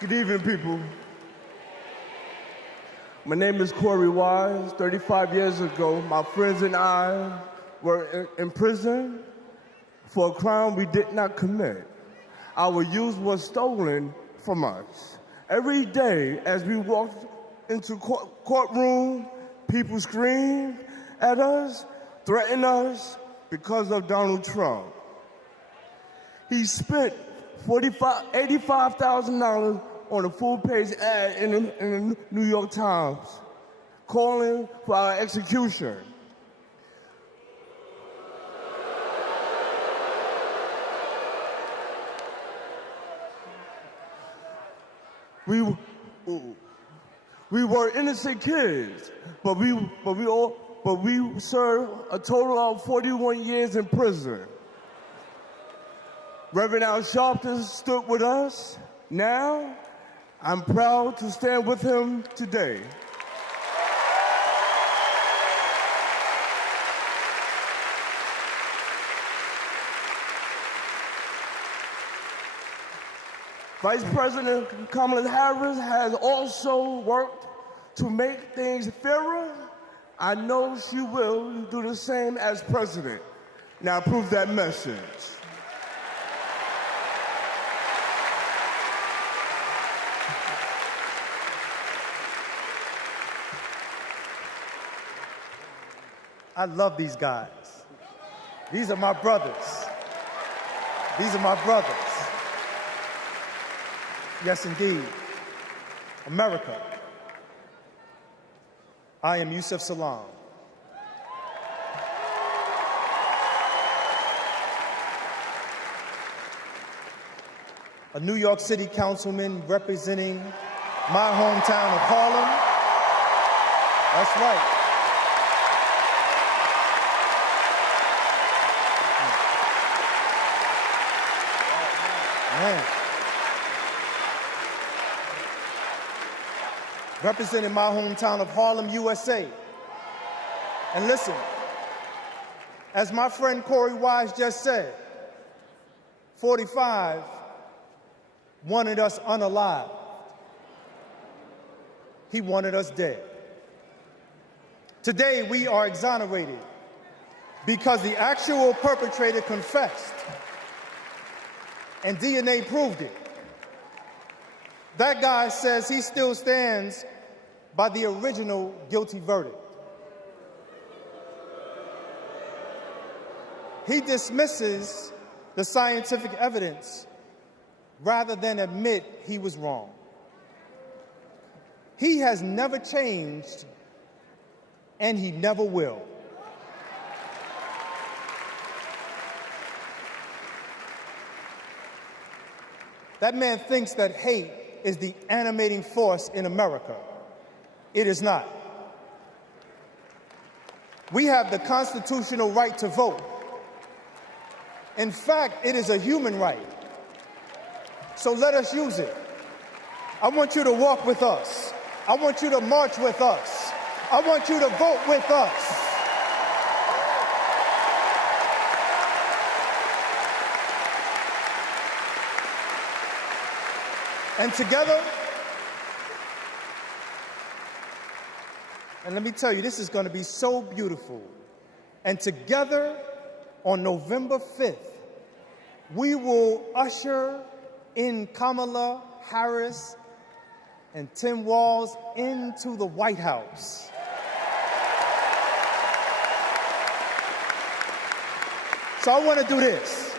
Good evening, people. My name is Corey Wise. 35 years ago, my friends and I were in prison for a crime we did not commit. Our youth was stolen from us. Every day as we walked into courtroom, people screamed at us, threatened us because of Donald Trump. He spent $85,000 on a full-page ad in the New York Times calling for our execution. We were innocent kids, but we served a total of 41 years in prison. Reverend Al Sharpton stood with us. Now, I'm proud to stand with him today. Vice President Kamala Harris has also worked to make things fairer. I know she will do the same as president. Now prove that message. I love these guys. These are my brothers. These are my brothers. Yes, indeed. America. I am Yusuf Salaam. A New York City councilman representing my hometown of Harlem. That's right. Man. Representing my hometown of Harlem, USA. And listen, as my friend Corey Wise just said, 45 wanted us unalived. He wanted us dead. Today we are exonerated because the actual perpetrator confessed and DNA proved it. That guy says he still stands by the original guilty verdict. He dismisses the scientific evidence rather than admit he was wrong. He has never changed, and he never will. That man thinks that hate is the animating force in America. It is not. We have the constitutional right to vote. In fact, it is a human right. So let us use it. I want you to walk with us. I want you to march with us. I want you to vote with us. And together, and let me tell you, this is going to be so beautiful. And together, on November 5th, we will usher in Kamala Harris and Tim Walz into the White House. So I want to do this.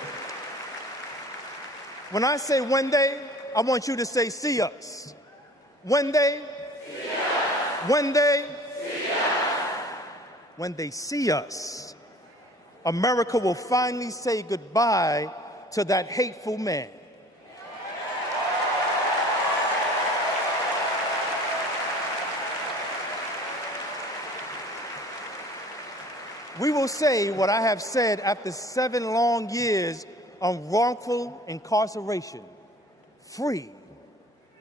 When I say when they, I want you to say, see us. When they, see us. When they, see us. When they see us, America will finally say goodbye to that hateful man. We will say what I have said after 7 long years of wrongful incarceration. Free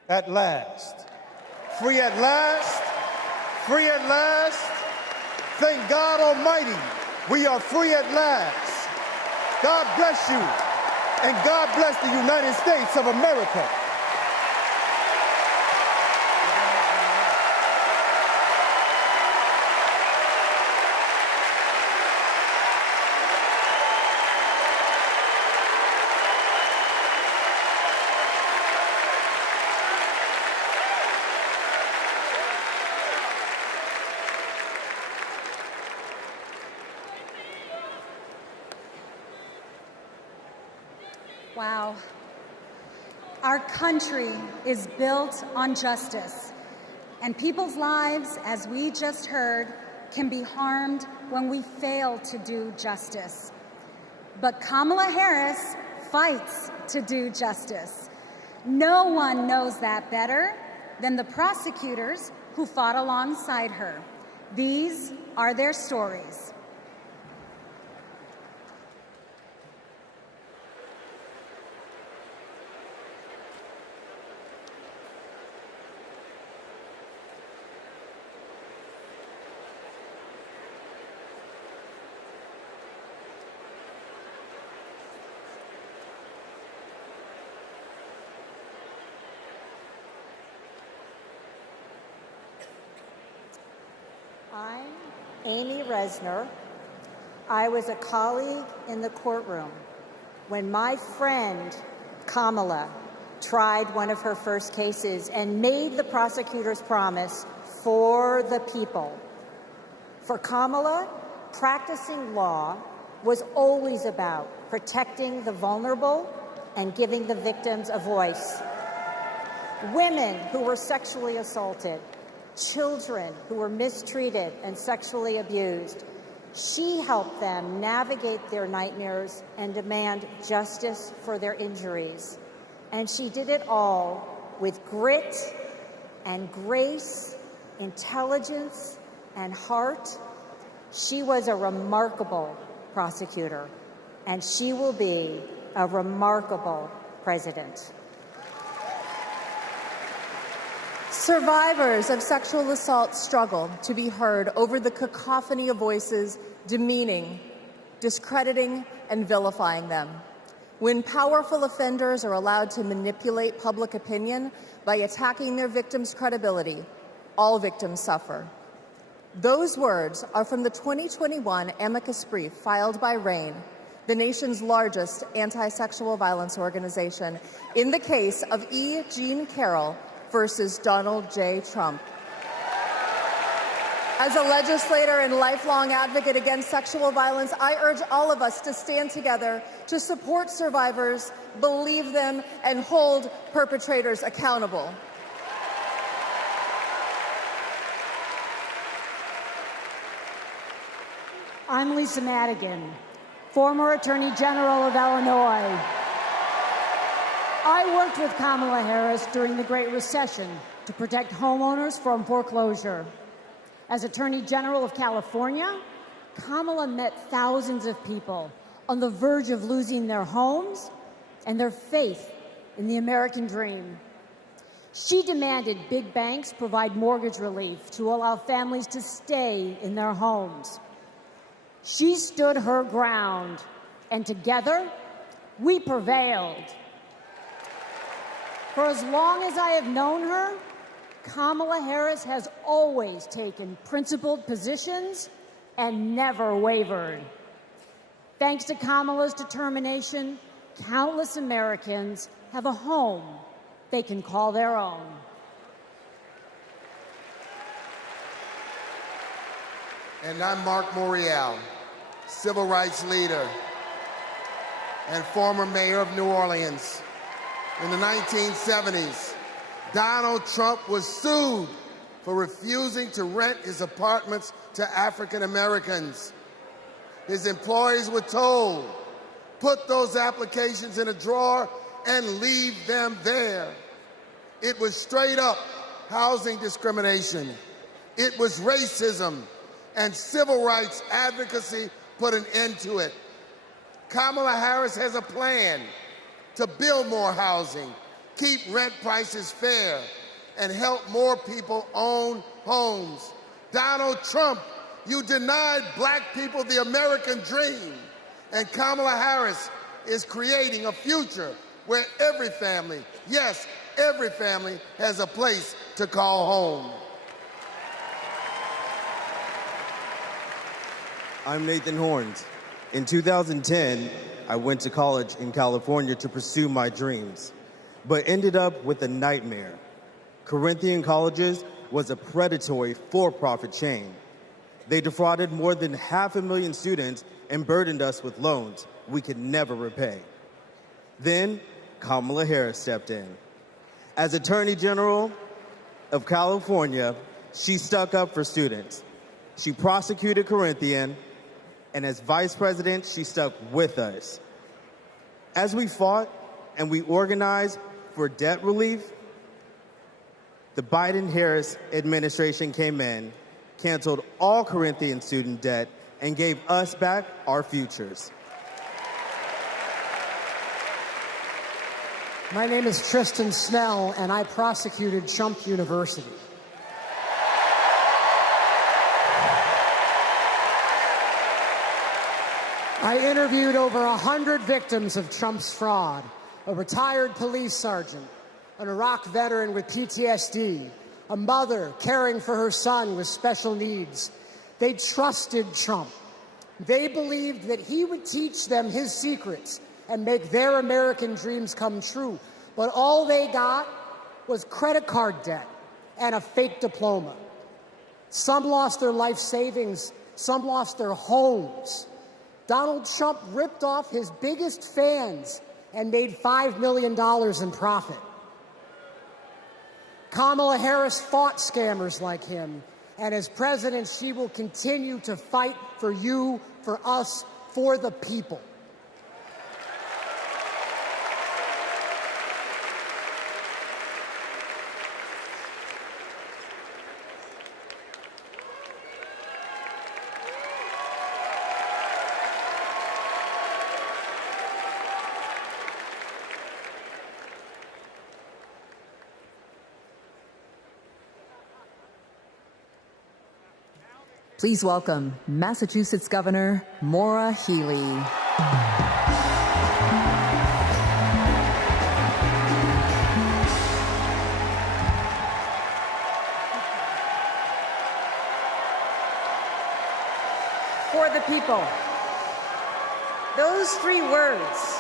at last. Free at last. Free at last. Thank God Almighty, we are free at last. God bless you, and God bless the United States of America. Wow. Our country is built on justice, and people's lives, as we just heard, can be harmed when we fail to do justice. But Kamala Harris fights to do justice. No one knows that better than the prosecutors who fought alongside her. These are their stories. I'm Amy Resner. I was a colleague in the courtroom when my friend Kamala tried one of her first cases and made the prosecutor's promise for the people. For Kamala, practicing law was always about protecting the vulnerable and giving the victims a voice. Women who were sexually assaulted, children who were mistreated and sexually abused. She helped them navigate their nightmares and demand justice for their injuries. And she did it all with grit and grace, intelligence and heart. She was a remarkable prosecutor, and she will be a remarkable president. Survivors of sexual assault struggle to be heard over the cacophony of voices demeaning, discrediting, and vilifying them. When powerful offenders are allowed to manipulate public opinion by attacking their victims' credibility, all victims suffer. Those words are from the 2021 amicus brief filed by RAINN, the nation's largest anti-sexual violence organization, in the case of E. Jean Carroll versus Donald J. Trump. As a legislator and lifelong advocate against sexual violence, I urge all of us to stand together to support survivors, believe them, and hold perpetrators accountable. I'm Lisa Madigan, former Attorney General of Illinois. I worked with Kamala Harris during the Great Recession to protect homeowners from foreclosure. As Attorney General of California, Kamala met thousands of people on the verge of losing their homes and their faith in the American dream. She demanded big banks provide mortgage relief to allow families to stay in their homes. She stood her ground, and together, we prevailed. For as long as I have known her, Kamala Harris has always taken principled positions and never wavered. Thanks to Kamala's determination, countless Americans have a home they can call their own. And I'm Mark Morial, civil rights leader and former mayor of New Orleans. In the 1970s, Donald Trump was sued for refusing to rent his apartments to African Americans. His employees were told, put those applications in a drawer and leave them there. It was straight up housing discrimination. It was racism, and civil rights advocacy put an end to it. Kamala Harris has a plan to build more housing, keep rent prices fair, and help more people own homes. Donald Trump, you denied black people the American dream, and Kamala Harris is creating a future where every family, yes, every family, has a place to call home. I'm Nathan Horns. In 2010, I went to college in California to pursue my dreams, but ended up with a nightmare. Corinthian Colleges was a predatory for-profit chain. They defrauded more than 500,000 students and burdened us with loans we could never repay. Then Kamala Harris stepped in. As Attorney General of California, she stuck up for students. She prosecuted Corinthian, and as Vice President, she stuck with us. As we fought and we organized for debt relief, the Biden-Harris administration came in, canceled all Corinthian student debt, and gave us back our futures. My name is Tristan Snell, and I prosecuted Trump University. I interviewed over 100 victims of Trump's fraud, a retired police sergeant, an Iraq veteran with PTSD, a mother caring for her son with special needs. They trusted Trump. They believed that he would teach them his secrets and make their American dreams come true. But all they got was credit card debt and a fake diploma. Some lost their life savings, some lost their homes. Donald Trump ripped off his biggest fans and made $5 million in profit. Kamala Harris fought scammers like him, and as president, she will continue to fight for you, for us, for the people. Please welcome Massachusetts Governor Maura Healey. For the people. Those three words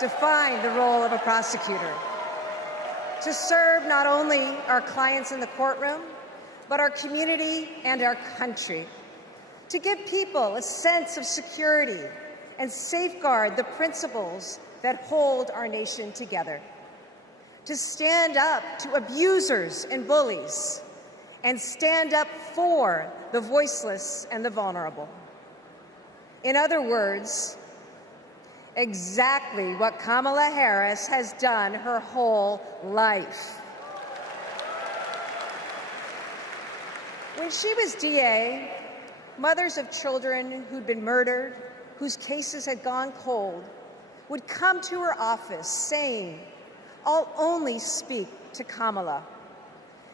define the role of a prosecutor. To serve not only our clients in the courtroom, but our community and our country. To give people a sense of security and safeguard the principles that hold our nation together. To stand up to abusers and bullies, and stand up for the voiceless and the vulnerable. In other words, exactly what Kamala Harris has done her whole life. When she was DA, mothers of children who'd been murdered, whose cases had gone cold, would come to her office saying, "I'll only speak to Kamala,"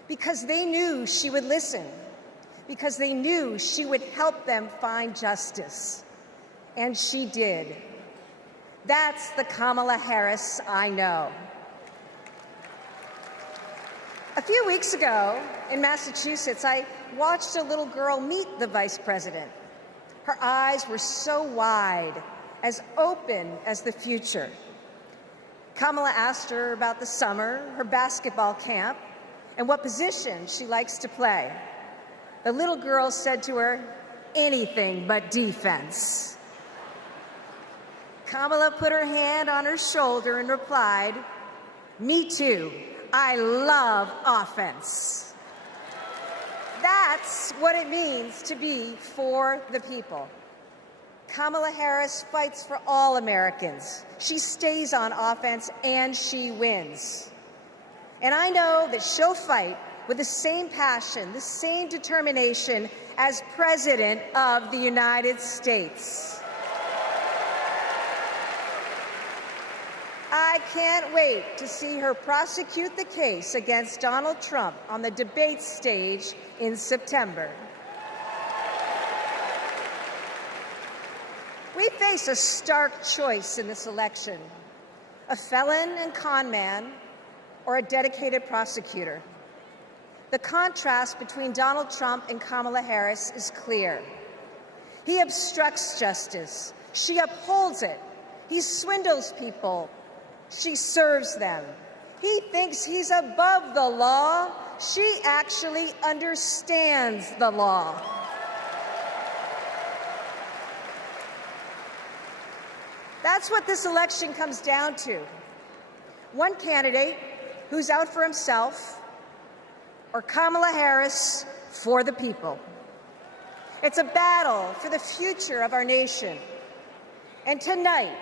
because they knew she would listen, because they knew she would help them find justice. And she did. That's the Kamala Harris I know. A few weeks ago in Massachusetts, I watched a little girl meet the vice president. Her eyes were so wide, as open as the future. Kamala asked her about the summer, her basketball camp, and what position she likes to play. The little girl said to her, "Anything but defense." Kamala put her hand on her shoulder and replied, "Me too. I love offense." That's what it means to be for the people. Kamala Harris fights for all Americans. She stays on offense and she wins. And I know that she'll fight with the same passion, the same determination as President of the United States. I can't wait to see her prosecute the case against Donald Trump on the debate stage in September. We face a stark choice in this election: a felon and con man or a dedicated prosecutor. The contrast between Donald Trump and Kamala Harris is clear. He obstructs justice. She upholds it. He swindles people. She serves them. He thinks he's above the law. She actually understands the law. That's what this election comes down to. One candidate who's out for himself, or Kamala Harris for the people. It's a battle for the future of our nation. And tonight,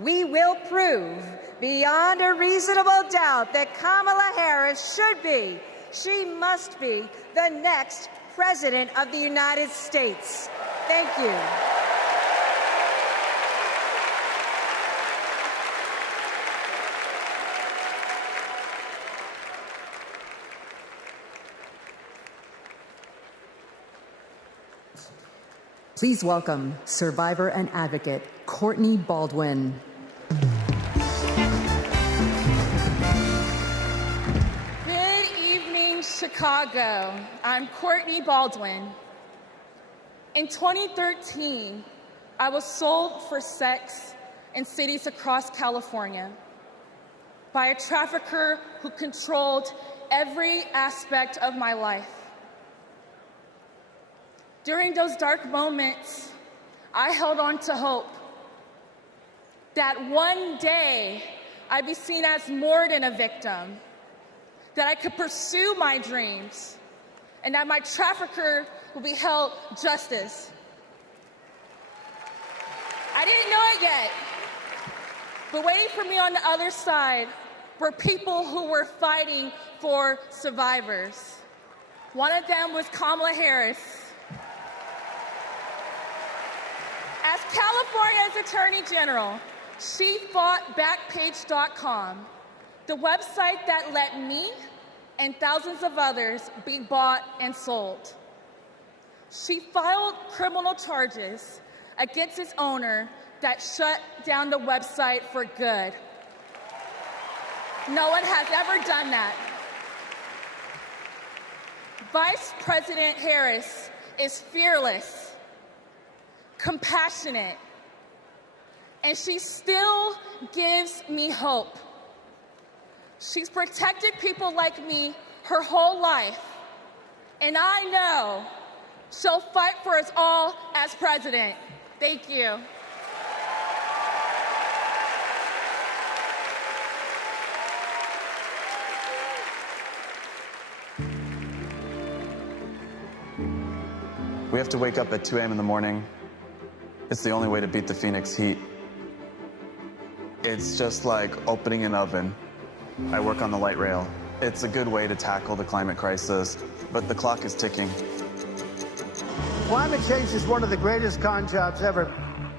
we will prove beyond a reasonable doubt that Kamala Harris should be, she must be, the next President of the United States. Thank you. Please welcome survivor and advocate Courtney Baldwin. Good evening, Chicago. I'm Courtney Baldwin. In 2013, I was sold for sex in cities across California by a trafficker who controlled every aspect of my life. During those dark moments, I held on to hope that one day I'd be seen as more than a victim, that I could pursue my dreams, and that my trafficker would be held justice. I didn't know it yet, but waiting for me on the other side were people who were fighting for survivors. One of them was Kamala Harris. As California's Attorney General, she fought Backpage.com, the website that let me and thousands of others be bought and sold. She filed criminal charges against its owner that shut down the website for good. No one has ever done that. Vice President Harris is fearless, compassionate, and she still gives me hope. She's protected people like me her whole life, and I know she'll fight for us all as president. Thank you. We have to wake up at 2 a.m. in the morning. It's the only way to beat the Phoenix heat. It's just like opening an oven. I work on the light rail. It's a good way to tackle the climate crisis, but the clock is ticking. Climate change is one of the greatest con jobs ever.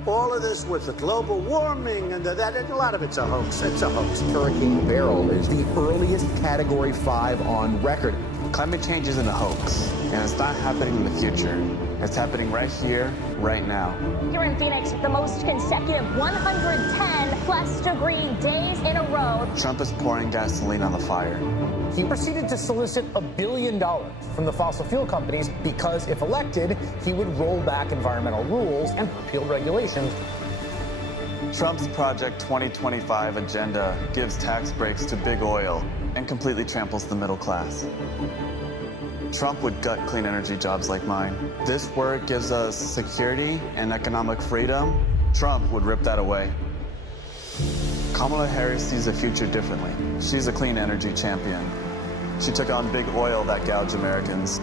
All of this with the global warming and a lot of it's a hoax. It's a hoax. Hurricane Beryl is the earliest Category 5 on record. Climate change isn't a hoax, and it's not happening in the future. It's happening right here, right now. Here in Phoenix, the most consecutive 110-plus degree days in a row. Trump is pouring gasoline on the fire. He proceeded to solicit $1 billion from the fossil fuel companies because, if elected, he would roll back environmental rules and repeal regulations. Trump's Project 2025 agenda gives tax breaks to big oil and completely tramples the middle class. Trump would gut clean energy jobs like mine. This work gives us security and economic freedom. Trump would rip that away. Kamala Harris sees the future differently. She's a clean energy champion. She took on big oil that gouged Americans.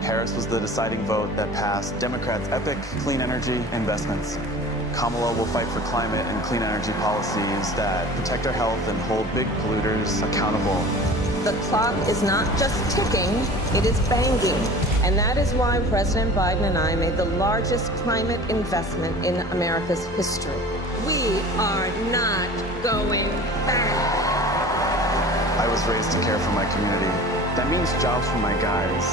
Harris was the deciding vote that passed Democrats' epic clean energy investments. Kamala will fight for climate and clean energy policies that protect our health and hold big polluters accountable. The clock is not just ticking, it is banging. And that is why President Biden and I made the largest climate investment in America's history. We are not going back. I was raised to care for my community. That means jobs for my guys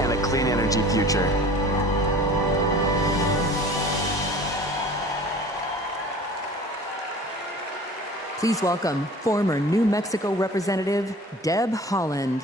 and a clean energy future. Please welcome former New Mexico Representative Deb Haaland.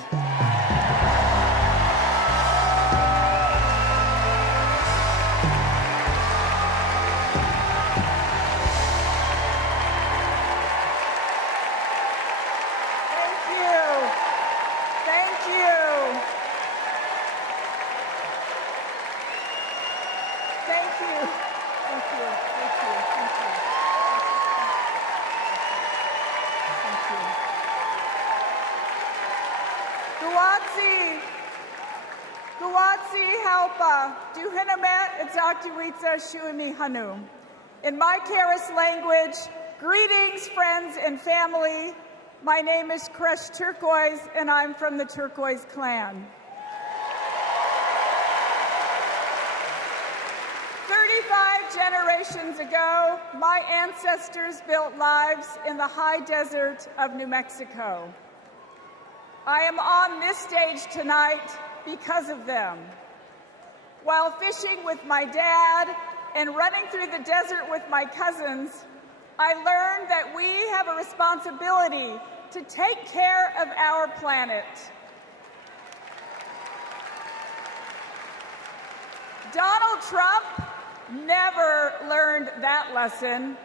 Bruma, Duhinamet, Ezaktuitsa, Shuimi Hanu. In my Karis language, greetings, friends and family. My name is Kresh Turquoise, and I'm from the Turquoise clan. 35 generations ago, my ancestors built lives in the high desert of New Mexico. I am on this stage tonight because of them. While fishing with my dad and running through the desert with my cousins, I learned that we have a responsibility to take care of our planet. Donald Trump never learned that lesson.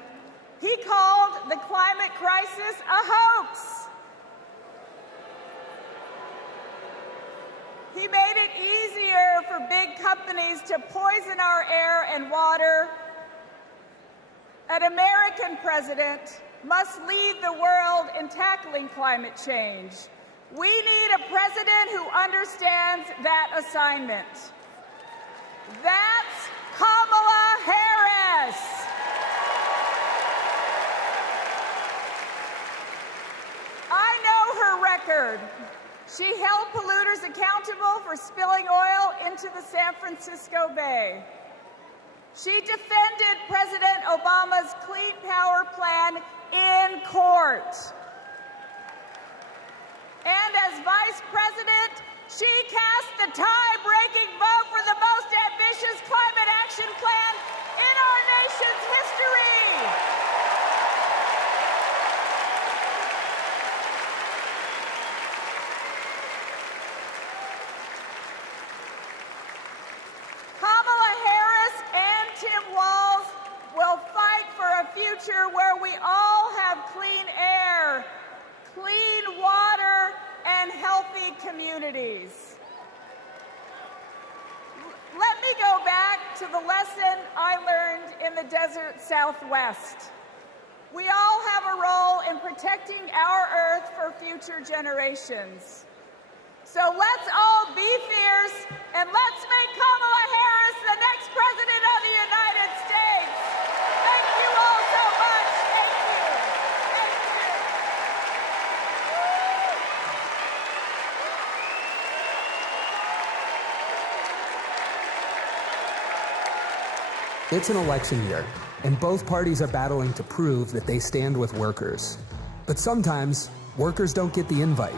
He called the climate crisis a hoax. He made it easier for big companies to poison our air and water. An American president must lead the world in tackling climate change. We need a president who understands that assignment. That's Kamala Harris. I know her record. She held polluters accountable for spilling oil into the San Francisco Bay. She defended President Obama's Clean Power Plan in court. And as Vice President, she cast the tie-breaking vote for the most ambitious climate action plan in our nation's history. Kamala Harris and Tim Walz will fight for a future where we all have clean air, clean water, and healthy communities. Let me go back to the lesson I learned in the desert Southwest. We all have a role in protecting our Earth for future generations. So let's all be fierce, and let's make Kamala Harris the next President of the United States. Thank you all so much. Thank you. Thank you. It's an election year, and both parties are battling to prove that they stand with workers. But sometimes, workers don't get the invite.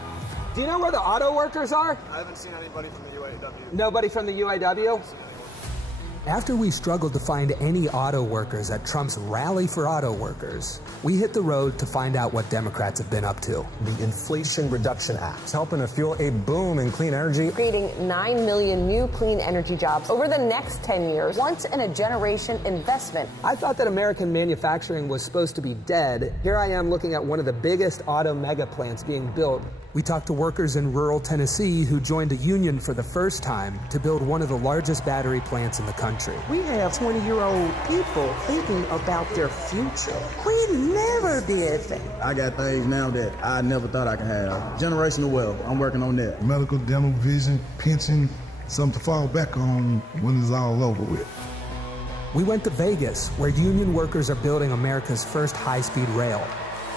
Do you know where the auto workers are? I haven't seen anybody from the UAW. Nobody from the UAW? After we struggled to find any auto workers at Trump's Rally for Auto Workers, we hit the road to find out what Democrats have been up to. The Inflation Reduction Act is helping to fuel a boom in clean energy, creating 9 million new clean energy jobs over the next 10 years, once-in-a-generation investment. I thought that American manufacturing was supposed to be dead. Here I am looking at one of the biggest auto mega plants being built. We talked to workers in rural Tennessee who joined a union for the first time to build one of the largest battery plants in the country. We have 20-year-old people thinking about their future. We never did that. I got things now that I never thought I could have. Generational wealth, I'm working on that. Medical, dental, vision, pension, something to fall back on when it's all over with. We went to Vegas, where union workers are building America's first high-speed rail.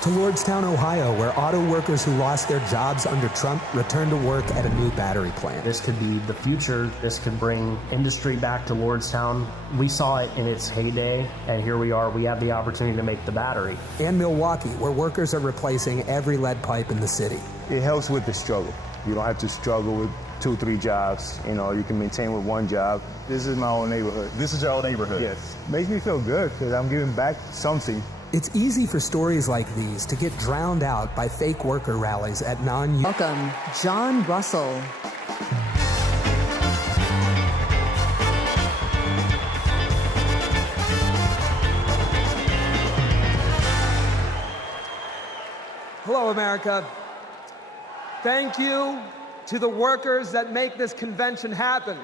To Lordstown, Ohio, where auto workers who lost their jobs under Trump returned to work at a new battery plant. This could be the future. This could bring industry back to Lordstown. We saw it in its heyday, and here we are. We have the opportunity to make the battery. And Milwaukee, where workers are replacing every lead pipe in the city. It helps with the struggle. You don't have to struggle with 2 or 3 jobs. You know, you can maintain with 1 job. This is my own neighborhood. This is your old neighborhood? Yes. Makes me feel good because I'm giving back something. It's easy for stories like these to get drowned out by fake worker rallies at non-union. Welcome, John Russell. Hello, America. Thank you to the workers that make this convention happen.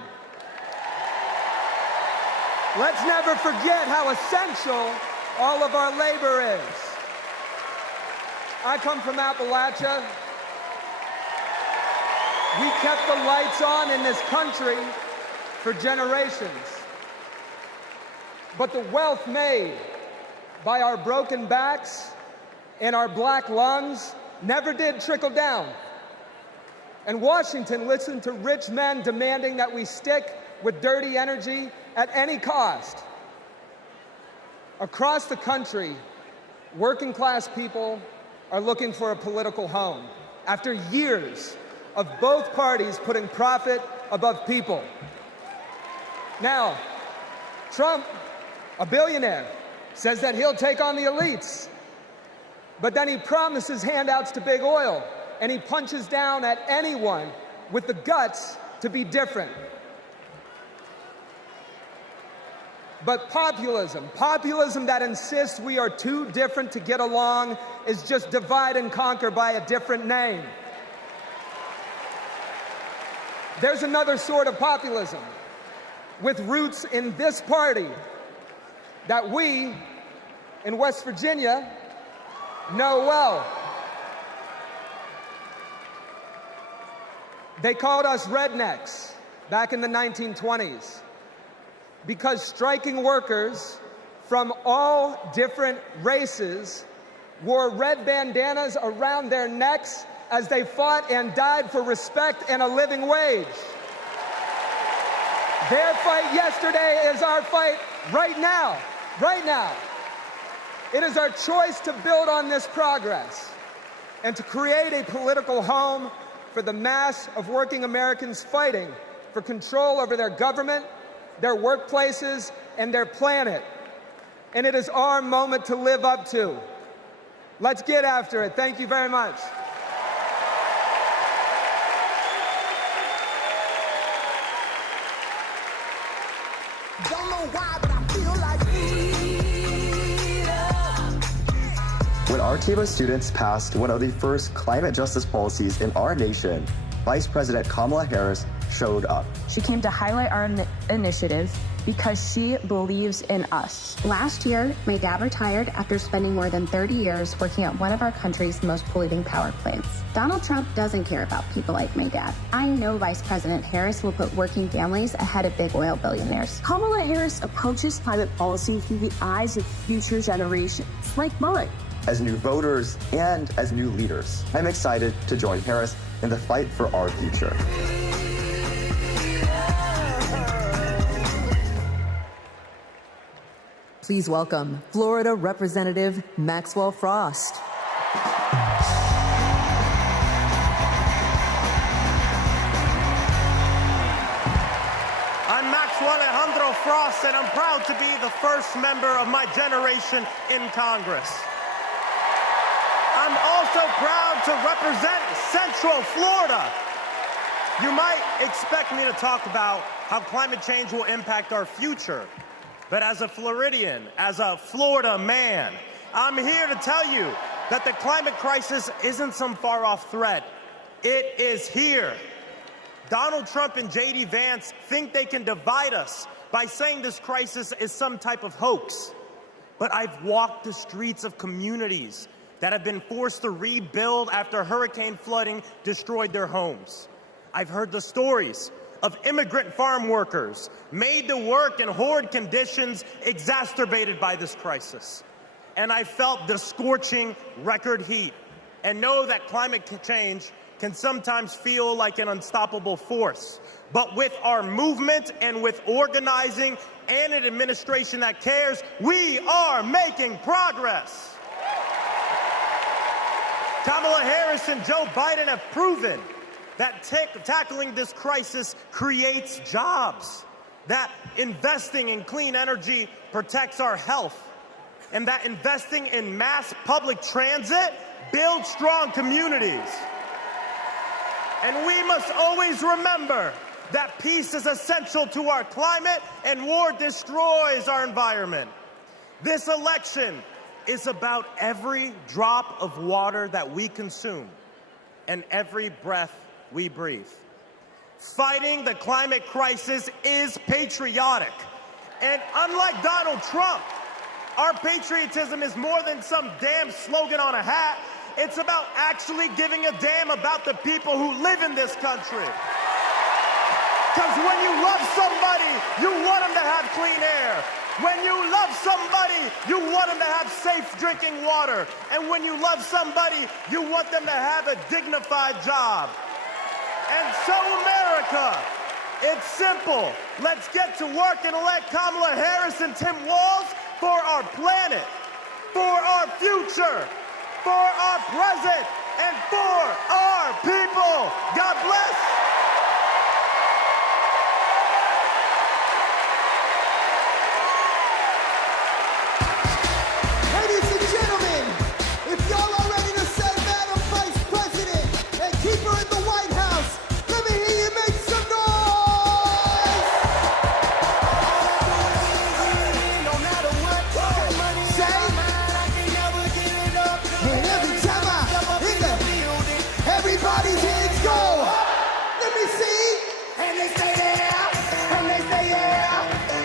Let's never forget how essential all of our labor is. I come from Appalachia. We kept the lights on in this country for generations. But the wealth made by our broken backs and our black lungs never did trickle down. And Washington listened to rich men demanding that we stick with dirty energy at any cost. Across the country, working class people are looking for a political home after years of both parties putting profit above people. Now, Trump, a billionaire, says that he'll take on the elites, but then he promises handouts to big oil, and he punches down at anyone with the guts to be different. But populism that insists we are too different to get along, is just divide and conquer by a different name. There's another sort of populism with roots in this party that we in West Virginia know well. They called us rednecks back in the 1920s because striking workers from all different races wore red bandanas around their necks as they fought and died for respect and a living wage. Their fight yesterday is our fight right now. Right now. It is our choice to build on this progress and to create a political home for the mass of working Americans fighting for control over their government, their workplaces, and their planet. And it is our moment to live up to. Let's get after it. Thank you very much. Don't know why, but I feel like When our team of students passed one of the first climate justice policies in our nation, Vice President Kamala Harris showed up. She came to highlight our initiative because she believes in us. Last year, my dad retired after spending more than 30 years working at one of our country's most polluting power plants. Donald Trump doesn't care about people like my dad. I know Vice President Harris will put working families ahead of big oil billionaires. Kamala Harris approaches climate policy through the eyes of future generations, like mine. As new voters and as new leaders, I'm excited to join Harris in the fight for our future. Please welcome Florida Representative Maxwell Frost. I'm Maxwell Alejandro Frost, and I'm proud to be the first member of my generation in Congress. I'm also proud to represent Central Florida. You might expect me to talk about how climate change will impact our future. But as a Floridian, as a Florida man, I'm here to tell you that the climate crisis isn't some far-off threat. It is here. Donald Trump and J.D. Vance think they can divide us by saying this crisis is some type of hoax. But I've walked the streets of communities that have been forced to rebuild after hurricane flooding destroyed their homes. I've heard the stories of immigrant farm workers made to work in horrid conditions exacerbated by this crisis. And I felt the scorching record heat and know that climate change can sometimes feel like an unstoppable force. But with our movement and with organizing and an administration that cares, we are making progress. Kamala Harris and Joe Biden have proven that tackling this crisis creates jobs, that investing in clean energy protects our health, and that investing in mass public transit builds strong communities. And we must always remember that peace is essential to our climate and war destroys our environment. This election is about every drop of water that we consume and every breath we breathe. Fighting the climate crisis is patriotic. And unlike Donald Trump, our patriotism is more than some damn slogan on a hat. It's about actually giving a damn about the people who live in this country. Because when you love somebody, you want them to have clean air. When you love somebody, you want them to have safe drinking water. And when you love somebody, you want them to have a dignified job. And so, America, it's simple. Let's get to work and elect Kamala Harris and Tim Walz for our planet, for our future, for our present, and for our people. God bless. Ladies and gentlemen, if y'all are ready to send Madam Vice President and keep her in the White House, let me hear you make some noise! No matter what, say, and every time I hit the, everybody's hands go. Let me see. And they stay there, and they stay there,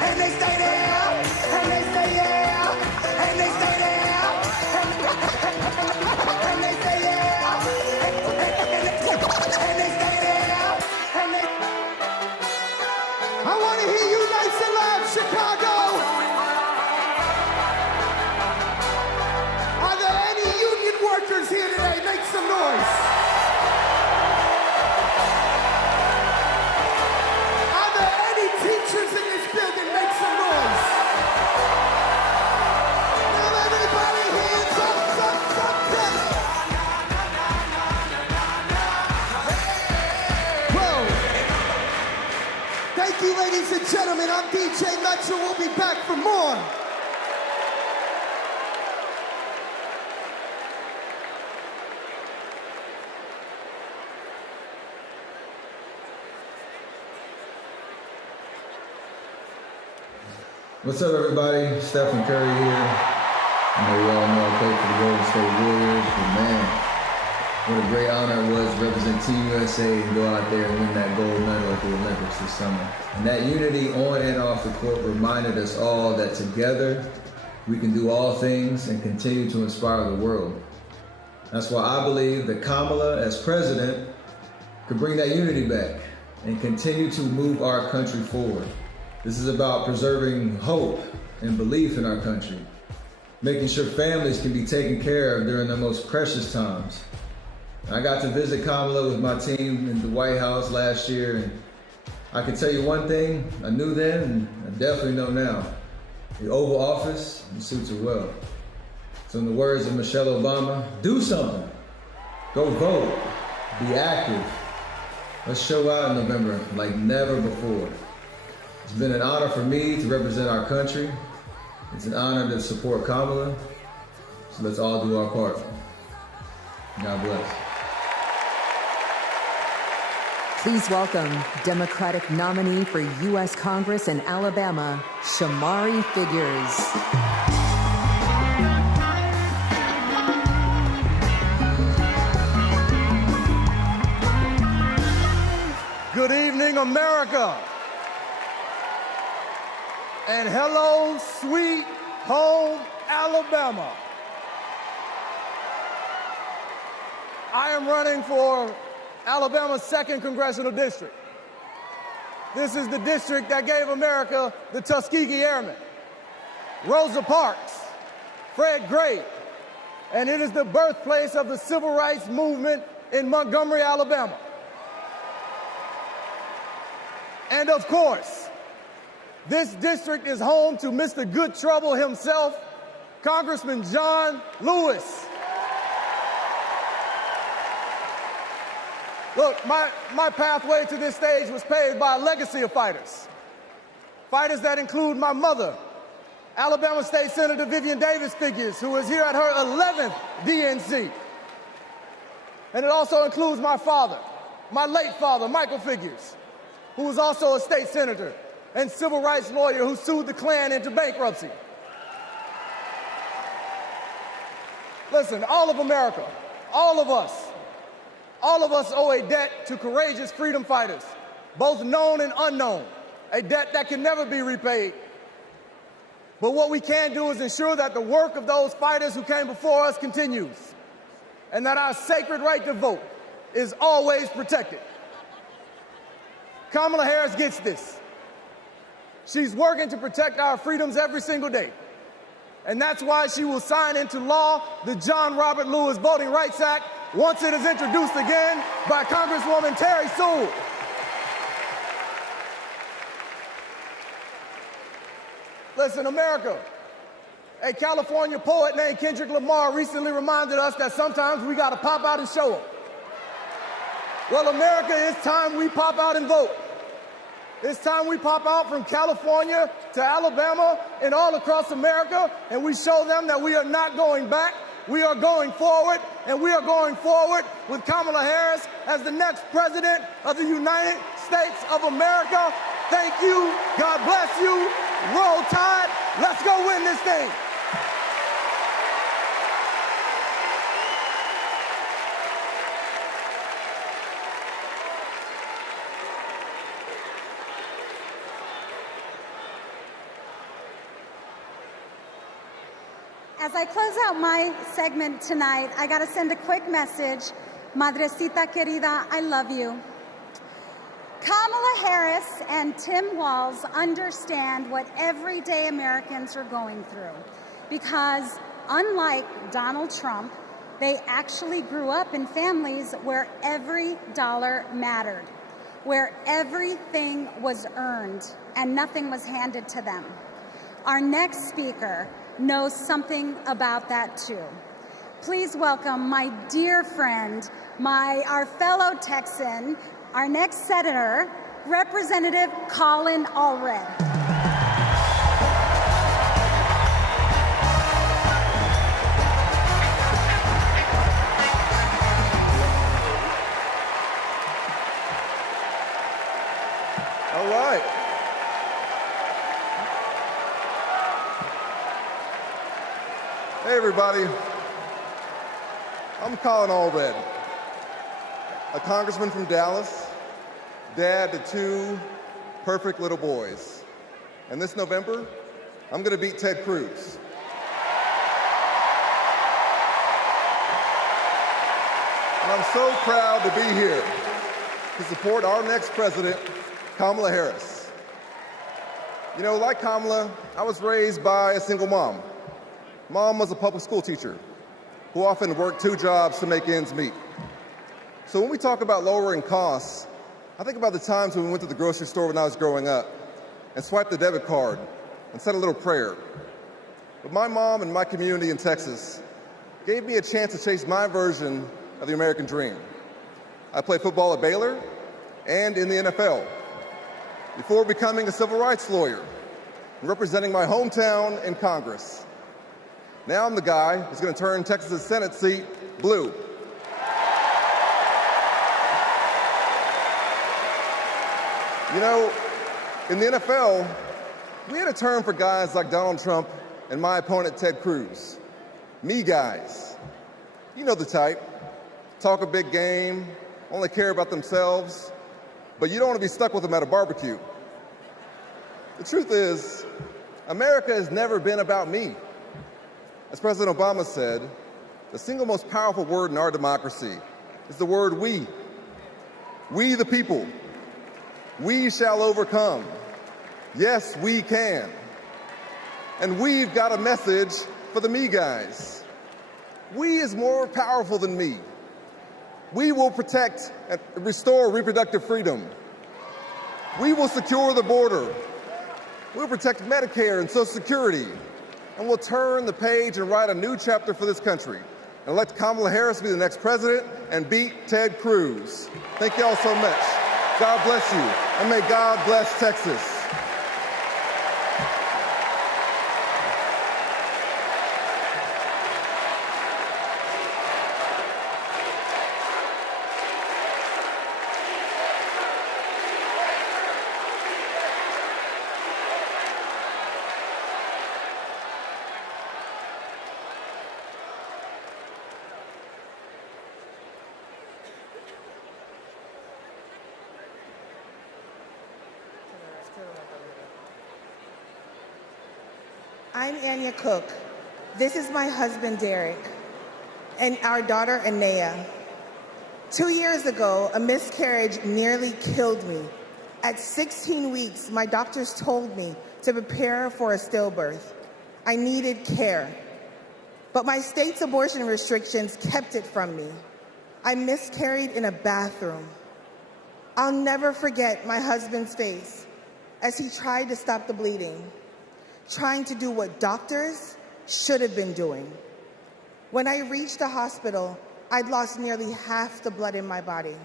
and they stay there, and they stay there, and they stay there, and they stay there, and they stay there, and they. I want to hear you nice and loud, Chicago. Are there any union workers here today? Make some noise. Are there any teachers in this building? Make some noise. Now everybody hands up. Whoa. Thank you, ladies and gentlemen. I'm DJ Metro. We'll be back for more. What's up, everybody? Stephen Curry here. I know you all know I play for the Golden State Warriors, but man, what a great honor it was to represent Team USA and go out there and win that gold medal at the Olympics this summer. And that unity on and off the court reminded us all that together we can do all things and continue to inspire the world. That's why I believe that Kamala, as president, could bring that unity back and continue to move our country forward. This is about preserving hope and belief in our country, making sure families can be taken care of during their most precious times. I got to visit Kamala with my team in the White House last year, and I can tell you one thing I knew then, and I definitely know now. The Oval Office suits her well. So in the words of Michelle Obama, do something. Go vote. Be active. Let's show out in November like never before. It's been an honor for me to represent our country. It's an honor to support Kamala. So let's all do our part. God bless. Please welcome Democratic nominee for U.S. Congress in Alabama, Shamari Figures. Good evening, America. And hello, sweet home Alabama. I am running for Alabama's 2nd Congressional District. This is the district that gave America the Tuskegee Airmen, Rosa Parks, Fred Gray, and it is the birthplace of the civil rights movement in Montgomery, Alabama. And of course, this district is home to Mr. Good Trouble himself, Congressman John Lewis. Look, my pathway to this stage was paved by a legacy of fighters. Fighters that include my mother, Alabama State Senator Vivian Davis Figures, who is here at her 11th DNC. And it also includes my father, my late father, Michael Figures, who was also a state senator and civil rights lawyer who sued the Klan into bankruptcy. Listen, all of America, all of us owe a debt to courageous freedom fighters, both known and unknown, a debt that can never be repaid. But what we can do is ensure that the work of those fighters who came before us continues, and that our sacred right to vote is always protected. Kamala Harris gets this. She's working to protect our freedoms every single day. And that's why she will sign into law the John Robert Lewis Voting Rights Act once it is introduced again by Congresswoman Terry Sewell. Listen, America, a California poet named Kendrick Lamar recently reminded us that sometimes we gotta pop out and show them. Well, America, it's time we pop out and vote. It's time we pop out from California to Alabama and all across America, and we show them that we are not going back. We are going forward, and we are going forward with Kamala Harris as the next president of the United States of America. Thank you. God bless you. Roll Tide. Let's go win this thing. As I close out my segment tonight, I got to send a quick message. Madrecita querida, I love you. Kamala Harris and Tim Walz understand what everyday Americans are going through because, unlike Donald Trump, they actually grew up in families where every dollar mattered, where everything was earned and nothing was handed to them. Our next speaker knows something about that too. Please welcome my dear friend, our fellow Texan, our next senator, Representative Colin Allred. All right. Hey, everybody. I'm Colin Allred, a congressman from Dallas, dad to two perfect little boys. And this November, I'm going to beat Ted Cruz. And I'm so proud to be here to support our next president, Kamala Harris. You know, like Kamala, I was raised by a single mom. Mom was a public school teacher who often worked two jobs to make ends meet. So when we talk about lowering costs, I think about the times when we went to the grocery store when I was growing up and swiped the debit card and said a little prayer. But my mom and my community in Texas gave me a chance to chase my version of the American dream. I played football at Baylor and in the NFL before becoming a civil rights lawyer and representing my hometown in Congress. Now I'm the guy who's going to turn Texas's Senate seat blue. You know, in the NFL, we had a term for guys like Donald Trump and my opponent Ted Cruz. Me guys. You know the type. Talk a big game, only care about themselves, but you don't want to be stuck with them at a barbecue. The truth is, America has never been about me. As President Obama said, the single most powerful word in our democracy is the word we. We the people. We shall overcome. Yes, we can. And we've got a message for the me guys. We is more powerful than me. We will protect and restore reproductive freedom. We will secure the border. We'll protect Medicare and Social Security. And we'll turn the page and write a new chapter for this country and elect Kamala Harris to be the next president and beat Ted Cruz. Thank you all so much. God bless you, and may God bless Texas. I'm Anya Cook. This is my husband, Derek, and our daughter, Anaya. 2 years ago, a miscarriage nearly killed me. At 16 weeks, my doctors told me to prepare for a stillbirth. I needed care. But my state's abortion restrictions kept it from me. I miscarried in a bathroom. I'll never forget my husband's face as he tried to stop the bleeding, trying to do what doctors should have been doing. When I reached the hospital, I'd lost nearly half the blood in my body.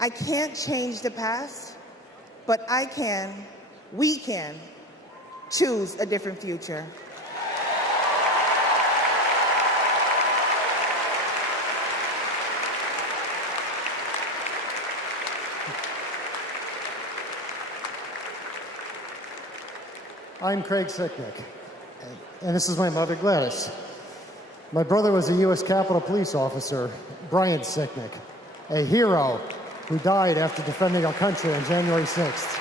I can't change the past, but we can, choose a different future. I'm Craig Sicknick, and this is my mother, Gladys. My brother was a U.S. Capitol Police officer, Brian Sicknick, a hero who died after defending our country on January 6th.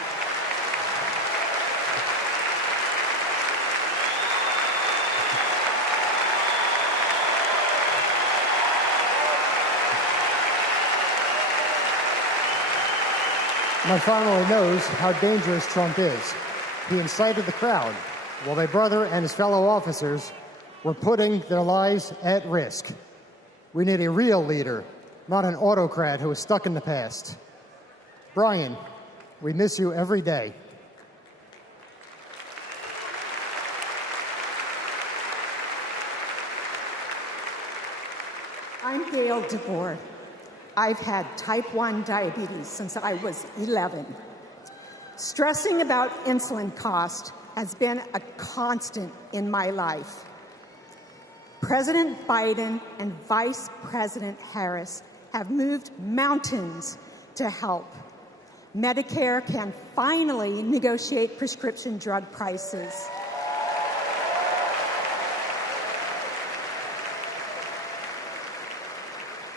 My family knows how dangerous Trump is. He incited the crowd while my brother and his fellow officers were putting their lives at risk. We need a real leader, not an autocrat who is stuck in the past. Brian, we miss you every day. I'm Gail DeBoer. I've had type 1 diabetes since I was 11. Stressing about insulin cost has been a constant in my life. President Biden and Vice President Harris have moved mountains to help. Medicare can finally negotiate prescription drug prices.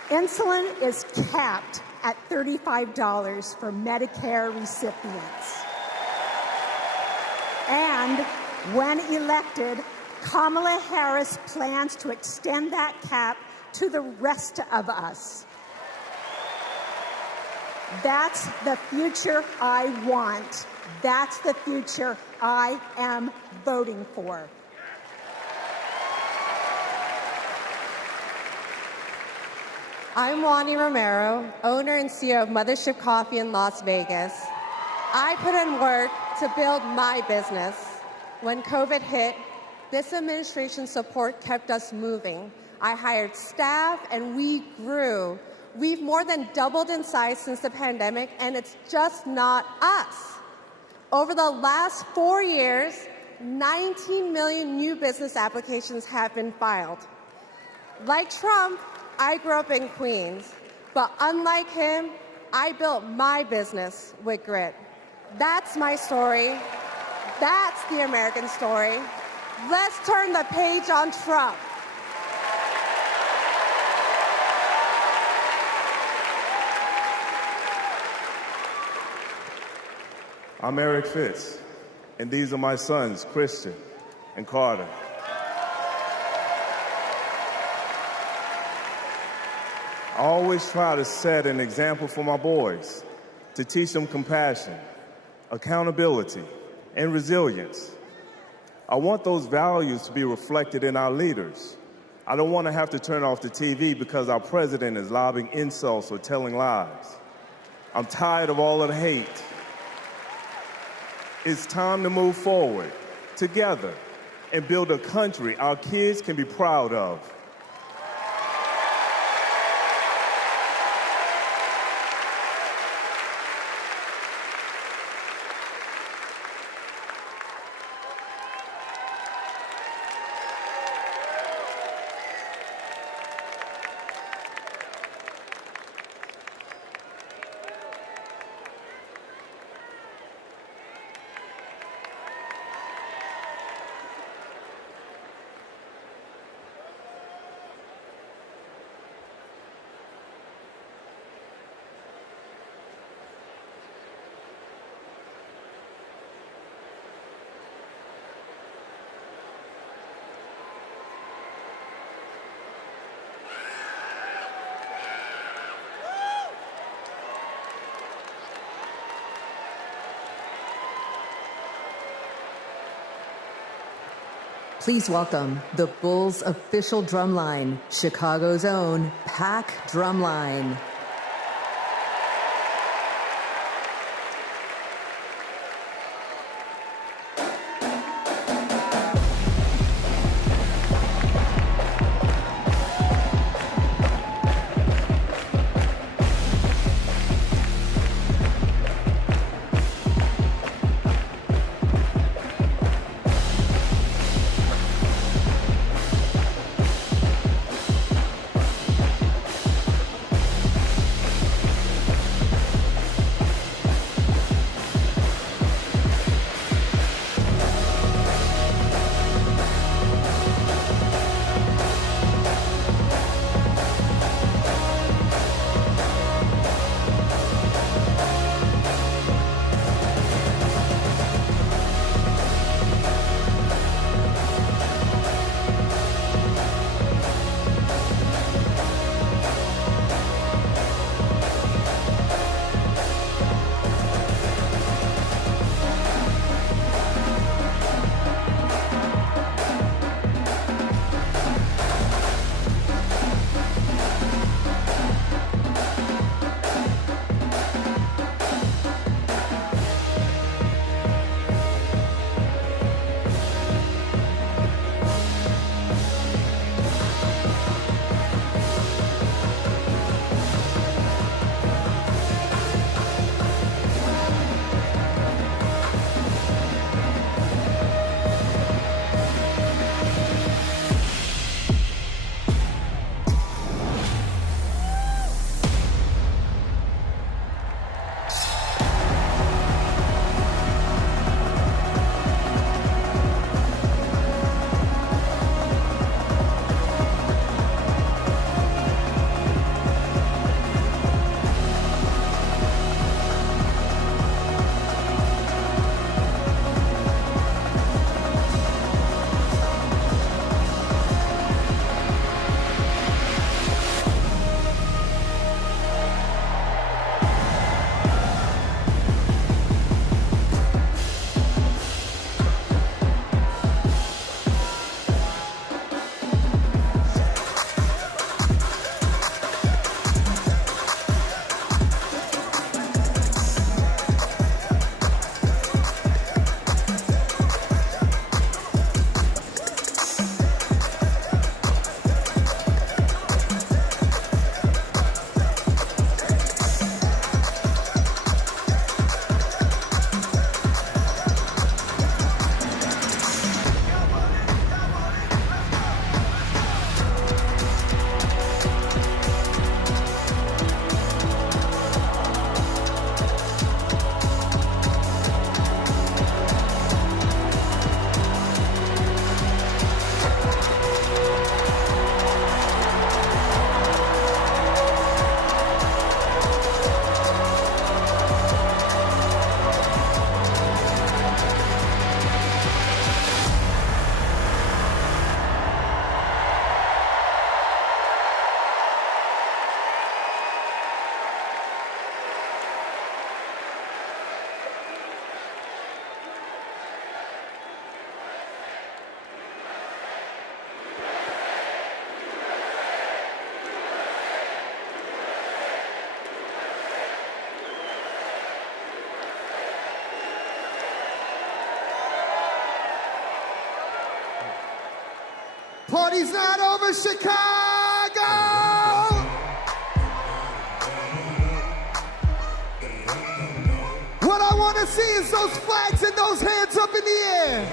Insulin is capped at $35 for Medicare recipients. And when elected, Kamala Harris plans to extend that cap to the rest of us. That's the future I want. That's the future I am voting for. I'm Wani Romero, owner and CEO of Mothership Coffee in Las Vegas. I put in work to build my business. When COVID hit, this administration's support kept us moving. I hired staff and we grew. We've more than doubled in size since the pandemic, and it's just not us. Over the last 4 years, 19 million new business applications have been filed. Like Trump, I grew up in Queens, but unlike him, I built my business with grit. That's my story. That's the American story. Let's turn the page on Trump. I'm Eric Fitz, and these are my sons, Christian and Carter. I always try to set an example for my boys, to teach them compassion, accountability, and resilience. I want those values to be reflected in our leaders. I don't want to have to turn off the TV because our president is lobbing insults or telling lies. I'm tired of all of the hate. It's time to move forward, together, and build a country our kids can be proud of. Please welcome the Bulls' official drumline, Chicago's own Pack Drumline. Party's not over, Chicago! What I want to see is those flags and those hands up in the air.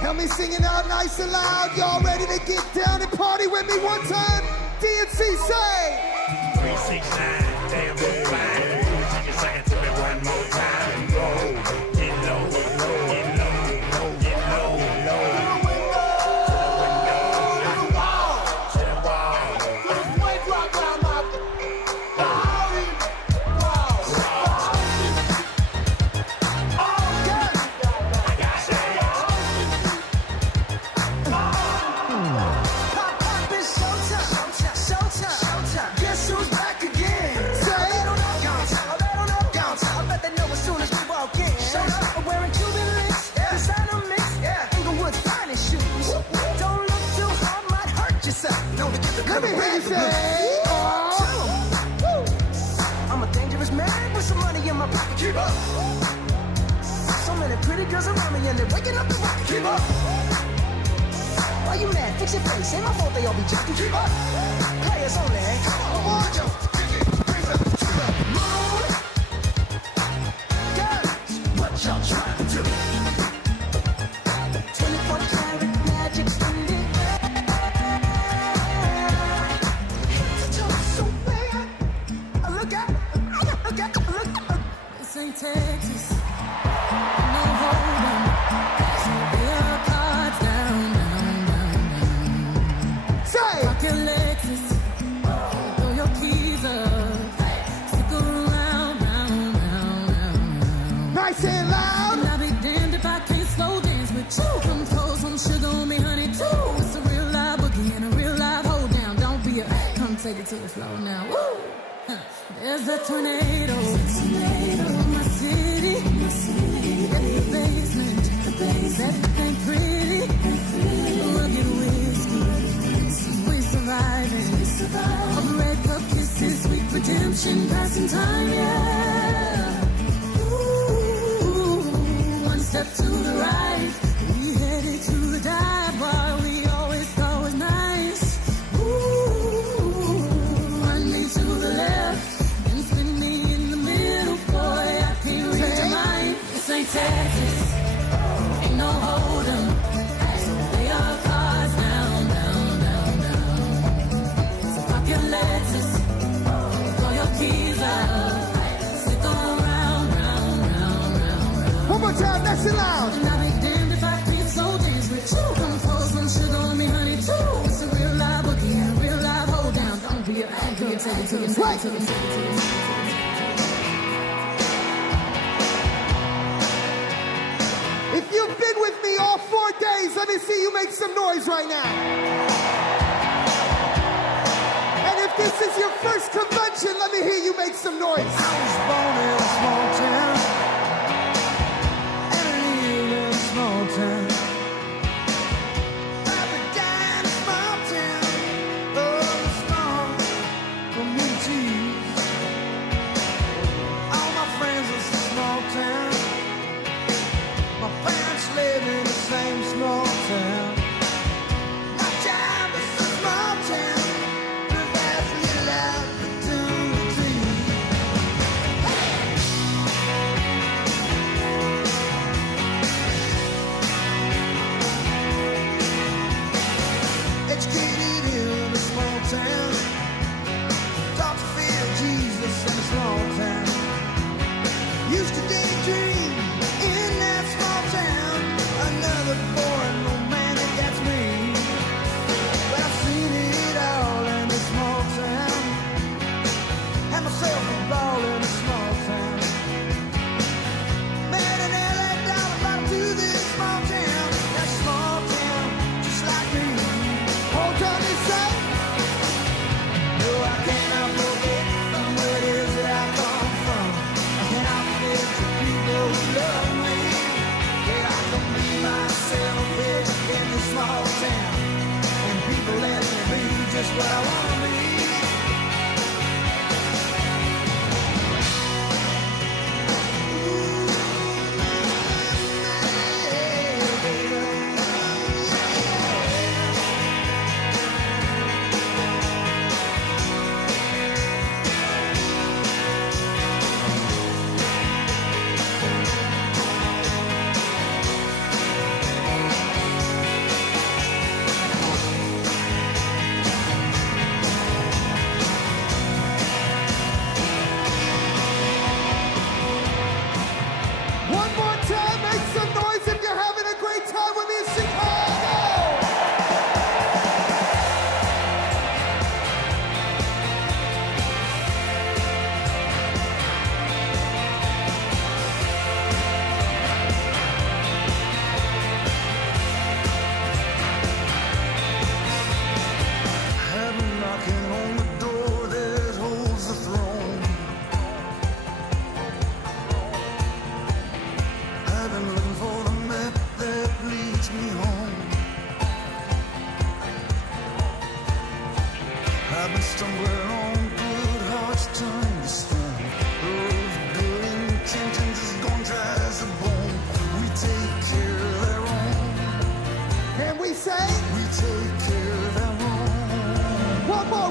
Help me sing it out nice and loud. Y'all ready to get down and party with me one time? DNC say 369, damn good fine. Take a second to me one more time and roll. Get low, get low, get low, get low, get low. Guess who's back again? girls around me and they're waking up the rocket. Keep up. Why you mad? Fix your face. Ain't my fault they all be jacking. Keep up. Players only. Come on, Joe. Bring them to the moon. Girls, what y'all trying to do? 24 karat magic in the air. Head to toe so bad. Look out. This ain't Texas. No hold'em. So lay your cards down. Say. Rock your Lexus. Throw your keys up. Stick around, round. Nice and loud. And I'll be damned if I can't slow dance with you. Come pour some sugar on me, honey, too. It's a real live boogie and a real live hold down. Don't be a come take it to the floor now. Woo! There's a tornado in my city. In the basement, that ain't pretty. Rugged whiskey, we surviving. Of red cup kisses, sweet redemption, passing time, yeah. Ooh, one step to the right, we headed to the dive bar we always thought was nice. Ooh, run me to the left. Texas, ain't no hold'em. So lay your cards down. So pop your Lexus, throw your keys up, stick around. One more time, that's it loud. And I'll be damned if I can't slow dance with you. Come pour some sugar on me, honey, too. It's a real live boogie and a real live hold down. Don't be a take it to the If you've been with me all 4 days, let me see you make some noise right now. And if this is your first convention, let me hear you make some noise. I was born in a small town, and I live in a small town. I would die in a small town, small communities. All my friends are small town. My parents live in the same small town. My town is a small town. The vast little opportunity.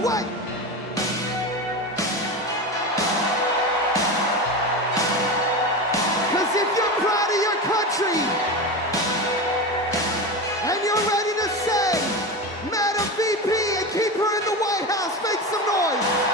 what? Because if you're proud of your country and you're ready to say, Madam VP, and keep her in the White House, make some noise.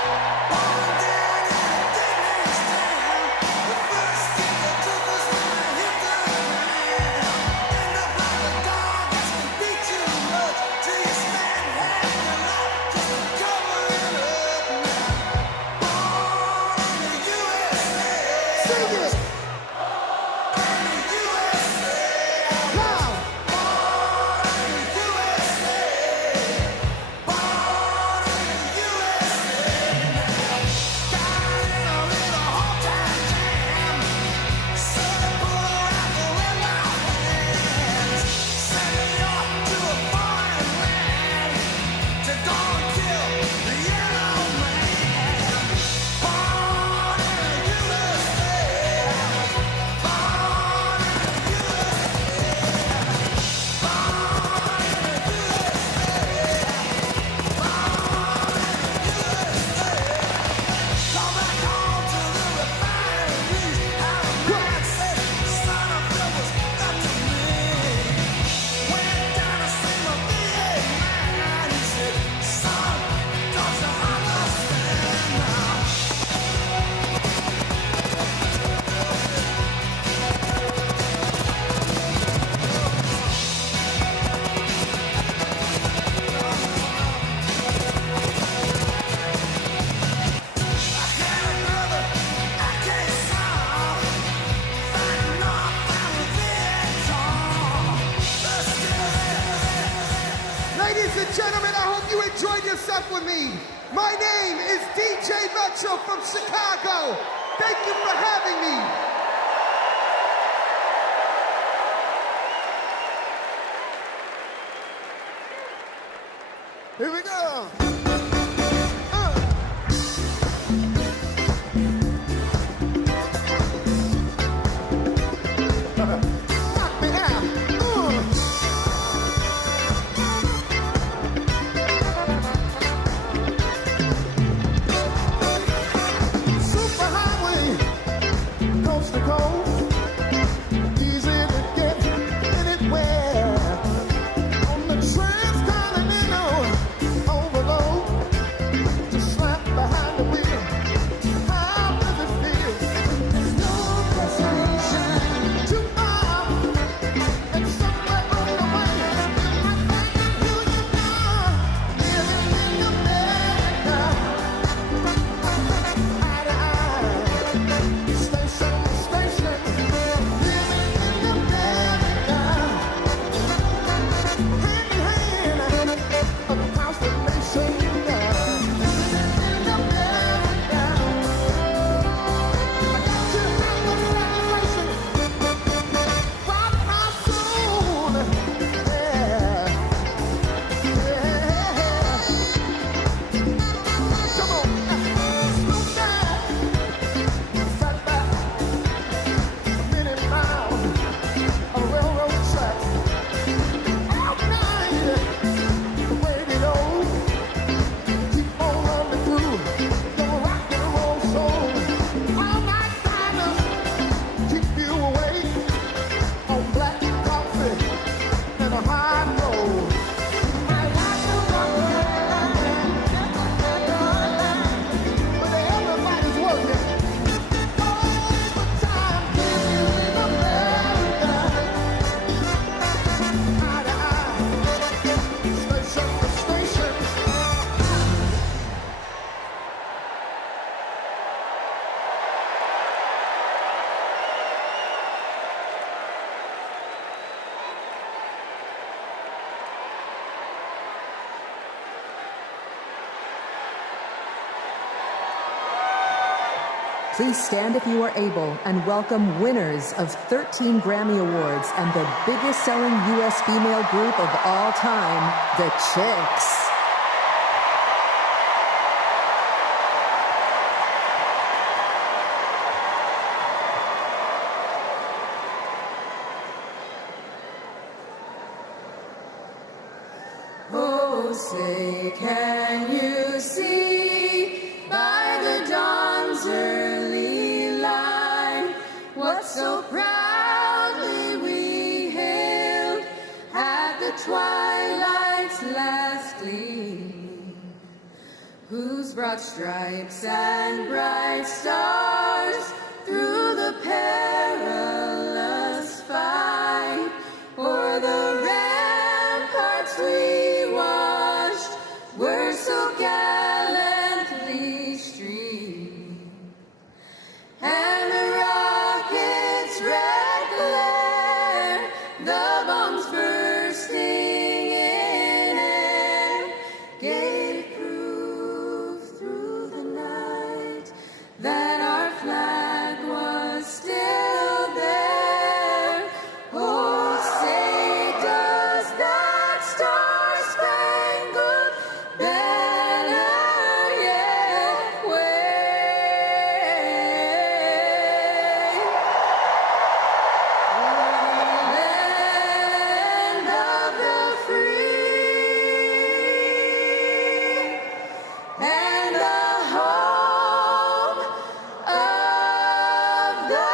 Ladies and gentlemen, I hope you enjoyed yourself with me. My name is DJ Metro from Chicago. Thank you for having me. Here we go. Please stand if you are able and welcome winners of 13 Grammy Awards and the biggest selling U.S. female group of all time, the Chicks. Oh, say, can you see by the dawn's early light what so proudly we hailed at the twilight's last gleam, whose broad stripes and bright stars through the perilous fight o'er the ramparts we watched were so gallantly streamed, and the rocket's red glare, the bombs bursting in air, gave proof through the night that our flag was still there. Oh, say does that star-spangled banner yet wave? Land of the free and the home of the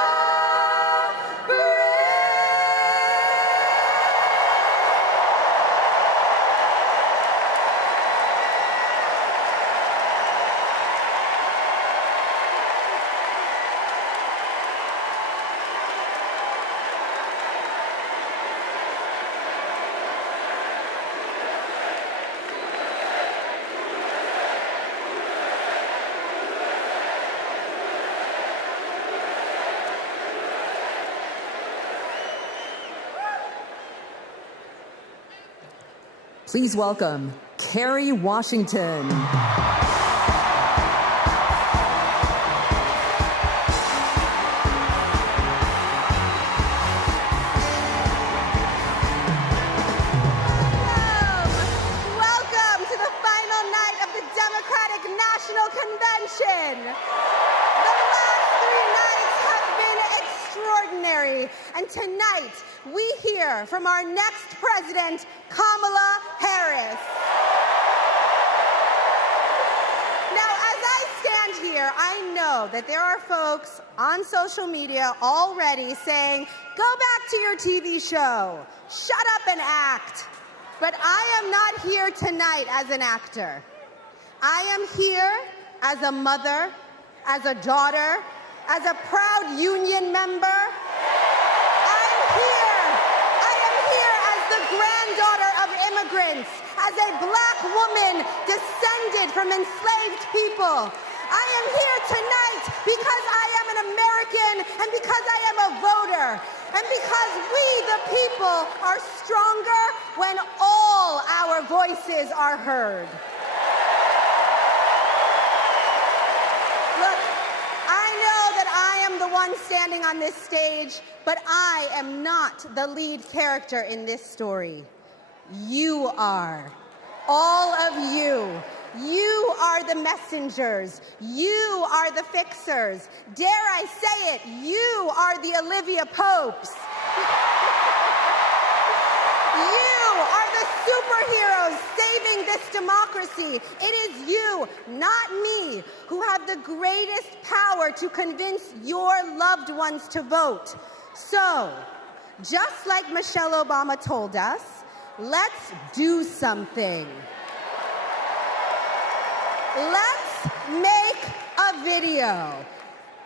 Please welcome Kerry Washington. Welcome to the final night of the Democratic National Convention. The last 3 nights have been extraordinary, and tonight we hear from our next president, Kamala Harris. Now, as I stand here, I know that there are folks on social media already saying, go back to your TV show, shut up and act. But I am not here tonight as an actor. I am here as a mother, as a daughter, as a proud union member. I am here as the granddaughter of immigrants, as a black woman descended from enslaved people. I am here tonight because I am an American and because I am a voter and because we, the people, are stronger when all our voices are heard. Look, I know that I am the one standing on this stage, but I am not the lead character in this story. You are. All of you. You are the messengers. You are the fixers. Dare I say it, you are the Olivia Popes. You are the superheroes saving this democracy. It is you, not me, who have the greatest power to convince your loved ones to vote. So, just like Michelle Obama told us, let's do something. Let's make a video.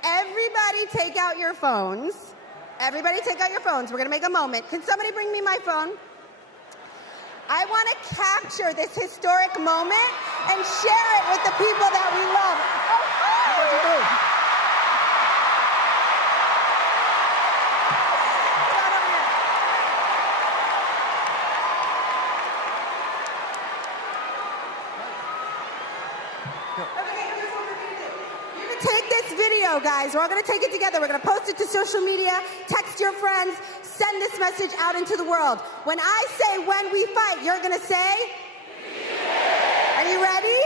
Everybody take out your phones. Everybody take out your phones. We're going to make a moment. Can somebody bring me my phone? I want to capture this historic moment and share it with the people that we love. What'd you do? Take this video, guys. We're all going to take it together. We're going to post it to social media, text your friends, send this message out into the world. When I say when we fight, you're going to say? Are you ready?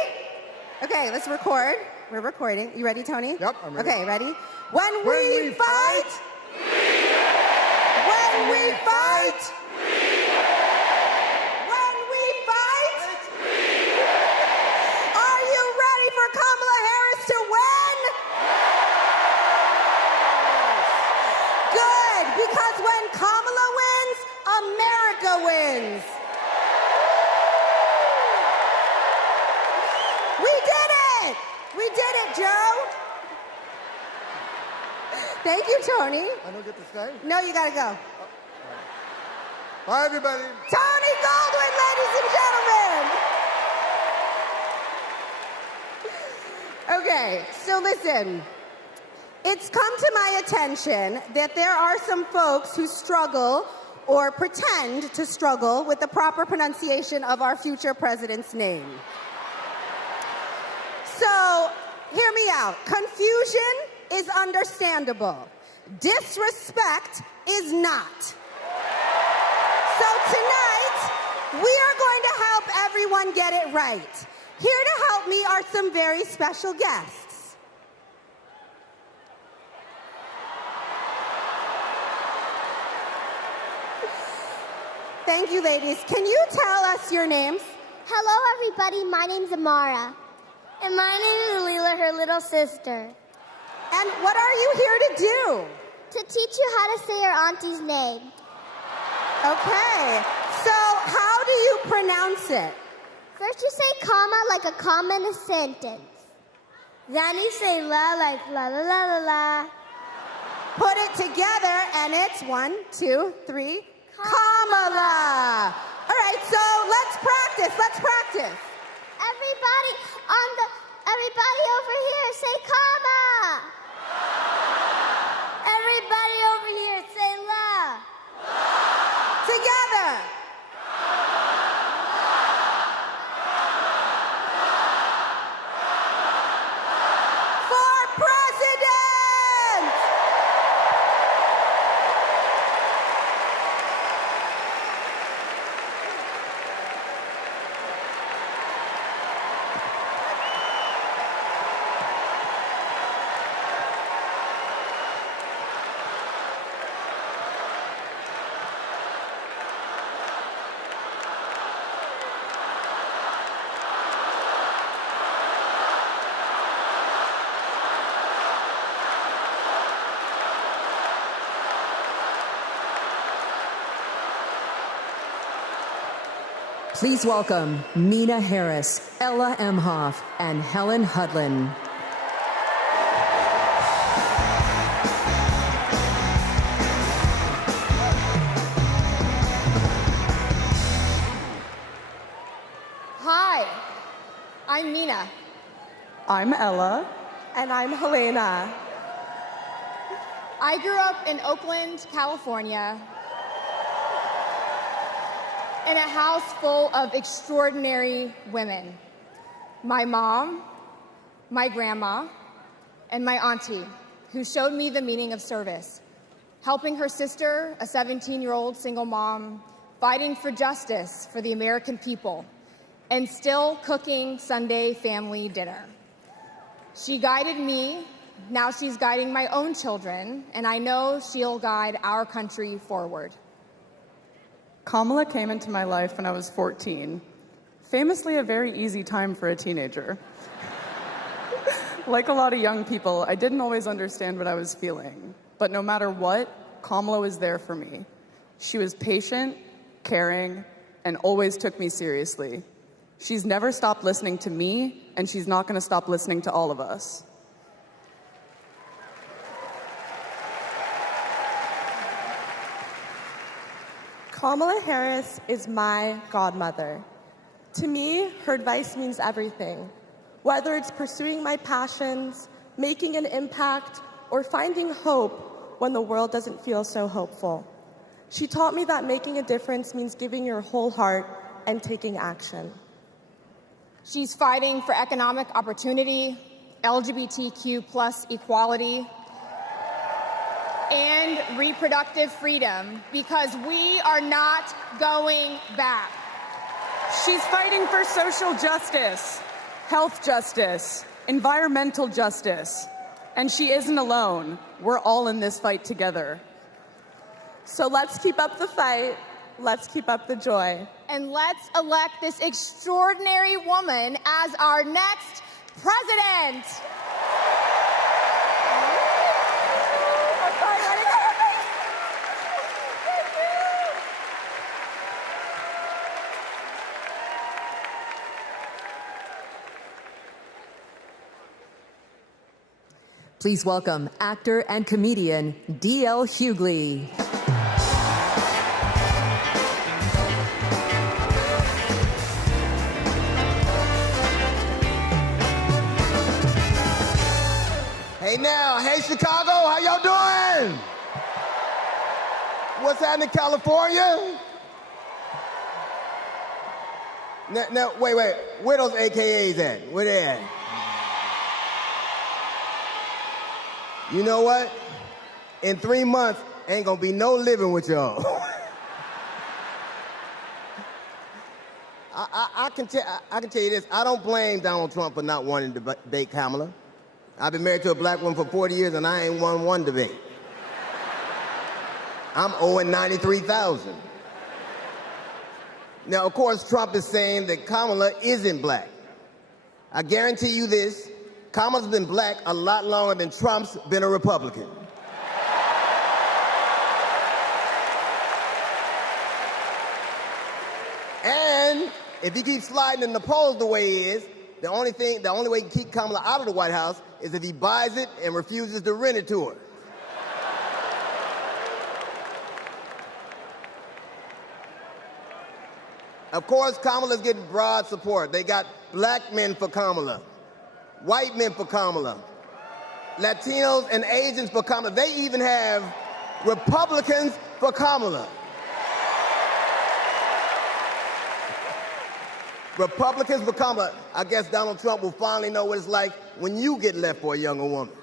Okay, let's record. We're recording. You ready, Tony? Yep, I'm ready. Okay, ready? When we fight, when we fight, when we fight, Georgia wins. We did it! We did it, Joe. Thank you, Tony. I don't get to stay? No, you gotta go. Bye, everybody. Tony Goldwyn, ladies and gentlemen. Okay, so listen. It's come to my attention that there are some folks who struggle or pretend to struggle with the proper pronunciation of our future president's name. So, hear me out. Confusion is understandable. Disrespect is not. So tonight, we are going to help everyone get it right. Here to help me are some very special guests. Thank you, ladies. Can you tell us your names? Hello, everybody. My name's Amara. And my name is Leela, her little sister. And what are you here to do? To teach you how to say your auntie's name. Okay. So, how do you pronounce it? First, you say comma like a comma in a sentence. Then you say la like la la la la la. Put it together, and it's 1, 2, 3. Kamala. All right, so let's practice. Let's practice. Everybody over here, say comma. Everybody over here, say la. Together. For president. Please welcome Mina Harris, Ella Emhoff, and Helen Hudlin. Hi, I'm Mina. I'm Ella. And I'm Helena. I grew up in Oakland, California, in a house full of extraordinary women. My mom, my grandma, and my auntie, who showed me the meaning of service, helping her sister, a 17-year-old single mom, fighting for justice for the American people, and still cooking Sunday family dinner. She guided me, now she's guiding my own children, and I know she'll guide our country forward. Kamala came into my life when I was 14. Famously a very easy time for a teenager. Like a lot of young people, I didn't always understand what I was feeling. But no matter what, Kamala was there for me. She was patient, caring, and always took me seriously. She's never stopped listening to me, and she's not going to stop listening to all of us. Kamala Harris is my godmother. To me, her advice means everything. Whether it's pursuing my passions, making an impact, or finding hope when the world doesn't feel so hopeful. She taught me that making a difference means giving your whole heart and taking action. She's fighting for economic opportunity, LGBTQ+ equality, and reproductive freedom, because we are not going back. She's fighting for social justice, health justice, environmental justice, and she isn't alone. We're all in this fight together. So let's keep up the fight, let's keep up the joy. And let's elect this extraordinary woman as our next president. Please welcome actor and comedian D.L. Hughley. Hey now, hey Chicago, how y'all doing? What's happening, California? Now, wait, where those AKAs at? Where they at? You know what? In 3 months, ain't gonna be no living with y'all. I can tell you this, I don't blame Donald Trump for not wanting to debate Kamala. I've been married to a black woman for 40 years and I ain't won one debate. I'm owing $93,000. Now, of course, Trump is saying that Kamala isn't black. I guarantee you this, Kamala's been black a lot longer than Trump's been a Republican. And if he keeps sliding in the polls the way he is, the only way he can keep Kamala out of the White House is if he buys it and refuses to rent it to her. Of course, Kamala's getting broad support. They got black men for Kamala, white men for Kamala, Latinos and Asians for Kamala. They even have Republicans for Kamala. Republicans for Kamala. I guess Donald Trump will finally know what it's like when you get left for a younger woman.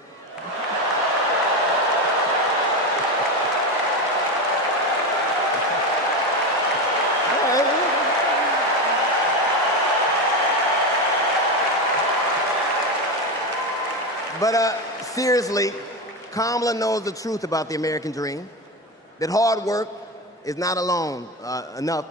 But seriously, Kamala knows the truth about the American dream, that hard work is not enough.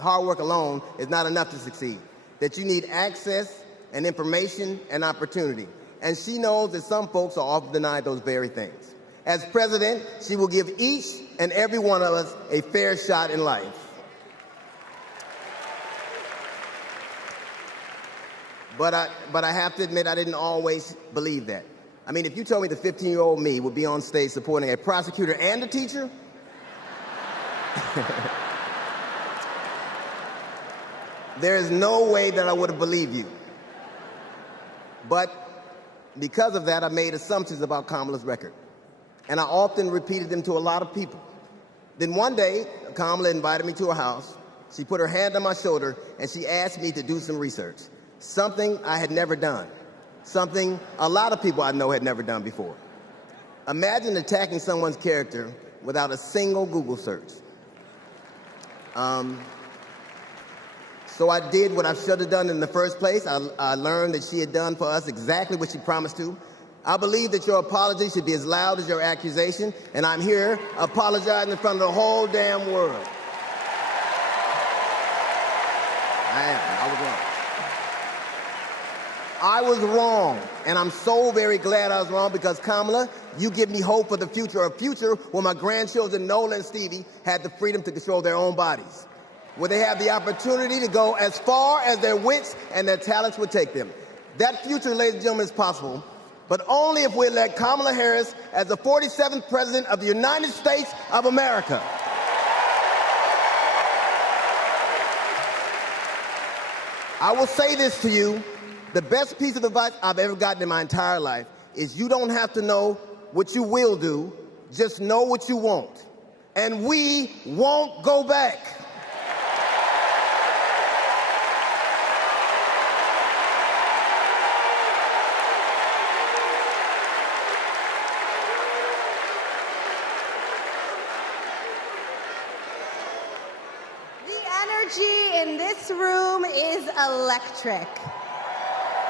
Hard work alone is not enough to succeed, that you need access and information and opportunity. And she knows that some folks are often denied those very things. As president, she will give each and every one of us a fair shot in life. But I have to admit, I didn't always believe that. I mean, if you told me the 15-year-old me would be on stage supporting a prosecutor and a teacher, there is no way that I would have believed you. But because of that, I made assumptions about Kamala's record. And I often repeated them to a lot of people. Then one day, Kamala invited me to her house. She put her hand on my shoulder and she asked me to do some research. Something I had never done. Something a lot of people I know had never done before. Imagine attacking someone's character without a single Google search. So I did what I should have done in the first place. I learned that she had done for us exactly what she promised to. I believe that your apology should be as loud as your accusation, and I'm here apologizing in front of the whole damn world. I was wrong. I was wrong, and I'm so very glad I was wrong because, Kamala, you give me hope for the future, a future where my grandchildren, Nola and Stevie, had the freedom to control their own bodies, where they have the opportunity to go as far as their wits and their talents would take them. That future, ladies and gentlemen, is possible, but only if we elect Kamala Harris as the 47th President of the United States of America. I will say this to you. The best piece of advice I've ever gotten in my entire life is you don't have to know what you will do, just know what you won't. And we won't go back. The energy in this room is electric.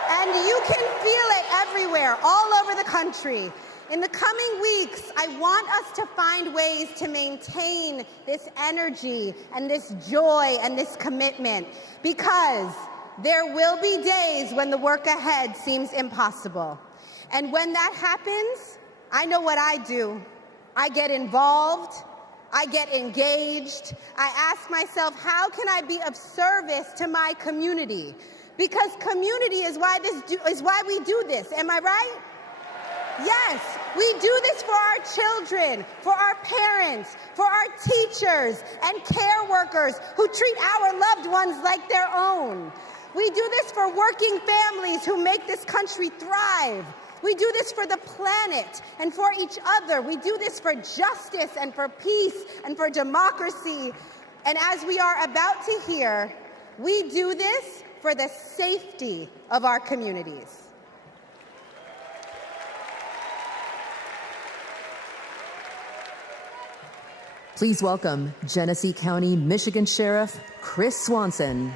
And you can feel it everywhere, all over the country. In the coming weeks, I want us to find ways to maintain this energy and this joy and this commitment, because there will be days when the work ahead seems impossible. And when that happens, I know what I do. I get involved. I get engaged. I ask myself, how can I be of service to my community? Because community is why we do this. Am I right? Yes, we do this for our children, for our parents, for our teachers and care workers who treat our loved ones like their own. We do this for working families who make this country thrive. We do this for the planet and for each other. We do this for justice and for peace and for democracy. And as we are about to hear, we do this for the safety of our communities. Please welcome Genesee County, Michigan Sheriff Chris Swanson.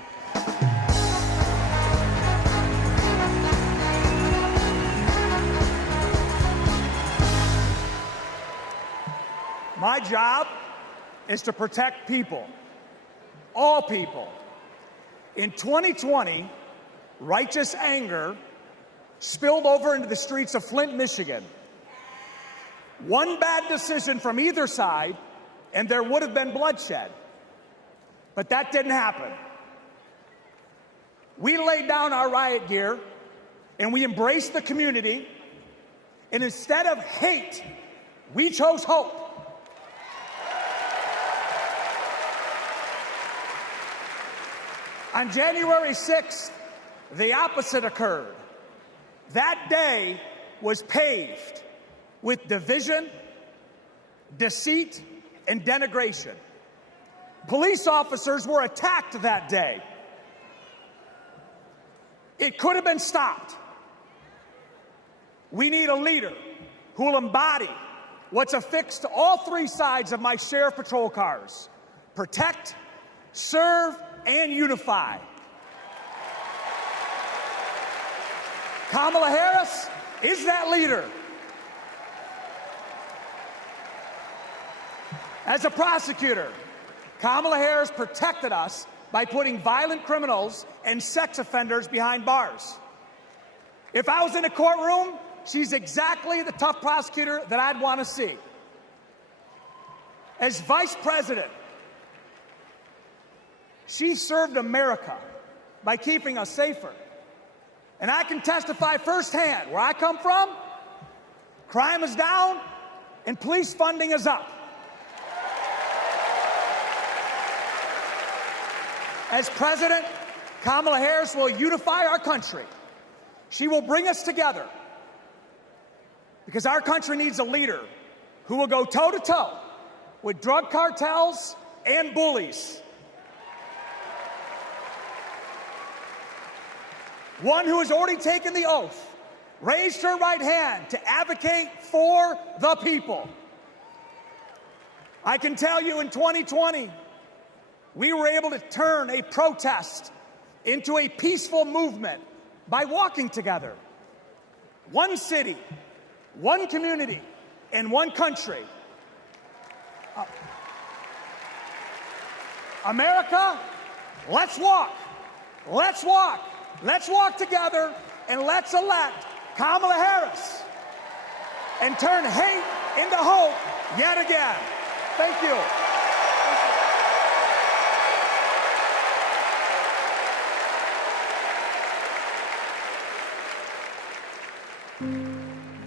My job is to protect people, all people. In 2020, righteous anger spilled over into the streets of Flint, Michigan. One bad decision from either side, and there would have been bloodshed. But that didn't happen. We laid down our riot gear, and we embraced the community, and instead of hate, we chose hope. On January 6th, the opposite occurred. That day was paved with division, deceit, and denigration. Police officers were attacked that day. It could have been stopped. We need a leader who will embody what's affixed to all three sides of my sheriff patrol cars: protect, serve, and unify. Kamala Harris is that leader. As a prosecutor, Kamala Harris protected us by putting violent criminals and sex offenders behind bars. If I was in a courtroom, she's exactly the tough prosecutor that I'd want to see. As vice president, she served America by keeping us safer. And I can testify firsthand, where I come from, crime is down and police funding is up. As president, Kamala Harris will unify our country. She will bring us together because our country needs a leader who will go toe-to-toe with drug cartels and bullies. One who has already taken the oath, raised her right hand to advocate for the people. I can tell you in 2020, we were able to turn a protest into a peaceful movement by walking together. One city, one community, and one country. America, let's walk. Let's walk. Let's walk together and let's elect Kamala Harris and turn hate into hope yet again. Thank you.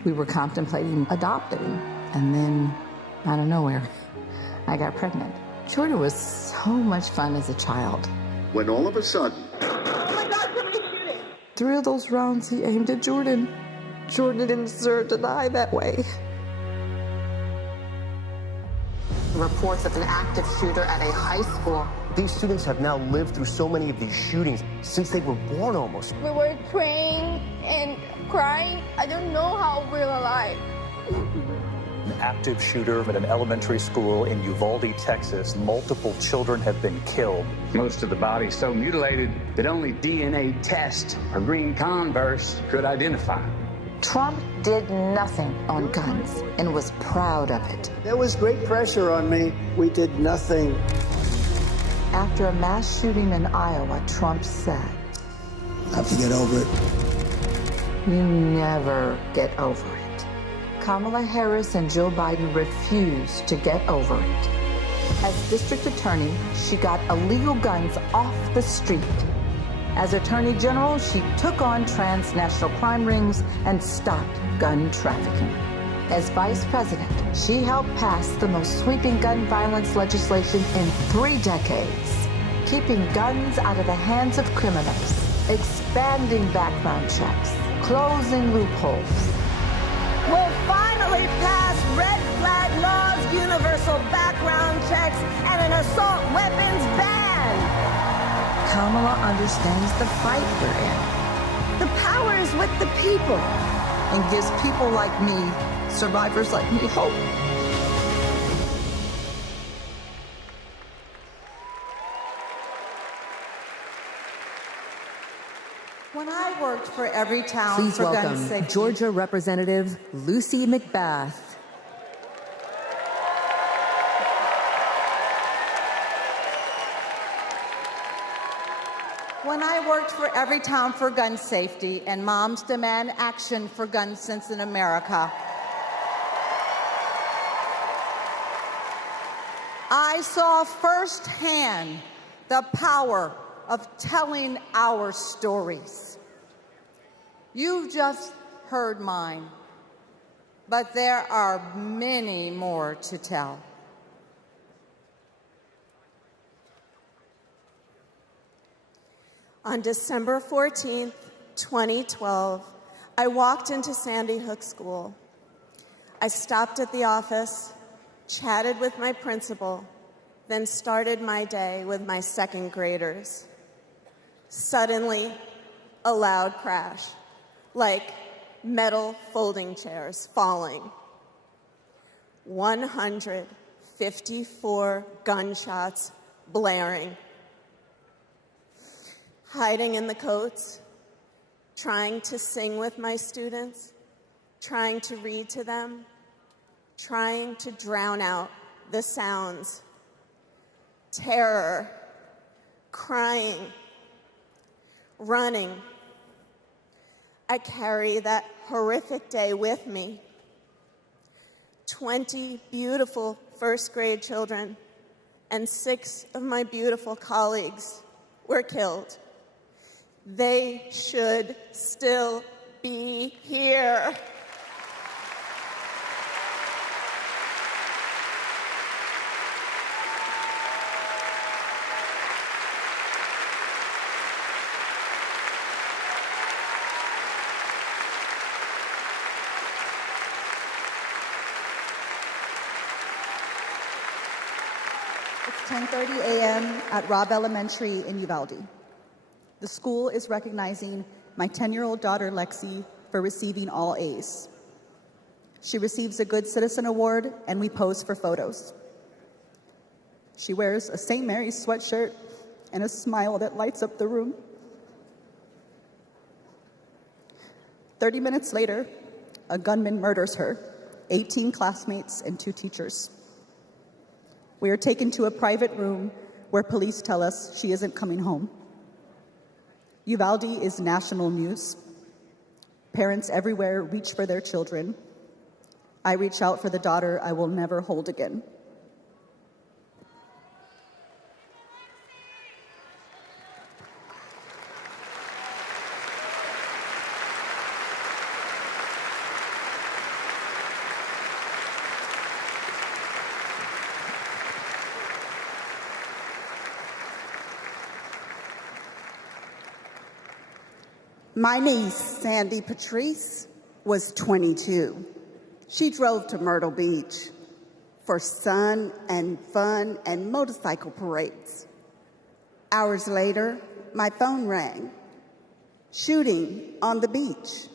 We were contemplating adopting, and then, out of nowhere, I got pregnant. Jordan was so much fun as a child. When all of a sudden... Oh my God, somebody's shooting! 3 of those rounds he aimed at Jordan. Jordan didn't deserve to die that way. Reports of an active shooter at a high school. These students have now lived through so many of these shootings since they were born almost. We were praying and crying. I don't know how we're alive. An active shooter at an elementary school in Uvalde, Texas. Multiple children have been killed. Most of the body so mutilated that only DNA tests or green Converse could identify. Trump did nothing on guns and was proud of it. There was great pressure on me. We did nothing. After a mass shooting in Iowa, Trump said, I have to get over it. "You never get over it." Kamala Harris and Joe Biden refused to get over it. As district attorney, she got illegal guns off the street. As Attorney General, she took on transnational crime rings and stopped gun trafficking. As Vice President, she helped pass the most sweeping gun violence legislation in 3 decades, keeping guns out of the hands of criminals, expanding background checks, closing loopholes. We'll finally pass red flag laws, universal background checks, and an assault weapons ban. Kamala understands the fight we're in. The power is with the people. And gives people like me, survivors like me, hope. When I worked for Everytown Please for gun welcome safety, Georgia Representative Lucy McBath. When I worked for Everytown for gun safety and Moms Demand Action for Gun Sense in America, I saw firsthand the power of telling our stories. You've just heard mine, but there are many more to tell. On December 14th, 2012, I walked into Sandy Hook School. I stopped at the office, chatted with my principal, then started my day with my second graders. Suddenly, a loud crash, like metal folding chairs falling. 154 gunshots blaring. Hiding in the coats, trying to sing with my students, trying to read to them, trying to drown out the sounds. Terror, crying, running. I carry that horrific day with me. 20 beautiful first grade children and 6 of my beautiful colleagues were killed. They should still be here. It's 10:30 a.m. at Robb Elementary in Uvalde. The school is recognizing my 10-year-old daughter, Lexi, for receiving all A's. She receives a Good Citizen Award, and we pose for photos. She wears a St. Mary's sweatshirt and a smile that lights up the room. 30 minutes later, a gunman murders her, 18 classmates, and 2 teachers. We are taken to a private room where police tell us she isn't coming home. Uvalde is national news. Parents everywhere reach for their children. I reach out for the daughter I will never hold again. My niece, Sandy Patrice, was 22. She drove to Myrtle Beach for sun and fun and motorcycle parades. Hours later, my phone rang. Shooting on the beach.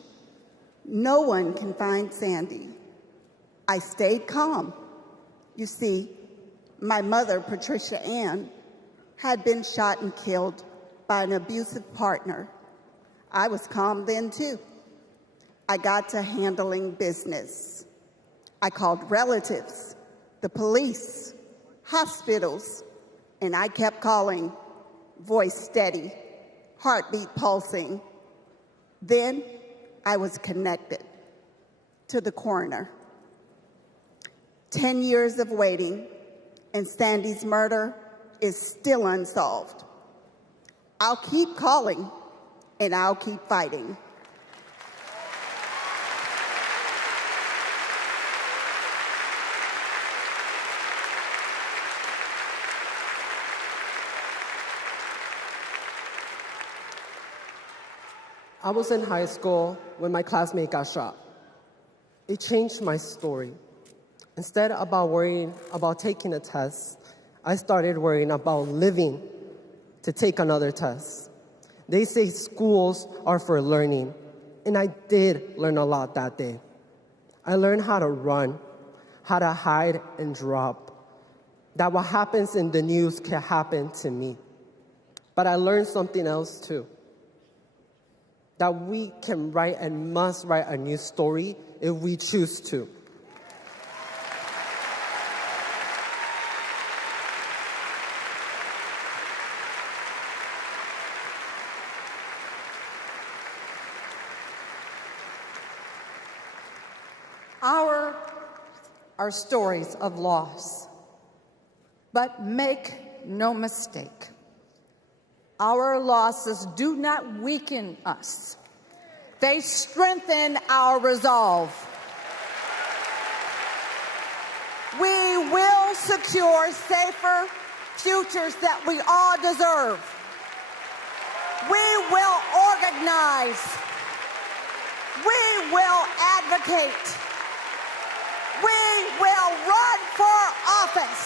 No one can find Sandy. I stayed calm. You see, my mother, Patricia Ann, had been shot and killed by an abusive partner. I was calm then, too. I got to handling business. I called relatives, the police, hospitals, and I kept calling, voice steady, heartbeat pulsing. Then I was connected to the coroner. 10 years of waiting, and Sandy's murder is still unsolved. I'll keep calling, and I'll keep fighting. I was in high school when my classmate got shot. It changed my story. Instead of worrying about taking a test, I started worrying about living to take another test. They say schools are for learning, and I did learn a lot that day. I learned how to run, how to hide and drop, that what happens in the news can happen to me. But I learned something else too, that we can write and must write a new story if we choose to. Our are stories of loss. But make no mistake, our losses do not weaken us. They strengthen our resolve. We will secure safer futures that we all deserve. We will organize. We will advocate. We will run for office.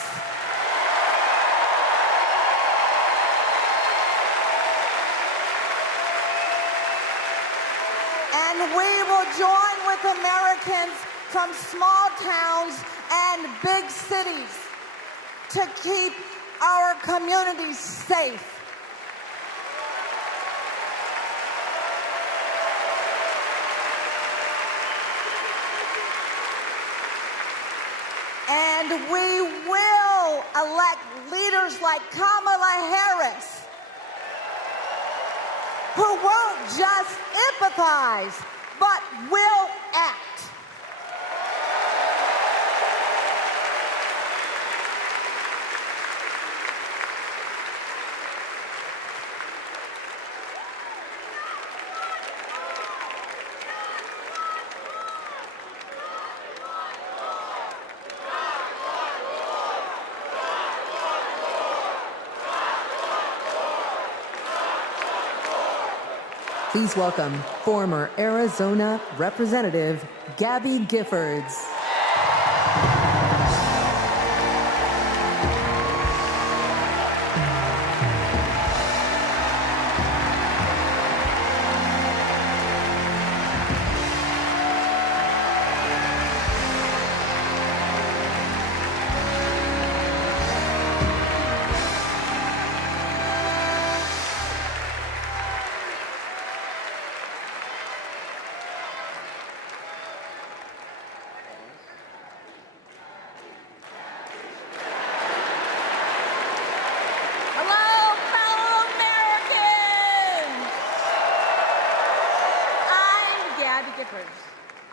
And we will join with Americans from small towns and big cities to keep our communities safe. And we will elect leaders like Kamala Harris, who won't just empathize, but will act. Please welcome former Arizona Representative Gabby Giffords.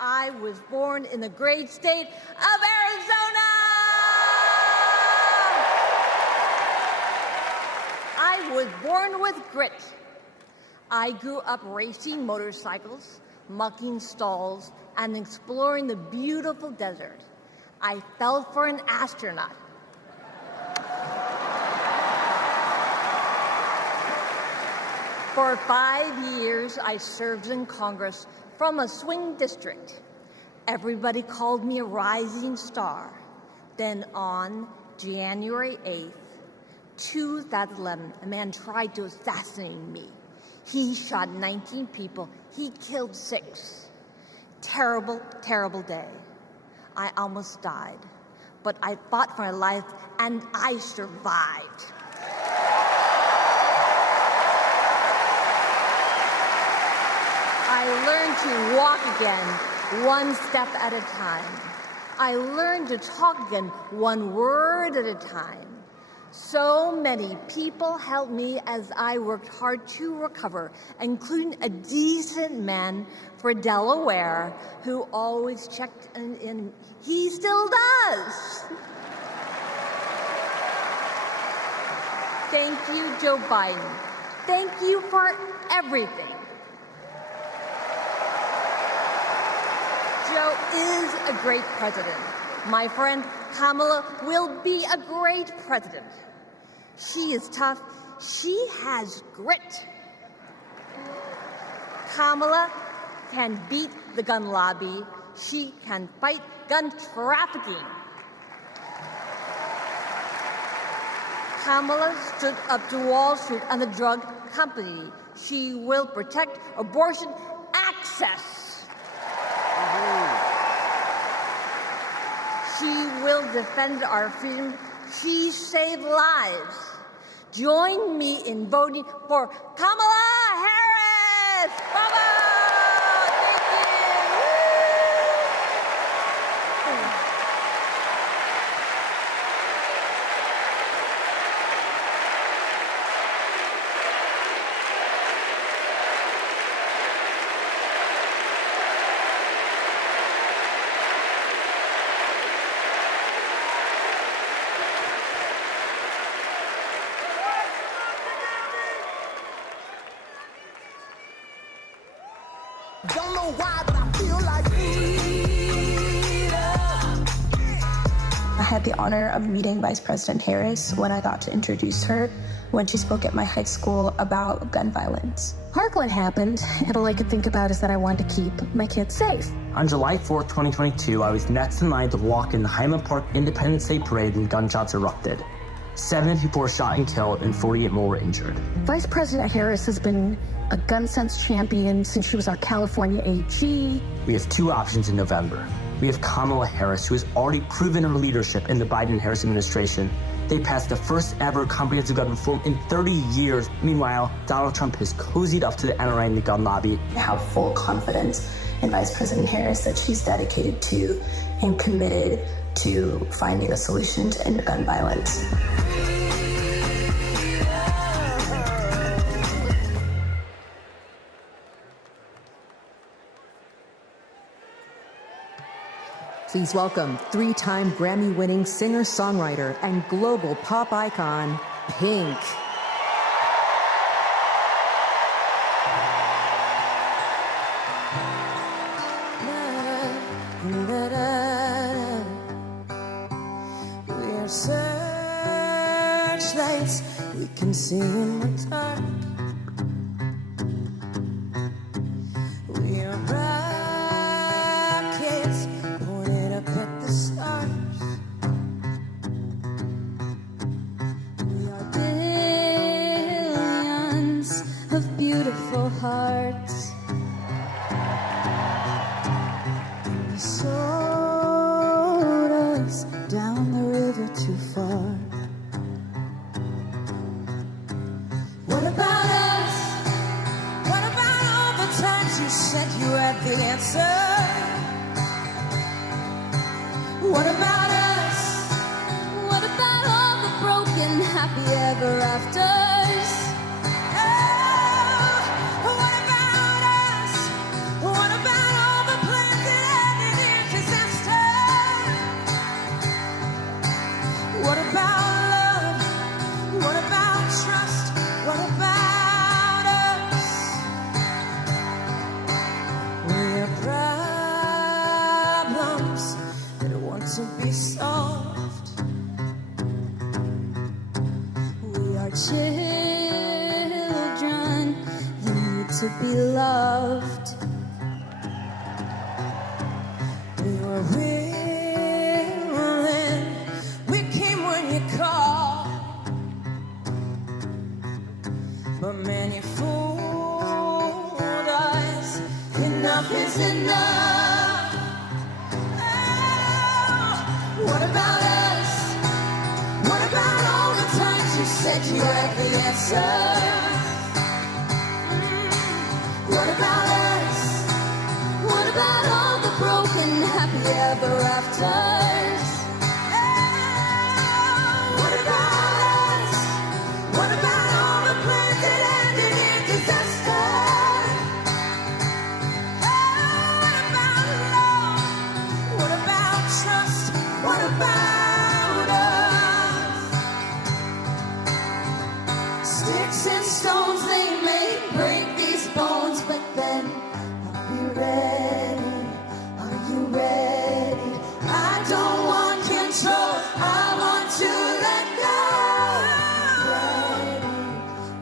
I was born in the great state of Arizona. I was born with grit. I grew up racing motorcycles, mucking stalls, and exploring the beautiful desert. I fell for an astronaut. For 5 years, I served in Congress from a swing district. Everybody called me a rising star. Then on January 8th, 2011, a man tried to assassinate me. He shot 19 people. He killed 6. Terrible, terrible day. I almost died, but I fought for my life and I survived. I learned to walk again, one step at a time. I learned to talk again, one word at a time. So many people helped me as I worked hard to recover, including a decent man for Delaware who always checked in. He still does. Thank you, Joe Biden, Thank you for everything. Joe is a great president. My friend Kamala will be a great president. She is tough. She has grit. Kamala can beat the gun lobby. She can fight gun trafficking. Kamala stood up to Wall Street and the drug company. She will protect abortion access. She will defend our freedom. She saved lives. Join me in voting for Kamala Harris. Bravo! Don't know why, but I feel like I had the honor of meeting Vice President Harris when I got to introduce her when she spoke at my high school about gun violence. Parkland happened, and all I could think about is that I wanted to keep my kids safe. On July 4th, 2022, I was next in line to walk in the Hyman Park Independence Day Parade when gunshots erupted. 7 people were shot and killed, and 48 more were injured. Vice President Harris has been a gun sense champion since she was our California AG. We have 2 options in November. We have Kamala Harris, who has already proven her leadership in the Biden-Harris administration. They passed the first ever comprehensive gun reform in 30 years. Meanwhile, Donald Trump has cozied up to the NRA and the gun lobby. I have full confidence in Vice President Harris that she's dedicated to and committed to finding a solution to end gun violence. Please welcome 3-time Grammy-winning singer-songwriter and global pop icon, Pink. we are searchlights we can see in the dark. We are rockets pointed up at the stars. We are billions of beautiful hearts. You sold us down the river too far. What about us? What about all the times you said you had the answer? What about us? What about all the broken happy ever afters? Oh, what about us? What about all the plans that ended in disaster? What about love? What about trust? What about us? We're problems that want to be solved. We are children that need to be loved. We were willing, we came when you called. But man, you fooled us. Enough is enough. Oh, what about us? What about all the times you said you had the answer? What about us? What about all the broken happy ever afters? What about us? What about all the plans that ended in disaster? What about love? What about trust? What about us? Sticks and stones, they may break these bones, but then I'll be ready. Are you ready? I don't want control, I want to let go.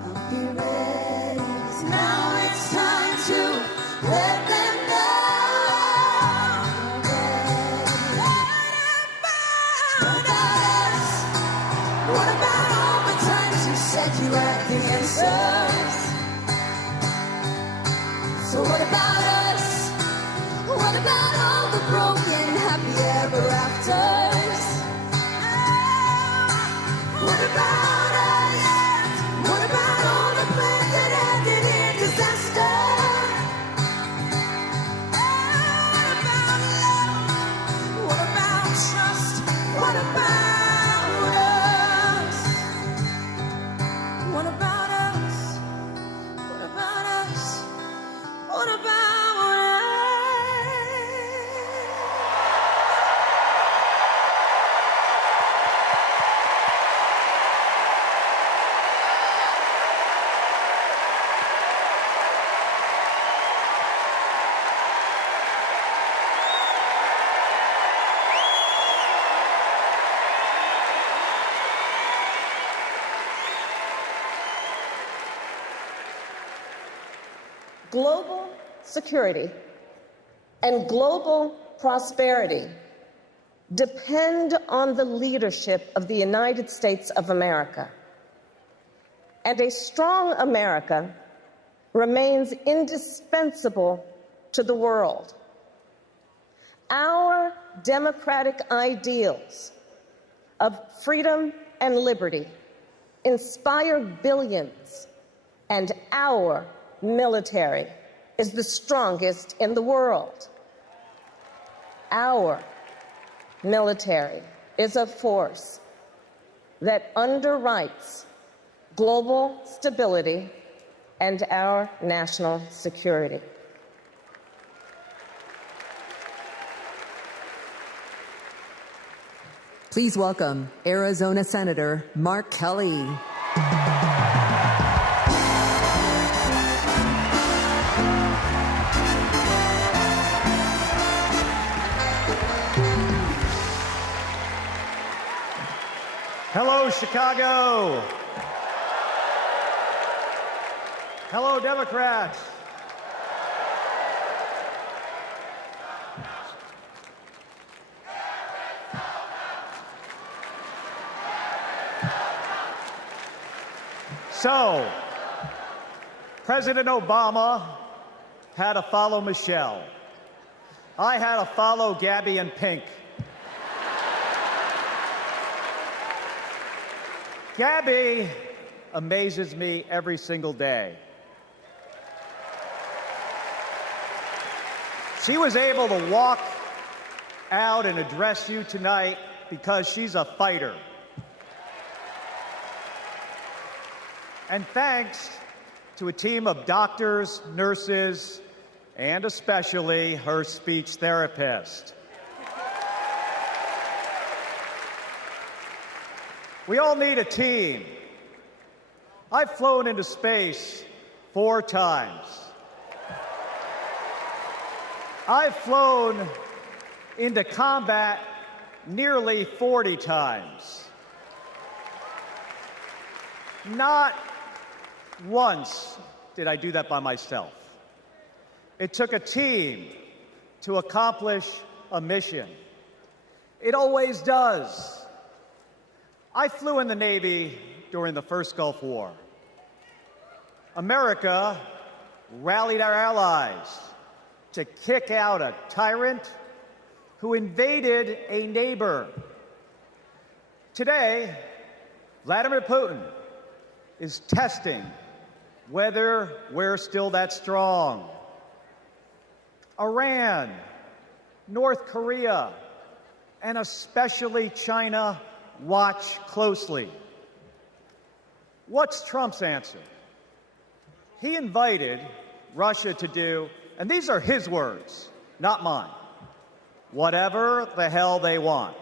I'll be ready, 'cause now it's time to let them know. What about us? What about all the times you said you had the answers? So what about us? What about all the broken happy ever afters? What about us? What about all the plans that ended in disaster? What about love? What about trust? What about us? What about us? What about us? What about us? Global security and global prosperity depend on the leadership of the United States of America. And a strong America remains indispensable to the world. Our democratic ideals of freedom and liberty inspire billions, and our military is the strongest in the world. Our military is a force that underwrites global stability and our national security. Please welcome Arizona Senator Mark Kelly. Hello, Chicago. Hello, Democrats. So, President Obama had to follow Michelle. I had to follow Gabby and Pink. Gabby amazes me every single day. She was able to walk out and address you tonight because she's a fighter. And thanks to a team of doctors, nurses, and especially her speech therapist. We all need a team. I've flown into space 4 times. I've flown into combat nearly 40 times. Not once did I do that by myself. It took a team to accomplish a mission. It always does. I flew in the Navy during the first Gulf War. America rallied our allies to kick out a tyrant who invaded a neighbor. Today, Vladimir Putin is testing whether we're still that strong. Iran, North Korea, and especially China watch closely. What's Trump's answer? He invited Russia to do, and these are his words, not mine, whatever the hell they want.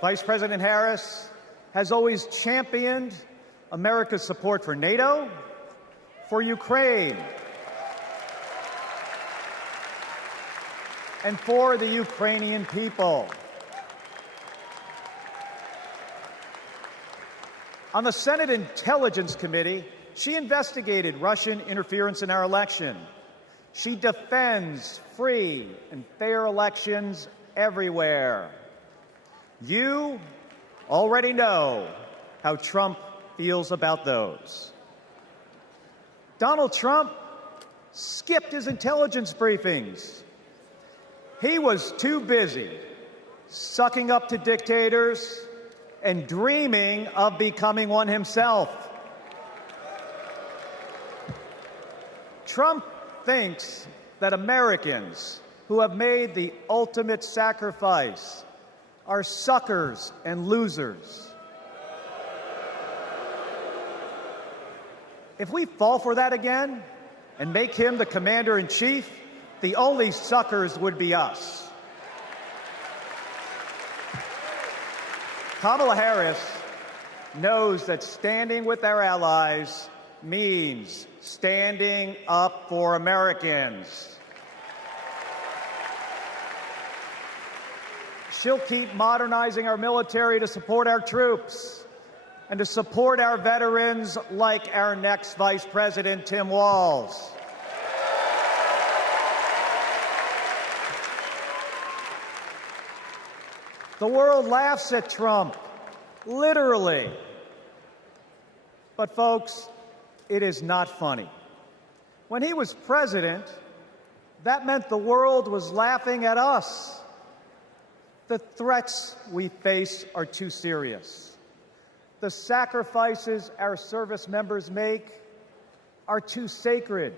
Vice President Harris has always championed America's support for NATO, for Ukraine, and for the Ukrainian people. On the Senate Intelligence Committee, she investigated Russian interference in our election. She defends free and fair elections everywhere. You already know how Trump feels about those. Donald Trump skipped his intelligence briefings. He was too busy sucking up to dictators and dreaming of becoming one himself. Trump thinks that Americans who have made the ultimate sacrifice are suckers and losers. If we fall for that again and make him the commander-in-chief, the only suckers would be us. Kamala Harris knows that standing with our allies means standing up for Americans. She'll keep modernizing our military to support our troops and to support our veterans like our next Vice President, Tim Walz. The world laughs at Trump, literally. But folks, it is not funny. When he was president, that meant the world was laughing at us. The threats we face are too serious. The sacrifices our service members make are too sacred.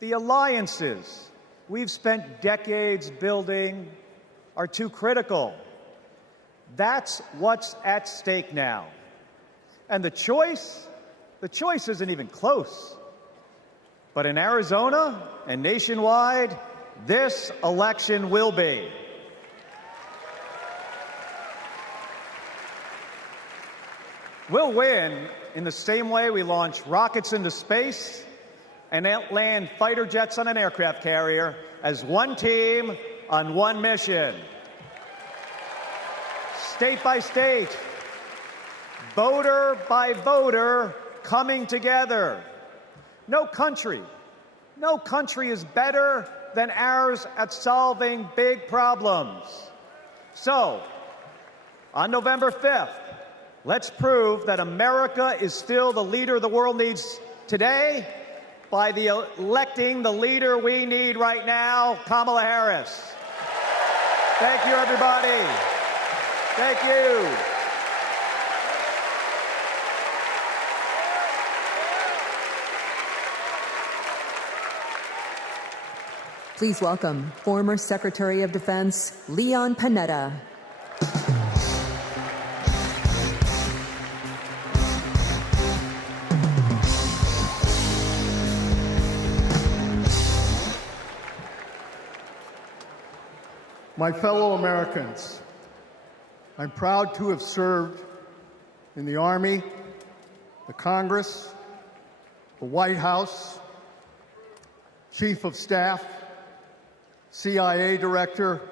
The alliances we've spent decades building are too critical. That's what's at stake now. And the choice isn't even close. But in Arizona and nationwide, this election will be. We'll win in the same way we launch rockets into space and land fighter jets on an aircraft carrier as one team on one mission. State by state, voter by voter, coming together. No country is better than ours at solving big problems. So, on November 5th, let's prove that America is still the leader the world needs today by electing the leader we need right now, Kamala Harris. Thank you, everybody. Thank you. Please welcome former Secretary of Defense Leon Panetta. My fellow Americans, I'm proud to have served in the Army, the Congress, the White House, Chief of Staff, CIA Director,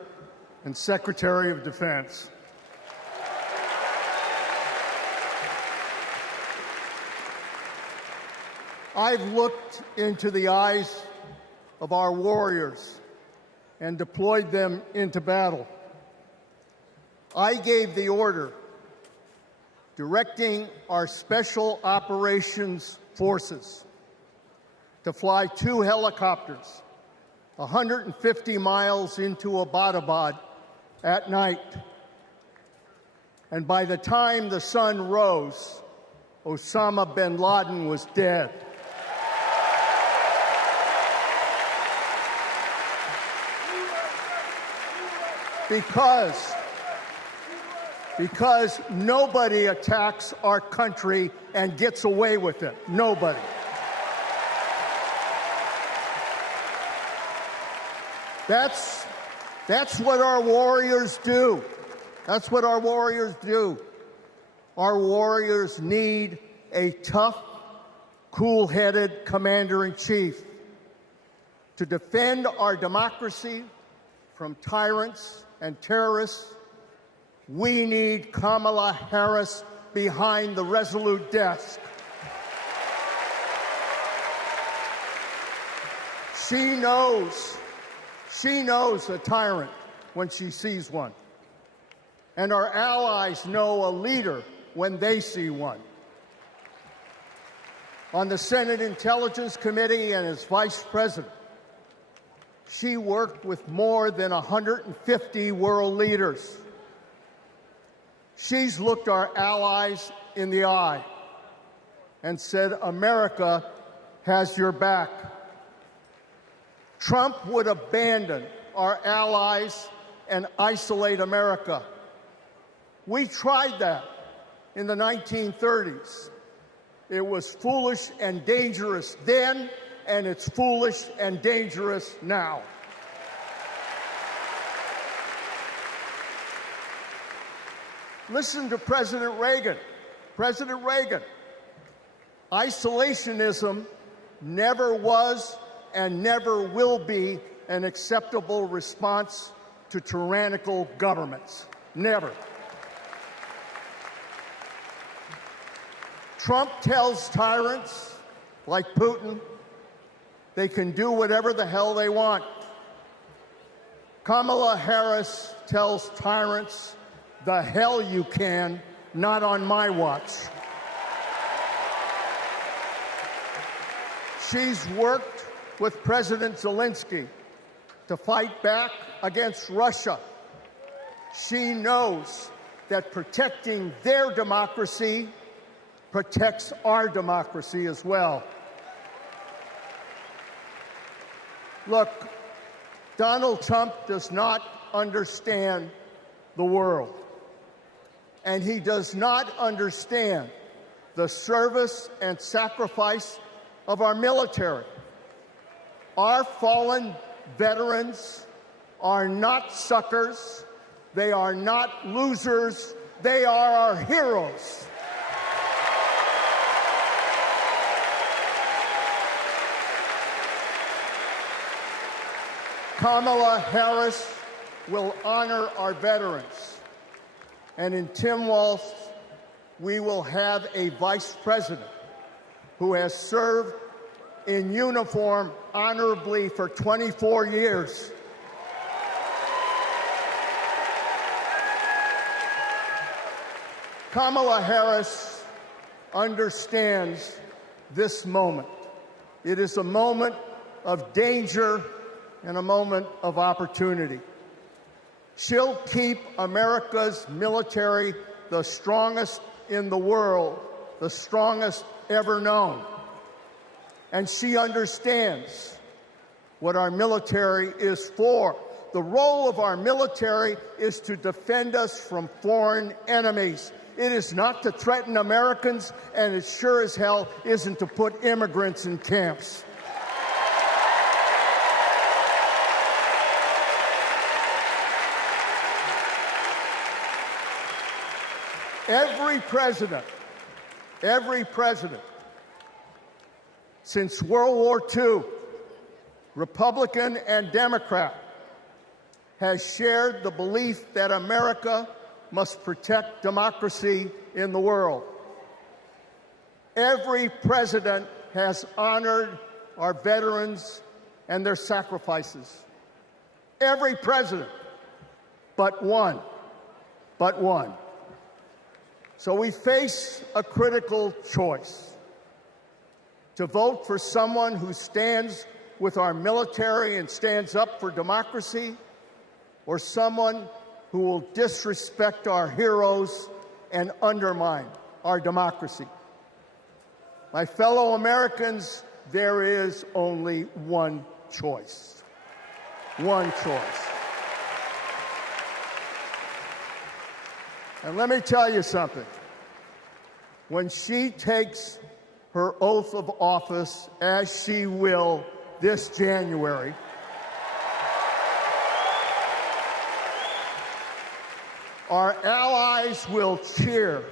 and Secretary of Defense. I've looked into the eyes of our warriors and deployed them into battle. I gave the order directing our Special Operations Forces to fly 2 helicopters 150 miles into Abbottabad at night. And by the time the sun rose, Osama bin Laden was dead. Because nobody attacks our country and gets away with it. Nobody. That's what our warriors do. That's what our warriors do. Our warriors need a tough, cool-headed commander-in-chief to defend our democracy from tyrants and terrorists. We need Kamala Harris behind the resolute desk. She knows a tyrant when she sees one. And our allies know a leader when they see one. On the Senate Intelligence Committee and as Vice President, she worked with more than 150 world leaders. She's looked our allies in the eye and said, America has your back. Trump would abandon our allies and isolate America. We tried that in the 1930s. It was foolish and dangerous then, and it's foolish and dangerous now. Listen to President Reagan. President Reagan. Isolationism never was and never will be an acceptable response to tyrannical governments. Never. Trump tells tyrants like Putin they can do whatever the hell they want. Kamala Harris tells tyrants, the hell you can, not on my watch. She's worked with President Zelensky to fight back against Russia. She knows that protecting their democracy protects our democracy as well. Look, Donald Trump does not understand the world, and he does not understand the service and sacrifice of our military. Our fallen veterans are not suckers. They are not losers. They are our heroes. Kamala Harris will honor our veterans. And in Tim Walz, we will have a vice president who has served in uniform honorably for 24 years. Kamala Harris understands this moment. It is a moment of danger and a moment of opportunity. She'll keep America's military the strongest in the world, the strongest ever known. And she understands what our military is for. The role of our military is to defend us from foreign enemies. It is not to threaten Americans, and it sure as hell isn't to put immigrants in camps. Every president since World War II, Republican and Democrat, has shared the belief that America must protect democracy in the world. Every president has honored our veterans and their sacrifices. Every president, but one. So we face a critical choice: to vote for someone who stands with our military and stands up for democracy, or someone who will disrespect our heroes and undermine our democracy. My fellow Americans, there is only one choice. One choice. And let me tell you something. When she takes her oath of office, as she will this January, Our allies will cheer.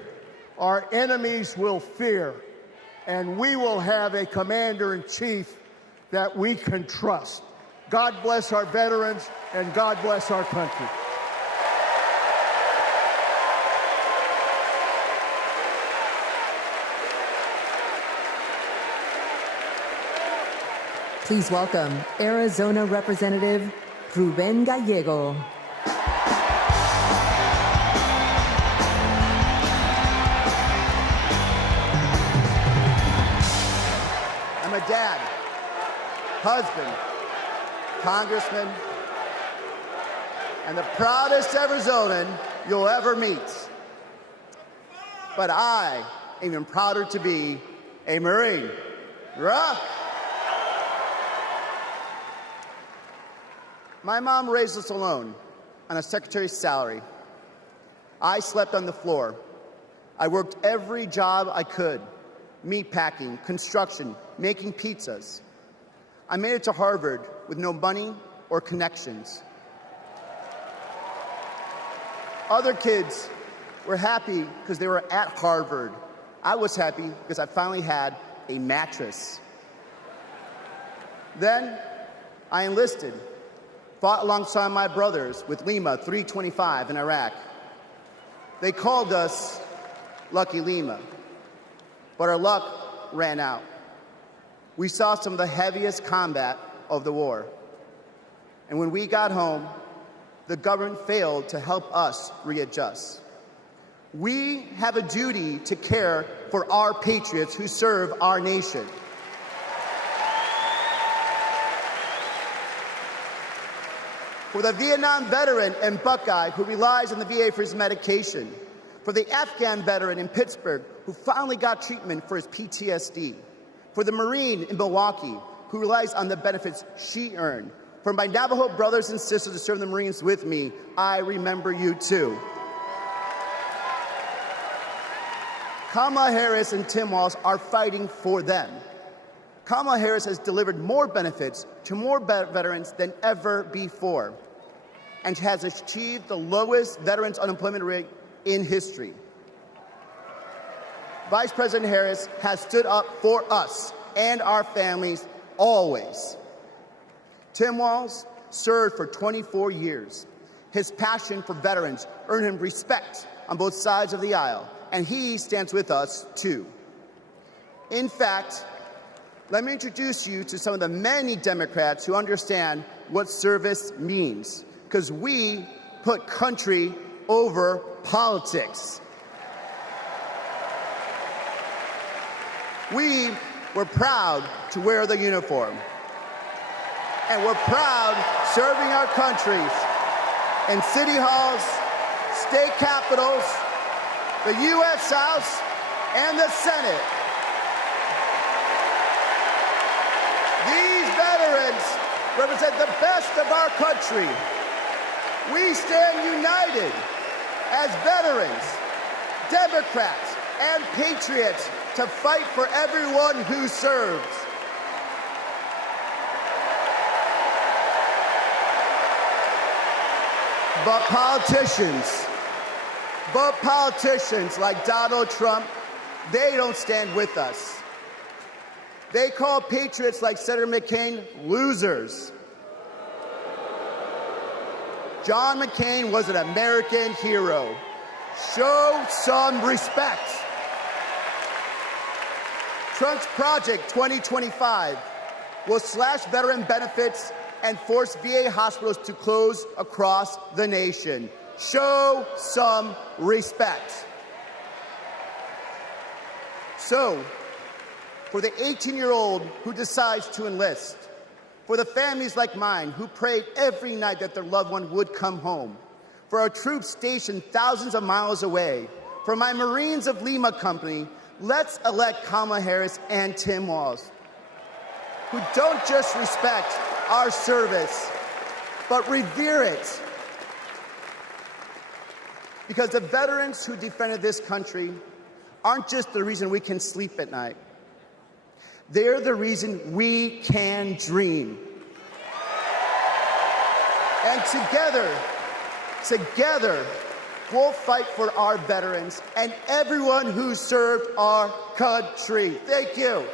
Our enemies will fear. And we will have a commander-in-chief that we can trust. God bless our veterans, and God bless our country. Please welcome Arizona Representative Ruben Gallego. I'm a dad, husband, congressman, and the proudest Arizonan you'll ever meet. But I am even prouder to be a Marine. Rah! My mom raised us alone on a secretary's salary. I slept on the floor. I worked every job I could: meat packing, construction, making pizzas. I made it to Harvard with no money or connections. Other kids were happy because they were at Harvard. I was happy because I finally had a mattress. Then I enlisted, fought alongside my brothers with Lima 325 in Iraq. They called us Lucky Lima, but our luck ran out. We saw some of the heaviest combat of the war. And when we got home, the government failed to help us readjust. We have a duty to care for our patriots who serve our nation. For the Vietnam veteran and Buckeye who relies on the VA for his medication. For the Afghan veteran in Pittsburgh who finally got treatment for his PTSD. For the Marine in Milwaukee who relies on the benefits she earned. For my Navajo brothers and sisters who serve the Marines with me, I remember you too. Kamala Harris and Tim Walz are fighting for them. Kamala Harris has delivered more benefits to more veterans than ever before and has achieved the lowest veterans unemployment rate in history. Vice President Harris has stood up for us and our families always. Tim Walz served for 24 years. His passion for veterans earned him respect on both sides of the aisle, and he stands with us too. In fact, let me introduce you to some of the many Democrats who understand what service means, because we put country over politics. We were proud to wear the uniform, and we're proud serving our countries in city halls, state capitals, the U.S. House, and the Senate. These veterans represent the best of our country. We stand united as veterans, Democrats, and patriots to fight for everyone who serves. But politicians like Donald Trump, they don't stand with us. They call patriots like Senator McCain losers. John McCain was an American hero. Show some respect. Trump's Project 2025 will slash veteran benefits and force VA hospitals to close across the nation. Show some respect. So, for the 18-year-old who decides to enlist, for the families like mine who prayed every night that their loved one would come home, for our troops stationed thousands of miles away, for my Marines of Lima Company, let's elect Kamala Harris and Tim Walz, who don't just respect our service, but revere it. Because the veterans who defended this country aren't just the reason we can sleep at night. They're the reason we can dream. And together, We'll fight for our veterans and everyone who served our country. Thank you.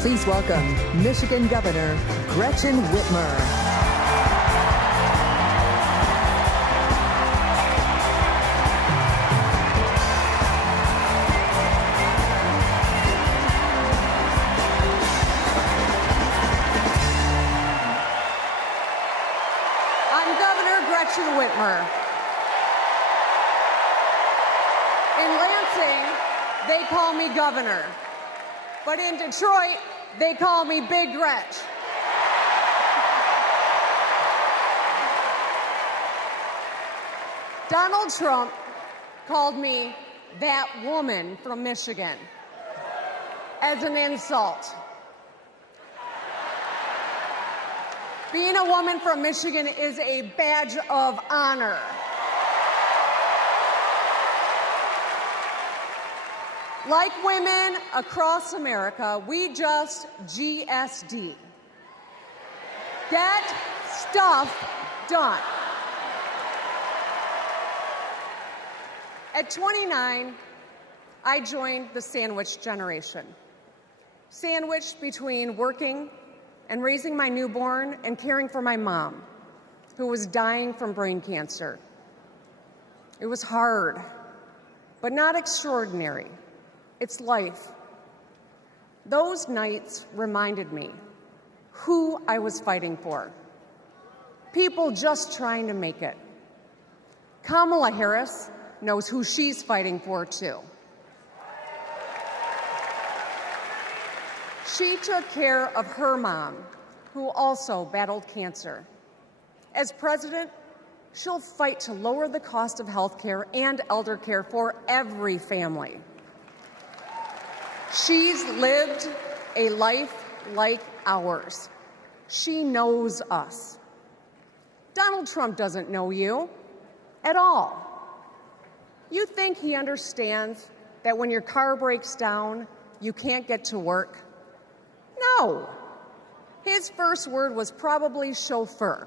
Please welcome Michigan Governor Gretchen Whitmer. I'm Governor Gretchen Whitmer. In Lansing, they call me governor. But in Detroit, they call me Big Gretch. Donald Trump called me that woman from Michigan as an insult. Being a woman from Michigan is a badge of honor. Like women across America, we just GSD. Get stuff done. At 29, I joined the sandwich generation. Sandwiched between working and raising my newborn and caring for my mom, who was dying from brain cancer. It was hard, but not extraordinary. It's life. Those nights reminded me who I was fighting for. People just trying to make it. Kamala Harris knows who she's fighting for, too. She took care of her mom, who also battled cancer. As president, she'll fight to lower the cost of health care and elder care for every family. She's lived a life like ours. She knows us. Donald Trump doesn't know you at all. You think he understands that when your car breaks down, you can't get to work? No. His first word was probably chauffeur.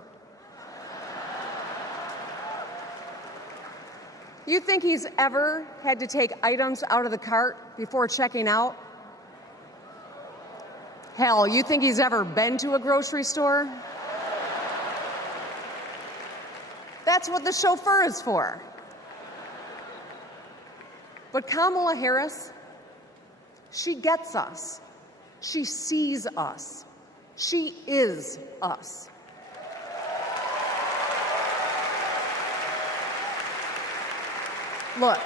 You think he's ever had to take items out of the cart before checking out? Hell, you think he's ever been to a grocery store? That's what the chauffeur is for. But Kamala Harris, she gets us. She sees us. She is us. Look,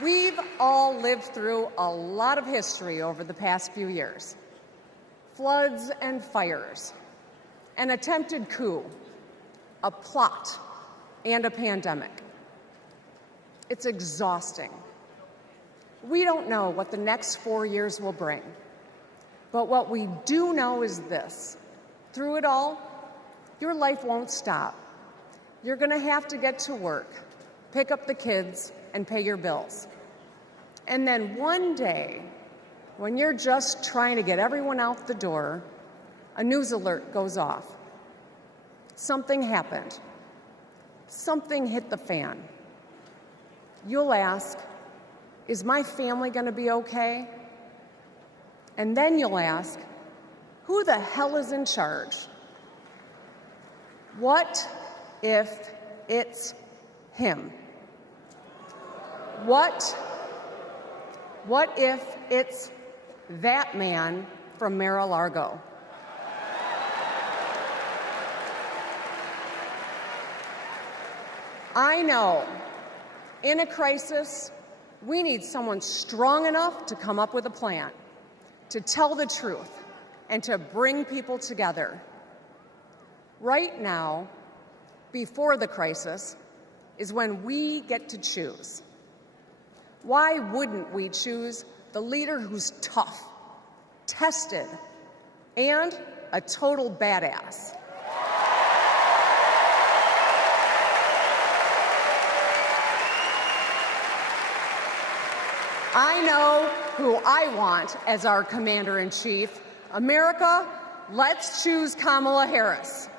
we've all lived through a lot of history over the past few years. Floods and fires, an attempted coup, a plot, and a pandemic. It's exhausting. We don't know what the next 4 years will bring. But what we do know is this. Through it all, your life won't stop. You're going to have to get to work, pick up the kids, and pay your bills. And then one day, when you're just trying to get everyone out the door, a news alert goes off. Something happened. Something hit the fan. You'll ask, is my family going to be okay? And then you'll ask, who the hell is in charge? What if it's him? What if it's that man from Mar-a-Lago? I know, in a crisis, we need someone strong enough to come up with a plan, to tell the truth, and to bring people together. Right now, before the crisis, is when we get to choose. Why wouldn't we choose the leader who's tough, tested, and a total badass? I know who I want as our commander-in-chief. America, let's choose Kamala Harris.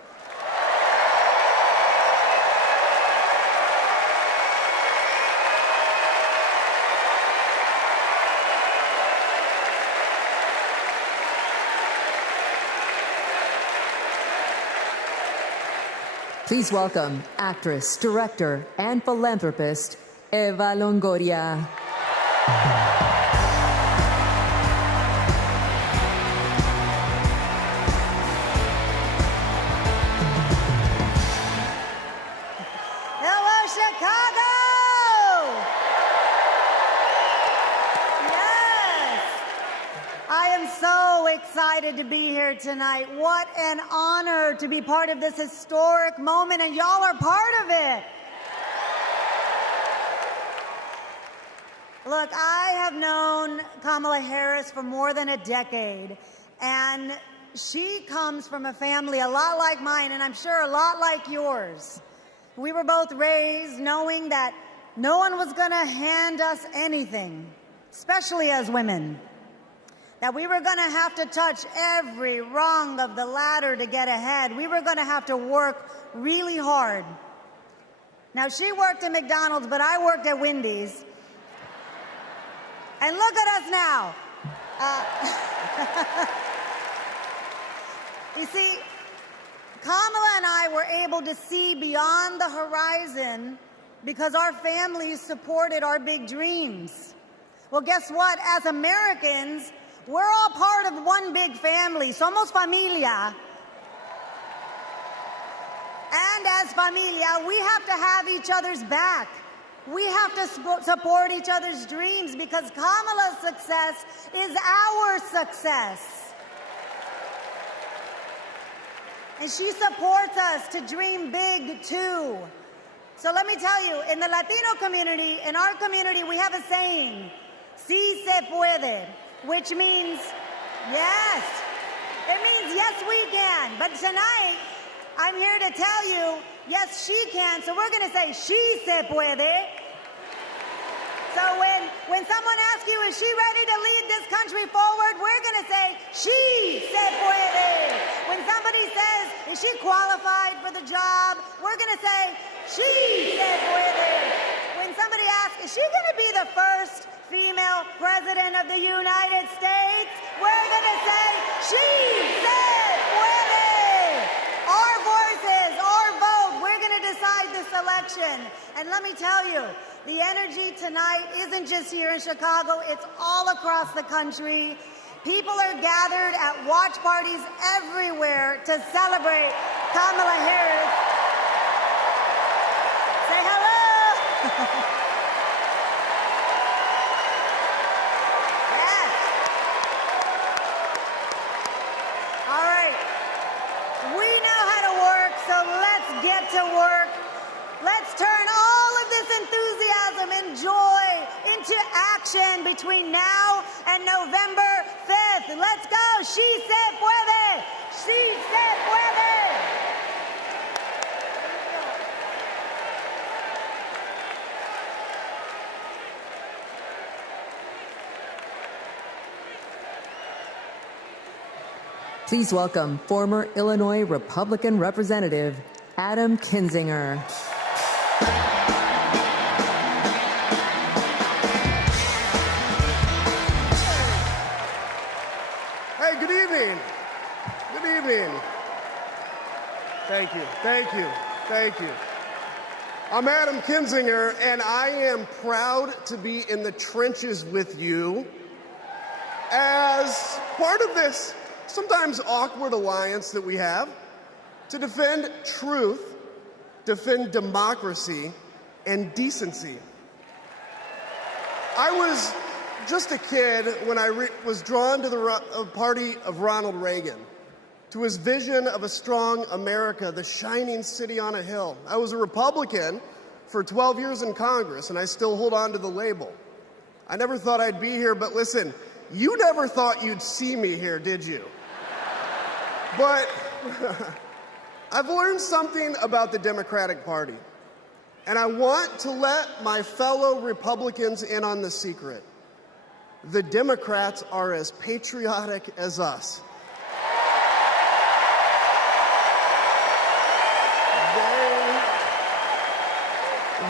Please welcome actress, director, and philanthropist, Eva Longoria. Hello, Chicago! Yes! I am so excited to be here tonight. What an honor to be part of this historic moment, and y'all are part of it. Look, I have known Kamala Harris for more than a decade, and she comes from a family a lot like mine, and I'm sure a lot like yours. We were both raised knowing that no one was going to hand us anything, especially as women. That we were going to have to touch every rung of the ladder to get ahead. We were going to have to work really hard. Now, she worked at McDonald's, but I worked at Wendy's. And look at us now. You see, Kamala and I were able to see beyond the horizon because our families supported our big dreams. Well, guess what? As Americans, we're all part of one big family. Somos familia. And as familia, we have to have each other's back. We have to support each other's dreams because Kamala's success is our success. And she supports us to dream big too. So let me tell you, in the Latino community, in our community, we have a saying, "Sí se puede," which means yes. It means yes, we can. But tonight, I'm here to tell you, yes, she can. So we're going to say, "She se puede." So when someone asks you, is she ready to lead this country forward, we're going to say, "She se puede." When somebody says, is she qualified for the job, we're going to say, "She se puede." When somebody asks, is she going to be the first female president of the United States, we're going to say, "She se puede." Our voices, our vote, we're going to decide this election. And let me tell you, the energy tonight isn't just here in Chicago, it's all across the country. People are gathered at watch parties everywhere to celebrate Kamala Harris. Say hello. Yes. All right. We know how to work, so let's get to work. Let's turn all of this enthusiasm and joy into action between now and November 5th. Let's go. She se puede. She se puede. Please welcome former Illinois Republican Representative Adam Kinzinger. Hey, good evening. Good evening. Thank you. Thank you. Thank you. I'm Adam Kinzinger, and I am proud to be in the trenches with you as part of this sometimes awkward alliance that we have to defend truth, defend democracy, and decency. I was just a kid when I was drawn to the party of Ronald Reagan, to his vision of a strong America, the shining city on a hill. I was a Republican for 12 years in Congress, and I still hold on to the label. I never thought I'd be here, but listen, you never thought you'd see me here, did you? But I've learned something about the Democratic Party, and I want to let my fellow Republicans in on the secret. The Democrats are as patriotic as us.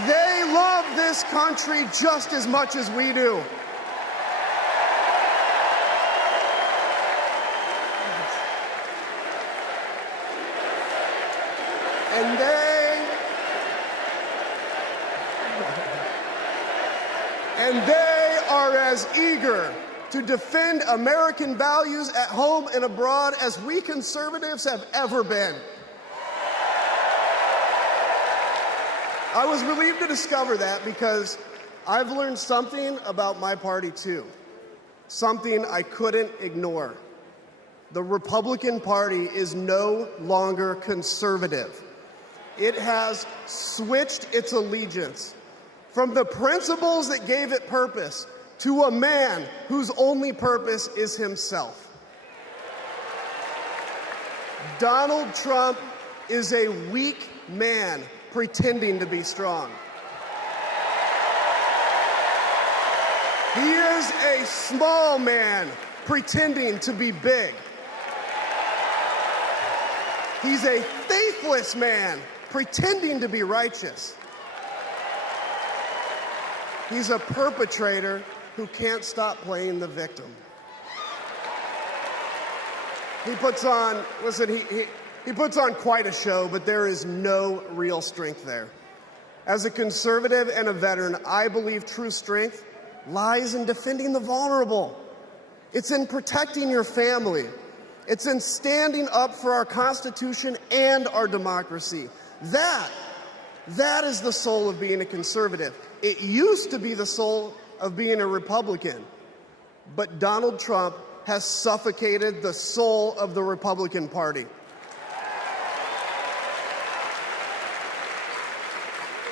They love this country just as much as we do. And they are as eager to defend American values at home and abroad as we conservatives have ever been. I was relieved to discover that because I've learned something about my party too, something I couldn't ignore. The Republican Party is no longer conservative. It has switched its allegiance from the principles that gave it purpose to a man whose only purpose is himself. Donald Trump is a weak man pretending to be strong. He is a small man pretending to be big. He's a faithless man pretending to be righteous. He's a perpetrator who can't stop playing the victim. He puts on, he puts on quite a show, but there is no real strength there. As a conservative and a veteran, I believe true strength lies in defending the vulnerable. It's in protecting your family. It's in standing up for our Constitution and our democracy. That is the soul of being a conservative. It used to be the soul of being a Republican, but Donald Trump has suffocated the soul of the Republican Party.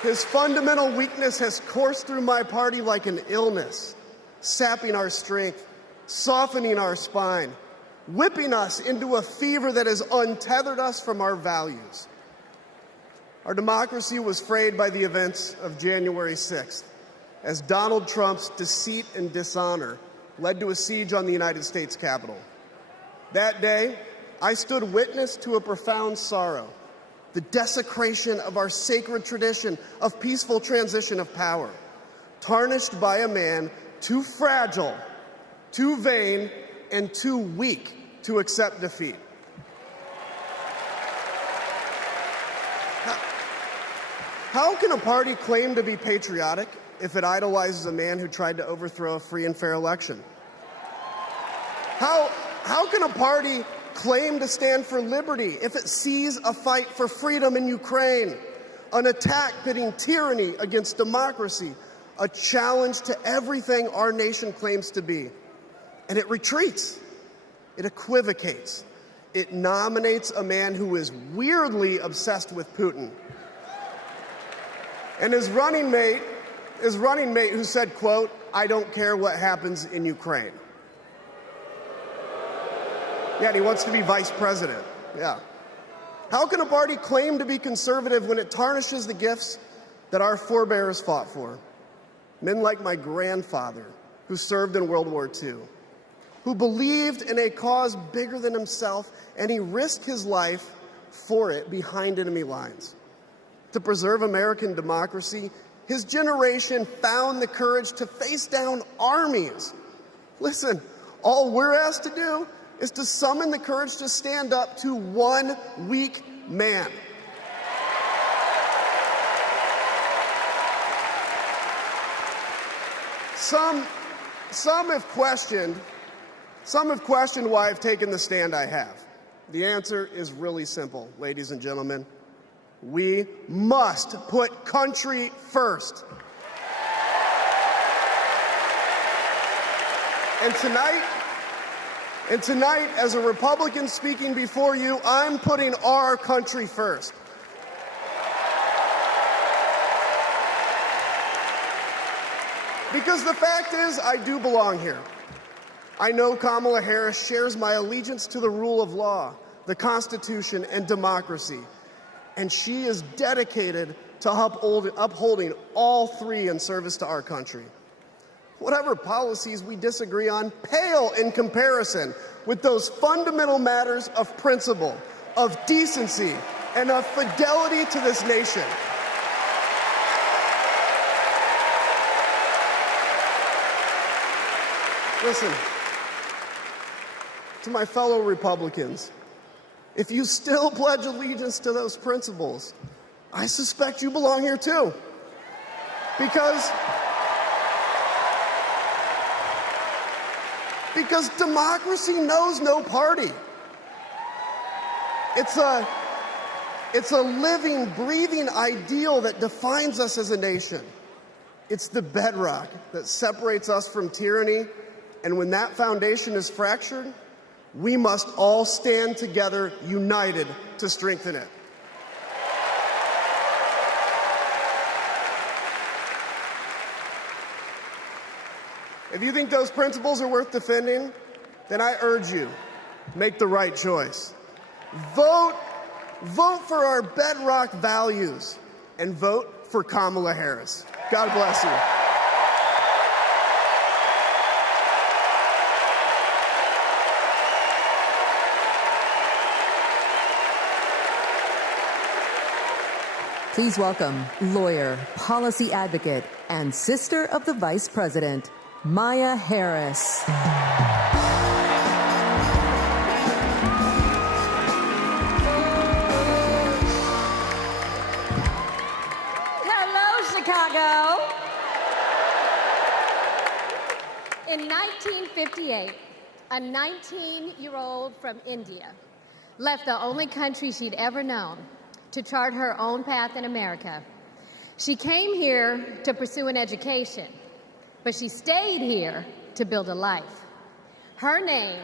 His fundamental weakness has coursed through my party like an illness, sapping our strength, softening our spine, whipping us into a fever that has untethered us from our values. Our democracy was frayed by the events of January 6th, as Donald Trump's deceit and dishonor led to a siege on the United States Capitol. That day, I stood witness to a profound sorrow, the desecration of our sacred tradition of peaceful transition of power, tarnished by a man too fragile, too vain, and too weak to accept defeat. How can a party claim to be patriotic if it idolizes a man who tried to overthrow a free and fair election? How can a party claim to stand for liberty if it sees a fight for freedom in Ukraine, an attack pitting tyranny against democracy, a challenge to everything our nation claims to be, and it retreats, it equivocates, it nominates a man who is weirdly obsessed with Putin? And his running mate who said, quote, "I don't care what happens in Ukraine." Yeah, and he wants to be vice president. Yeah. How can a party claim to be conservative when it tarnishes the gifts that our forebears fought for? Men like my grandfather, who served in World War II, who believed in a cause bigger than himself, and he risked his life for it behind enemy lines. To preserve American democracy, his generation found the courage to face down armies. Listen, all we're asked to do is to summon the courage to stand up to one weak man. Some have questioned why I've taken the stand I have. The answer is really simple, ladies and gentlemen. We must put country first. And tonight, as a Republican speaking before you, I'm putting our country first. Because the fact is, I do belong here. I know Kamala Harris shares my allegiance to the rule of law, the Constitution, and democracy. And she is dedicated to upholding all three in service to our country. Whatever policies we disagree on pale in comparison with those fundamental matters of principle, of decency, and of fidelity to this nation. Listen, to my fellow Republicans, if you still pledge allegiance to those principles, I suspect you belong here too. Because democracy knows no party. It's a living, breathing ideal that defines us as a nation. It's the bedrock that separates us from tyranny. And when that foundation is fractured, we must all stand together, united, to strengthen it. If you think those principles are worth defending, then I urge you, make the right choice. Vote for our bedrock values and vote for Kamala Harris. God bless you. Please welcome lawyer, policy advocate, and sister of the Vice President, Maya Harris. Hello, Chicago. In 1958, a 19-year-old from India left the only country she'd ever known to chart her own path in America. She came here to pursue an education, but she stayed here to build a life. Her name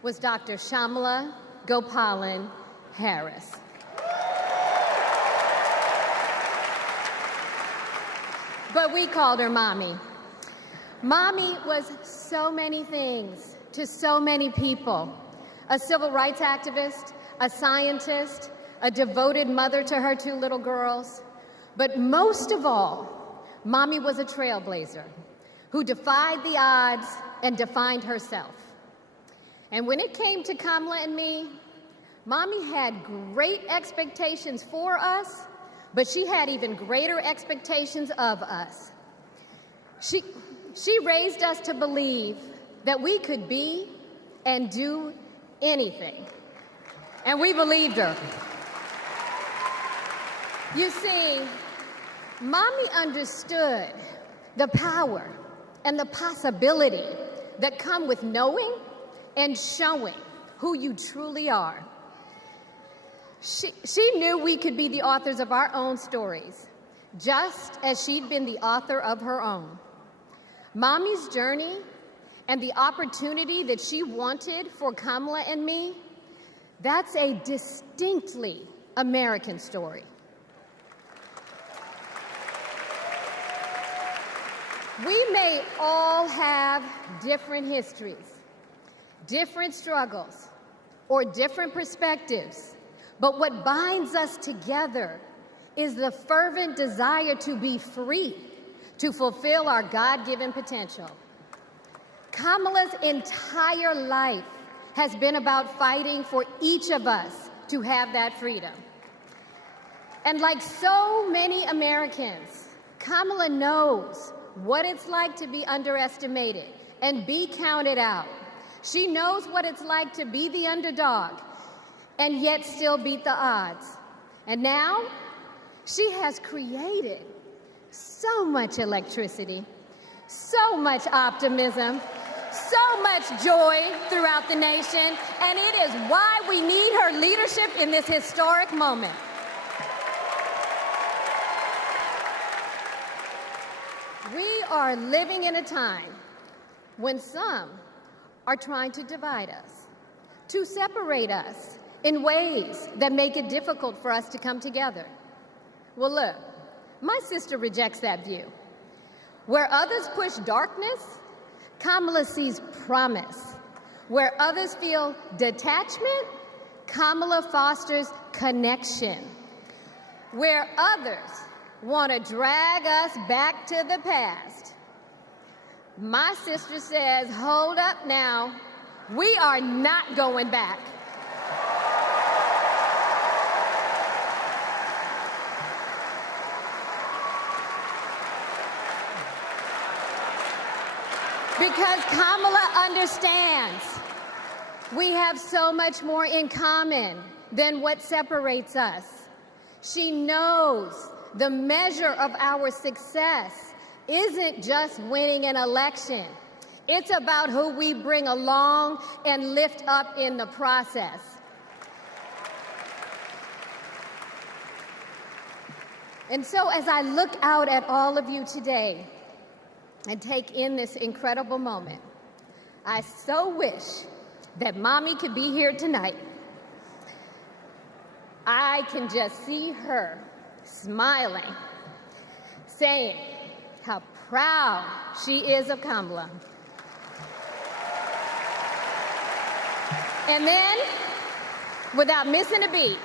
was Dr. Kamala Gopalan Harris. But we called her Mommy. Mommy was so many things to so many people. A civil rights activist, a scientist, a devoted mother to her two little girls. But most of all, Mommy was a trailblazer who defied the odds and defined herself. And when it came to Kamala and me, Mommy had great expectations for us, but she had even greater expectations of us. She raised us to believe that we could be and do anything. And we believed her. You see, Mommy understood the power and the possibility that come with knowing and showing who you truly are. She knew we could be the authors of our own stories, just as she'd been the author of her own. Mommy's journey and the opportunity that she wanted for Kamala and me, that's a distinctly American story. We may all have different histories, different struggles, or different perspectives, but what binds us together is the fervent desire to be free, to fulfill our God-given potential. Kamala's entire life has been about fighting for each of us to have that freedom. And like so many Americans, Kamala knows what it's like to be underestimated and be counted out. She knows what it's like to be the underdog and yet still beat the odds. And now, she has created so much electricity, so much optimism, so much joy throughout the nation, and it is why we need her leadership in this historic moment. We are living in a time when some are trying to divide us, to separate us in ways that make it difficult for us to come together. Well, look, my sister rejects that view. Where others push darkness, Kamala sees promise. Where others feel detachment, Kamala fosters connection. Where others want to drag us back to the past, my sister says, hold up now, we are not going back. Because Kamala understands we have so much more in common than what separates us. She knows the measure of our success isn't just winning an election. It's about who we bring along and lift up in the process. And so as I look out at all of you today and take in this incredible moment, I so wish that Mommy could be here tonight. I can just see her smiling, saying how proud she is of Kamala. And then, without missing a beat,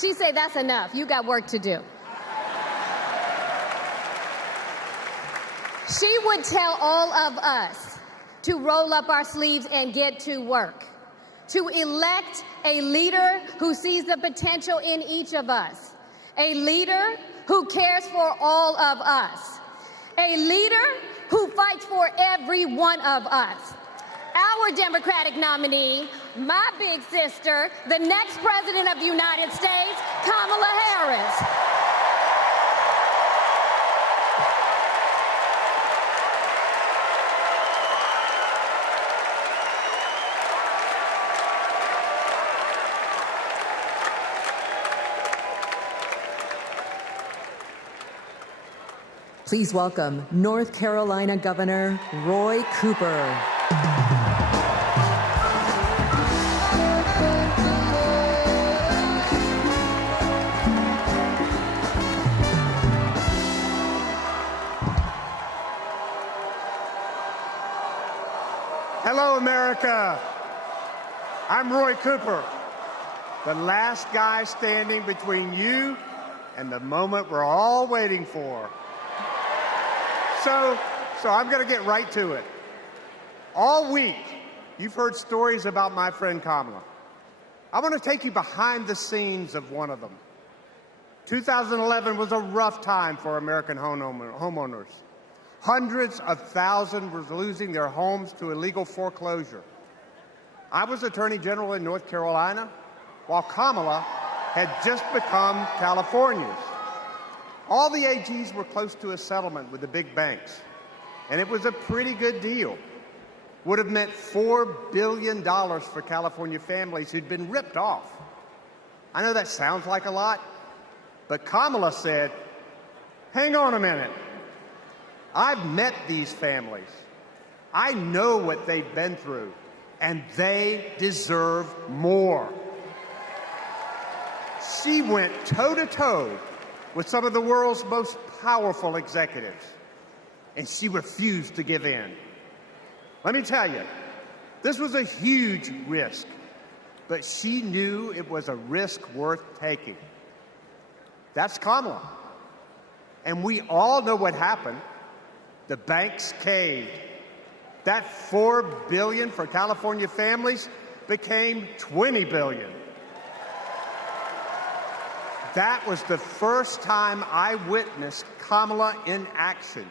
she said, that's enough, you got work to do. She would tell all of us to roll up our sleeves and get to work, to elect a leader who sees the potential in each of us, a leader who cares for all of us, a leader who fights for every one of us. Our Democratic nominee, my big sister, the next President of the United States, Kamala Harris. Please welcome North Carolina Governor Roy Cooper. Hello, America. I'm Roy Cooper, the last guy standing between you and the moment we're all waiting for. So I'm going to get right to it. All week, you've heard stories about my friend Kamala. I want to take you behind the scenes of one of them. 2011 was a rough time for American homeowners. Hundreds of thousands were losing their homes to illegal foreclosure. I was Attorney General in North Carolina, while Kamala had just become California's. All the AGs were close to a settlement with the big banks, and it was a pretty good deal. Would have meant $4 billion for California families who'd been ripped off. I know that sounds like a lot, but Kamala said, hang on a minute. I've met these families. I know what they've been through, and they deserve more. She went toe-to-toe with some of the world's most powerful executives, and she refused to give in. Let me tell you, this was a huge risk, but she knew it was a risk worth taking. That's Kamala. And we all know what happened. The banks caved. That $4 billion for California families became $20 billion. That was the first time I witnessed Kamala in action.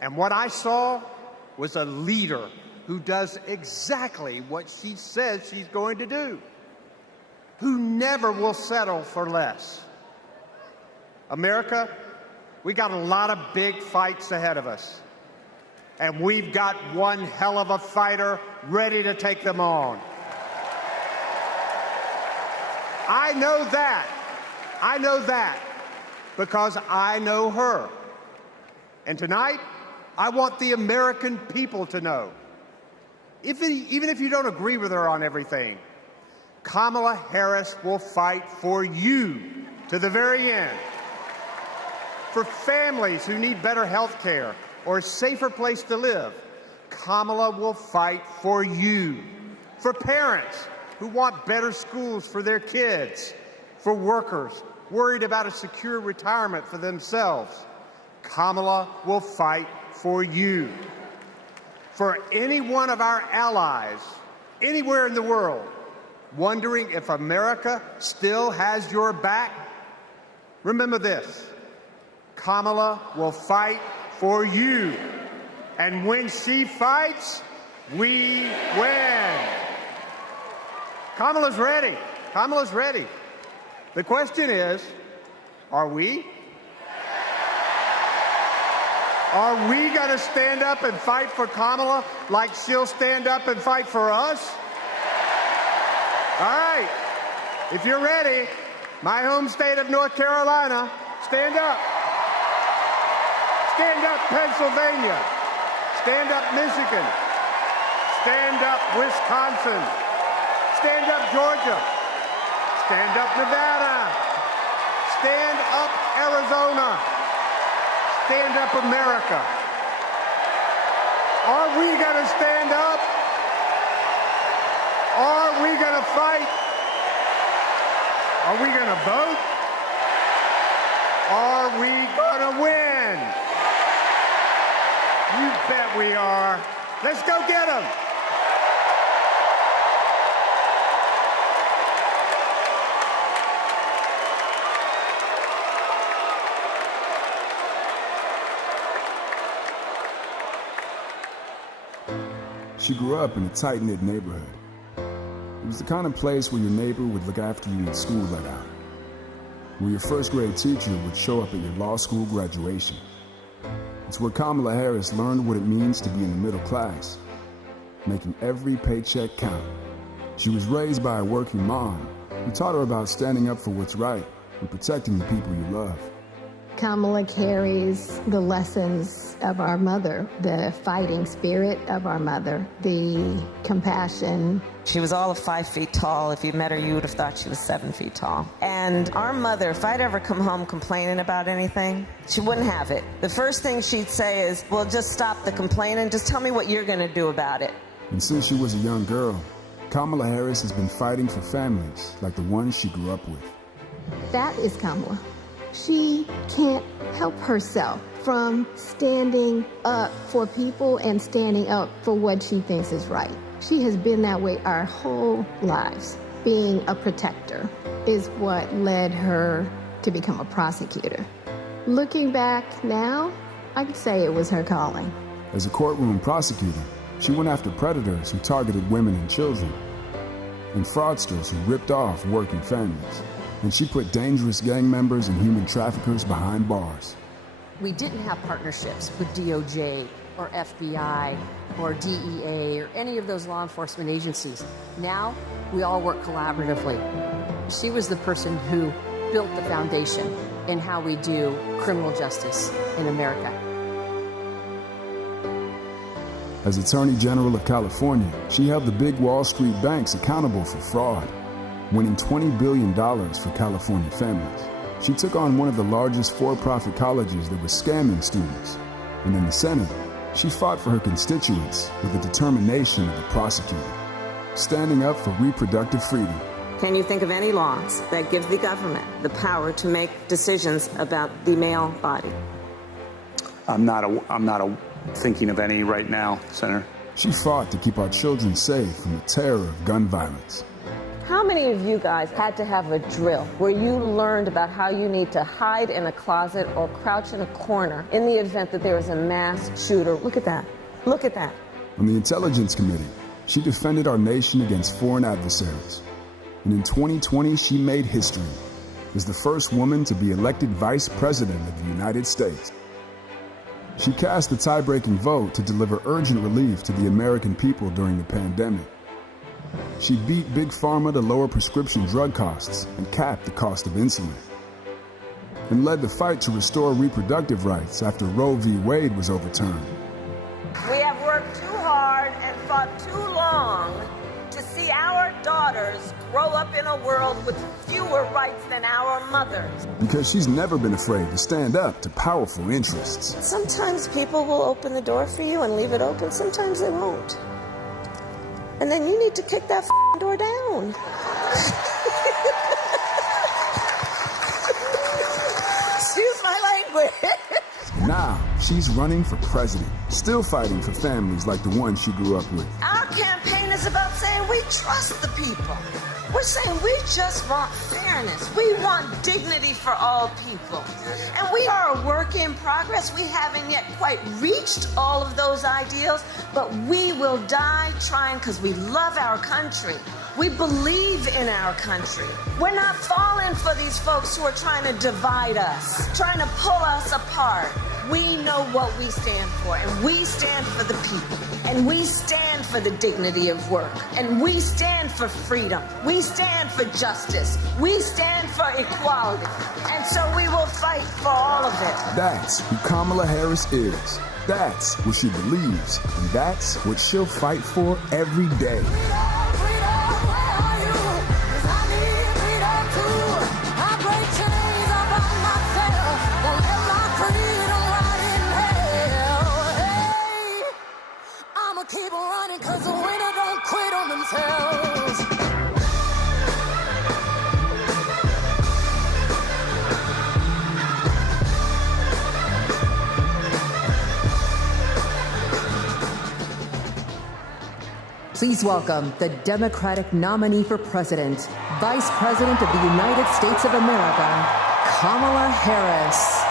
And what I saw was a leader who does exactly what she says she's going to do, who never will settle for less. America, we got a lot of big fights ahead of us. And we've got one hell of a fighter ready to take them on. I know that. I know that because I know her. And tonight, I want the American people to know, even if you don't agree with her on everything, Kamala Harris will fight for you to the very end. For families who need better health care or a safer place to live, Kamala will fight for you. For parents who want better schools for their kids, for workers worried about a secure retirement for themselves, Kamala will fight for you. For any one of our allies, anywhere in the world, wondering if America still has your back, remember this: Kamala will fight for you. And when she fights, we win. Kamala's ready. Kamala's ready. The question is, are we? Are we going to stand up and fight for Kamala like she'll stand up and fight for us? All right. If you're ready, my home state of North Carolina, stand up. Stand up, Pennsylvania. Stand up, Michigan. Stand up, Wisconsin. Stand up, Georgia. Stand up, Nevada. Stand up, Arizona. Stand up, America. Are we going to stand up? Are we going to fight? Are we going to vote? Are we going to win? You bet we are. Let's go get them. She grew up in a tight-knit neighborhood. It was the kind of place where your neighbor would look after you when school let out, where your first-grade teacher would show up at your law school graduation. It's where Kamala Harris learned what it means to be in the middle class, making every paycheck count. She was raised by a working mom who taught her about standing up for what's right and protecting the people you love. Kamala carries the lessons of our mother, the fighting spirit of our mother, the compassion. She was all of 5 feet tall. If you met her, you would have thought she was 7 feet tall. And our mother, if I'd ever come home complaining about anything, she wouldn't have it. The first thing she'd say is, well, just stop the complaining. Just tell me what you're going to do about it. And since she was a young girl, Kamala Harris has been fighting for families like the ones she grew up with. That is Kamala. She can't help herself from standing up for people and standing up for what she thinks is right. She has been that way our whole lives. Being a protector is what led her to become a prosecutor. Looking back now, I could say it was her calling. As a courtroom prosecutor, she went after predators who targeted women and children, and fraudsters who ripped off working families. And she put dangerous gang members and human traffickers behind bars. We didn't have partnerships with DOJ or FBI or DEA or any of those law enforcement agencies. Now, we all work collaboratively. She was the person who built the foundation in how we do criminal justice in America. As Attorney General of California, she held the big Wall Street banks accountable for fraud, winning $20 billion for California families. She took on one of the largest for-profit colleges that was scamming students. And in the Senate, she fought for her constituents with the determination of a prosecutor, standing up for reproductive freedom. Can you think of any laws that give the government the power to make decisions about the male body? I'm not thinking of any right now, Senator. She fought to keep our children safe from the terror of gun violence. How many of you guys had to have a drill where you learned about how you need to hide in a closet or crouch in a corner in the event that there was a mass shooter? Look at that. Look at that. On the Intelligence Committee, she defended our nation against foreign adversaries. And in 2020, she made history as the first woman to be elected Vice President of the United States. She cast the tie-breaking vote to deliver urgent relief to the American people during the pandemic. She beat Big Pharma to lower prescription drug costs and cap the cost of insulin, and led the fight to restore reproductive rights after Roe v. Wade was overturned. We have worked too hard and fought too long to see our daughters grow up in a world with fewer rights than our mothers. Because she's never been afraid to stand up to powerful interests. Sometimes people will open the door for you and leave it open, sometimes they won't. And then you need to kick that door down. Excuse my language. Now, she's running for president, still fighting for families like the one she grew up with. Our campaign is about saying we trust the people. We're saying we just want fairness. We want dignity for all people. And we are a work in progress. We haven't yet quite reached all of those ideals, but we will die trying because we love our country. We believe in our country. We're not falling for these folks who are trying to divide us, trying to pull us apart. We know what we stand for, and we stand for the people, and we stand for the dignity of work, and we stand for freedom. We stand for justice. We stand for equality, and so we will fight for all of it. That's who Kamala Harris is. That's what she believes, and that's what she'll fight for every day. Keep running, cause the winner don't quit on themselves. Please welcome the Democratic nominee for president, Vice President of the United States of America, Kamala Harris.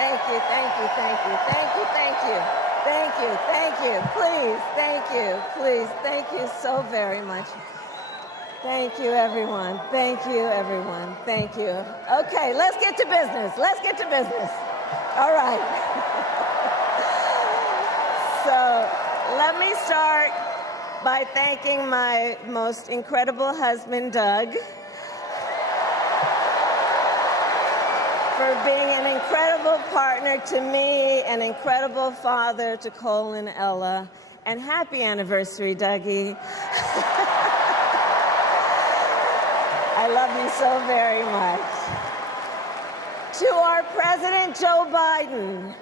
Thank you, thank you, thank you, thank you, thank you. Thank you, thank you, please, thank you, please, thank you so very much. Thank you, everyone. Thank you, everyone. Thank you. Okay, let's get to business. Let's get to business. All right. So let me start by thanking my most incredible husband, Doug, for being an incredible partner to me, an incredible father to Cole and Ella, and happy anniversary, Dougie. I love you so very much. To our President Joe Biden,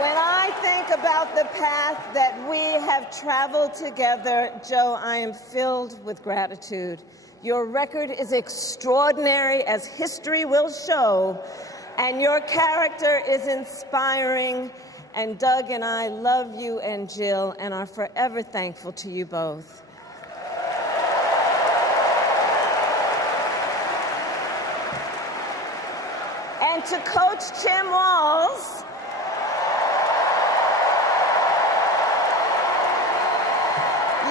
when I think about the path that we have traveled together, Joe, I am filled with gratitude. Your record is extraordinary, as history will show, and your character is inspiring. And Doug and I love you and Jill and are forever thankful to you both. And to Coach Tim Walz,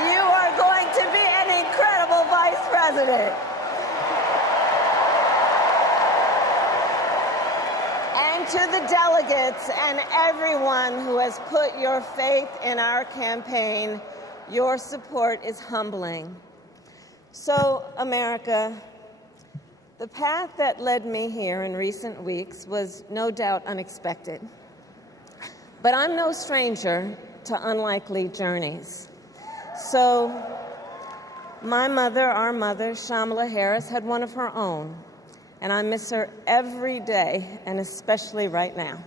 you are going to be an incredible vice president. And to the delegates and everyone who has put your faith in our campaign, your support is humbling. So, America, the path that led me here in recent weeks was no doubt unexpected. But I'm no stranger to unlikely journeys. So, my mother, our mother, Kamala Harris, had one of her own. And I miss her every day, and especially right now.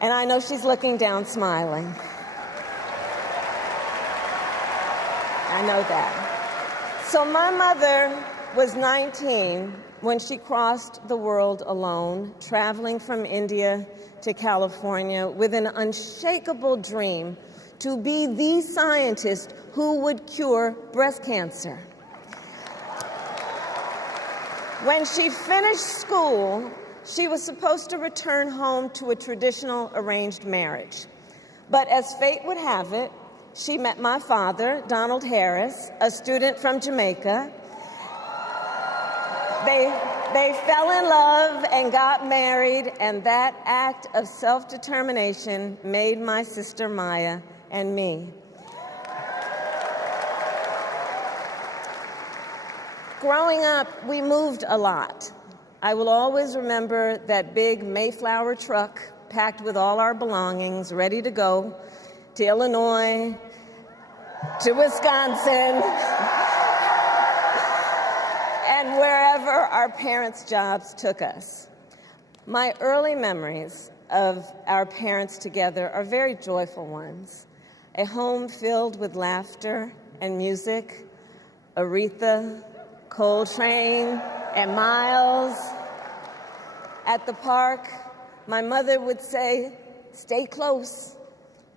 And I know she's looking down, smiling. I know that. So my mother was 19 when she crossed the world alone, traveling from India to California with an unshakable dream to be the scientist who would cure breast cancer. When she finished school, she was supposed to return home to a traditional arranged marriage. But as fate would have it, she met my father, Donald Harris, a student from Jamaica. They fell in love and got married, and that act of self-determination made my sister Maya and me. Growing up, we moved a lot. I will always remember that big Mayflower truck packed with all our belongings, ready to go to Illinois, to Wisconsin, and wherever our parents' jobs took us. My early memories of our parents together are very joyful ones. A home filled with laughter and music, Aretha, Coltrane, and Miles. At the park, my mother would say, "Stay close."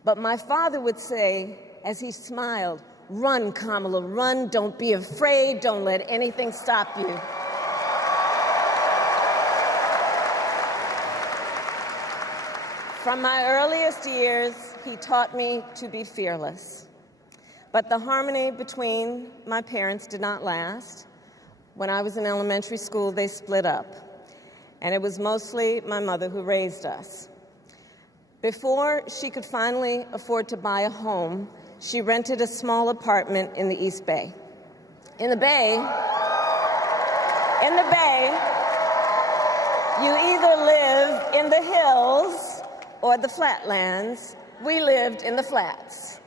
But my father would say, as he smiled, "Run, Kamala, run. Don't be afraid. Don't let anything stop you." From my earliest years, he taught me to be fearless. But the harmony between my parents did not last. When I was in elementary school, they split up, and it was mostly my mother who raised us. Before she could finally afford to buy a home, she rented a small apartment in the East Bay. In the Bay, you either live in the hills or the flatlands. We lived in the flats,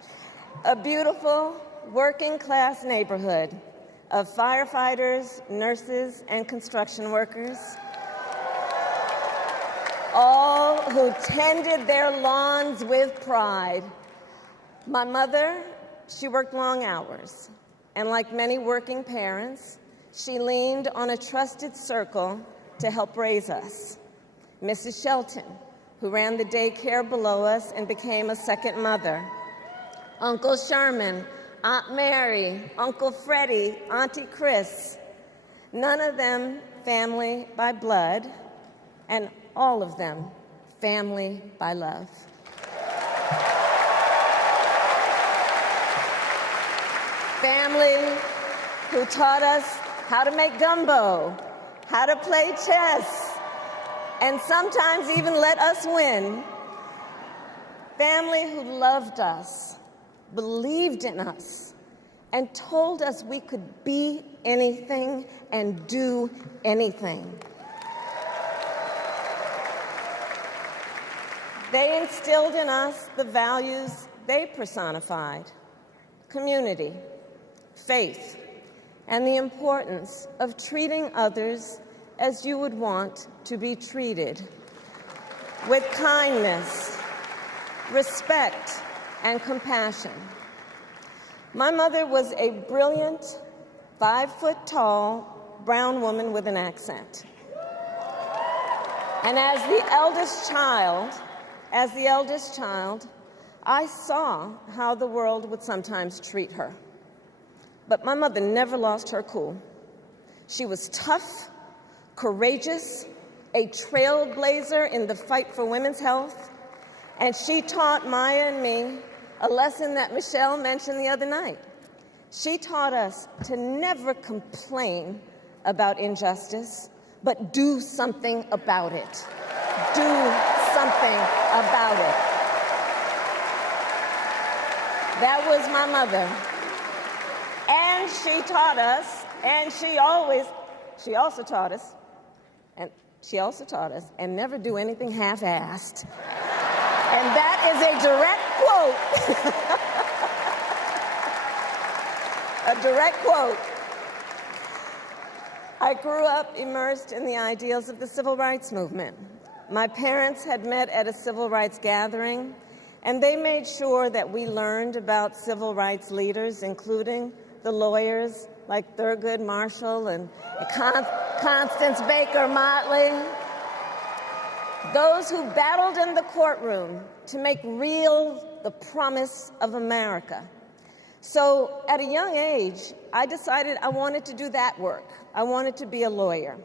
a beautiful working-class neighborhood of firefighters, nurses, and construction workers, all who tended their lawns with pride. My mother, she worked long hours, and like many working parents, she leaned on a trusted circle to help raise us. Mrs. Shelton, who ran the daycare below us and became a second mother. Uncle Sherman, Aunt Mary, Uncle Freddie, Auntie Chris. none of them family by blood, and all of them family by love. Family who taught us how to make gumbo, how to play chess, and sometimes even let us win. Family who loved us, believed in us, and told us we could be anything and do anything. They instilled in us the values they personified: community, faith, and the importance of treating others as you would want to be treated, with kindness, respect, and compassion. My mother was a brilliant, 5-foot-tall, brown woman with an accent. And as the eldest child, I saw how the world would sometimes treat her. But my mother never lost her cool. She was tough, courageous, a trailblazer in the fight for women's health, and she taught Maya and me a lesson that Michelle mentioned the other night. She taught us to never complain about injustice, but do something about it. Do something about it. That was my mother. And she taught us, and she also taught us, and never do anything half-assed. And that is a direct quote. A direct quote. I grew up immersed in the ideals of the civil rights movement. My parents had met at a civil rights gathering, and they made sure that we learned about civil rights leaders, including the lawyers like Thurgood Marshall and Constance Baker Motley, those who battled in the courtroom to make real the promise of America. So at a young age, I decided I wanted to do that work. I wanted to be a lawyer.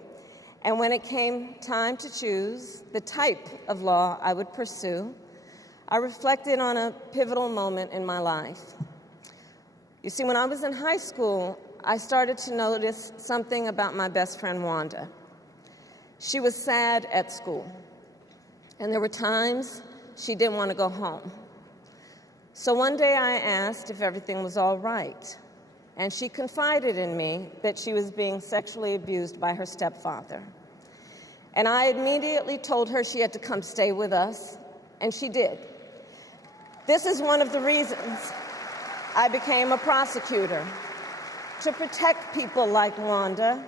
And when it came time to choose the type of law I would pursue, I reflected on a pivotal moment in my life. You see, when I was in high school, I started to notice something about my best friend, Wanda. She was sad at school, and there were times she didn't want to go home. So one day I asked if everything was all right, and she confided in me that she was being sexually abused by her stepfather. And I immediately told her she had to come stay with us, and she did. This is one of the reasons I became a prosecutor, to protect people like Wanda,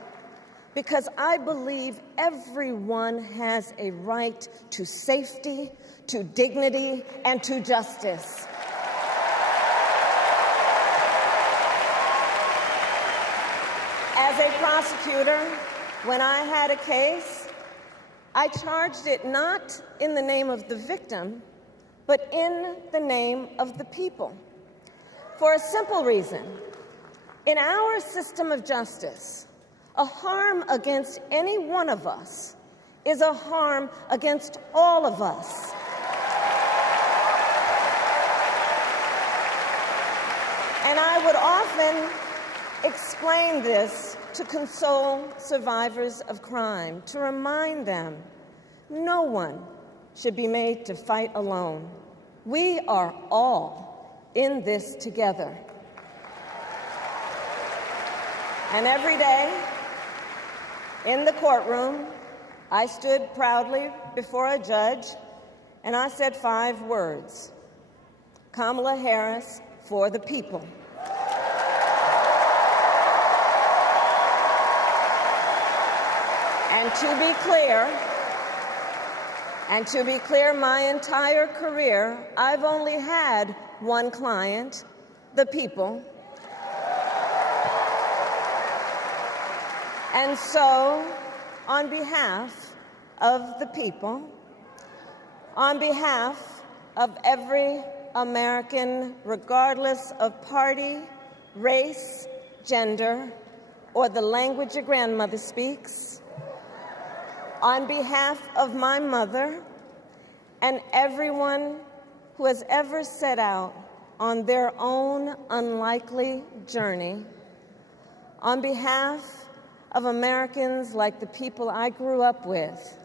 because I believe everyone has a right to safety, to dignity, and to justice. As a prosecutor, when I had a case, I charged it not in the name of the victim, but in the name of the people. For a simple reason. In our system of justice, a harm against any one of us is a harm against all of us. And I would often explain this to console survivors of crime, to remind them no one should be made to fight alone. We are all in this together. And every day in the courtroom, I stood proudly before a judge and I said 5 words: Kamala Harris for the people. And to be clear, my entire career, I've only had one client, the people. And so, on behalf of the people, on behalf of every American, regardless of party, race, gender, or the language your grandmother speaks, on behalf of my mother and everyone who has ever set out on their own unlikely journey, on behalf of Americans like the people I grew up with,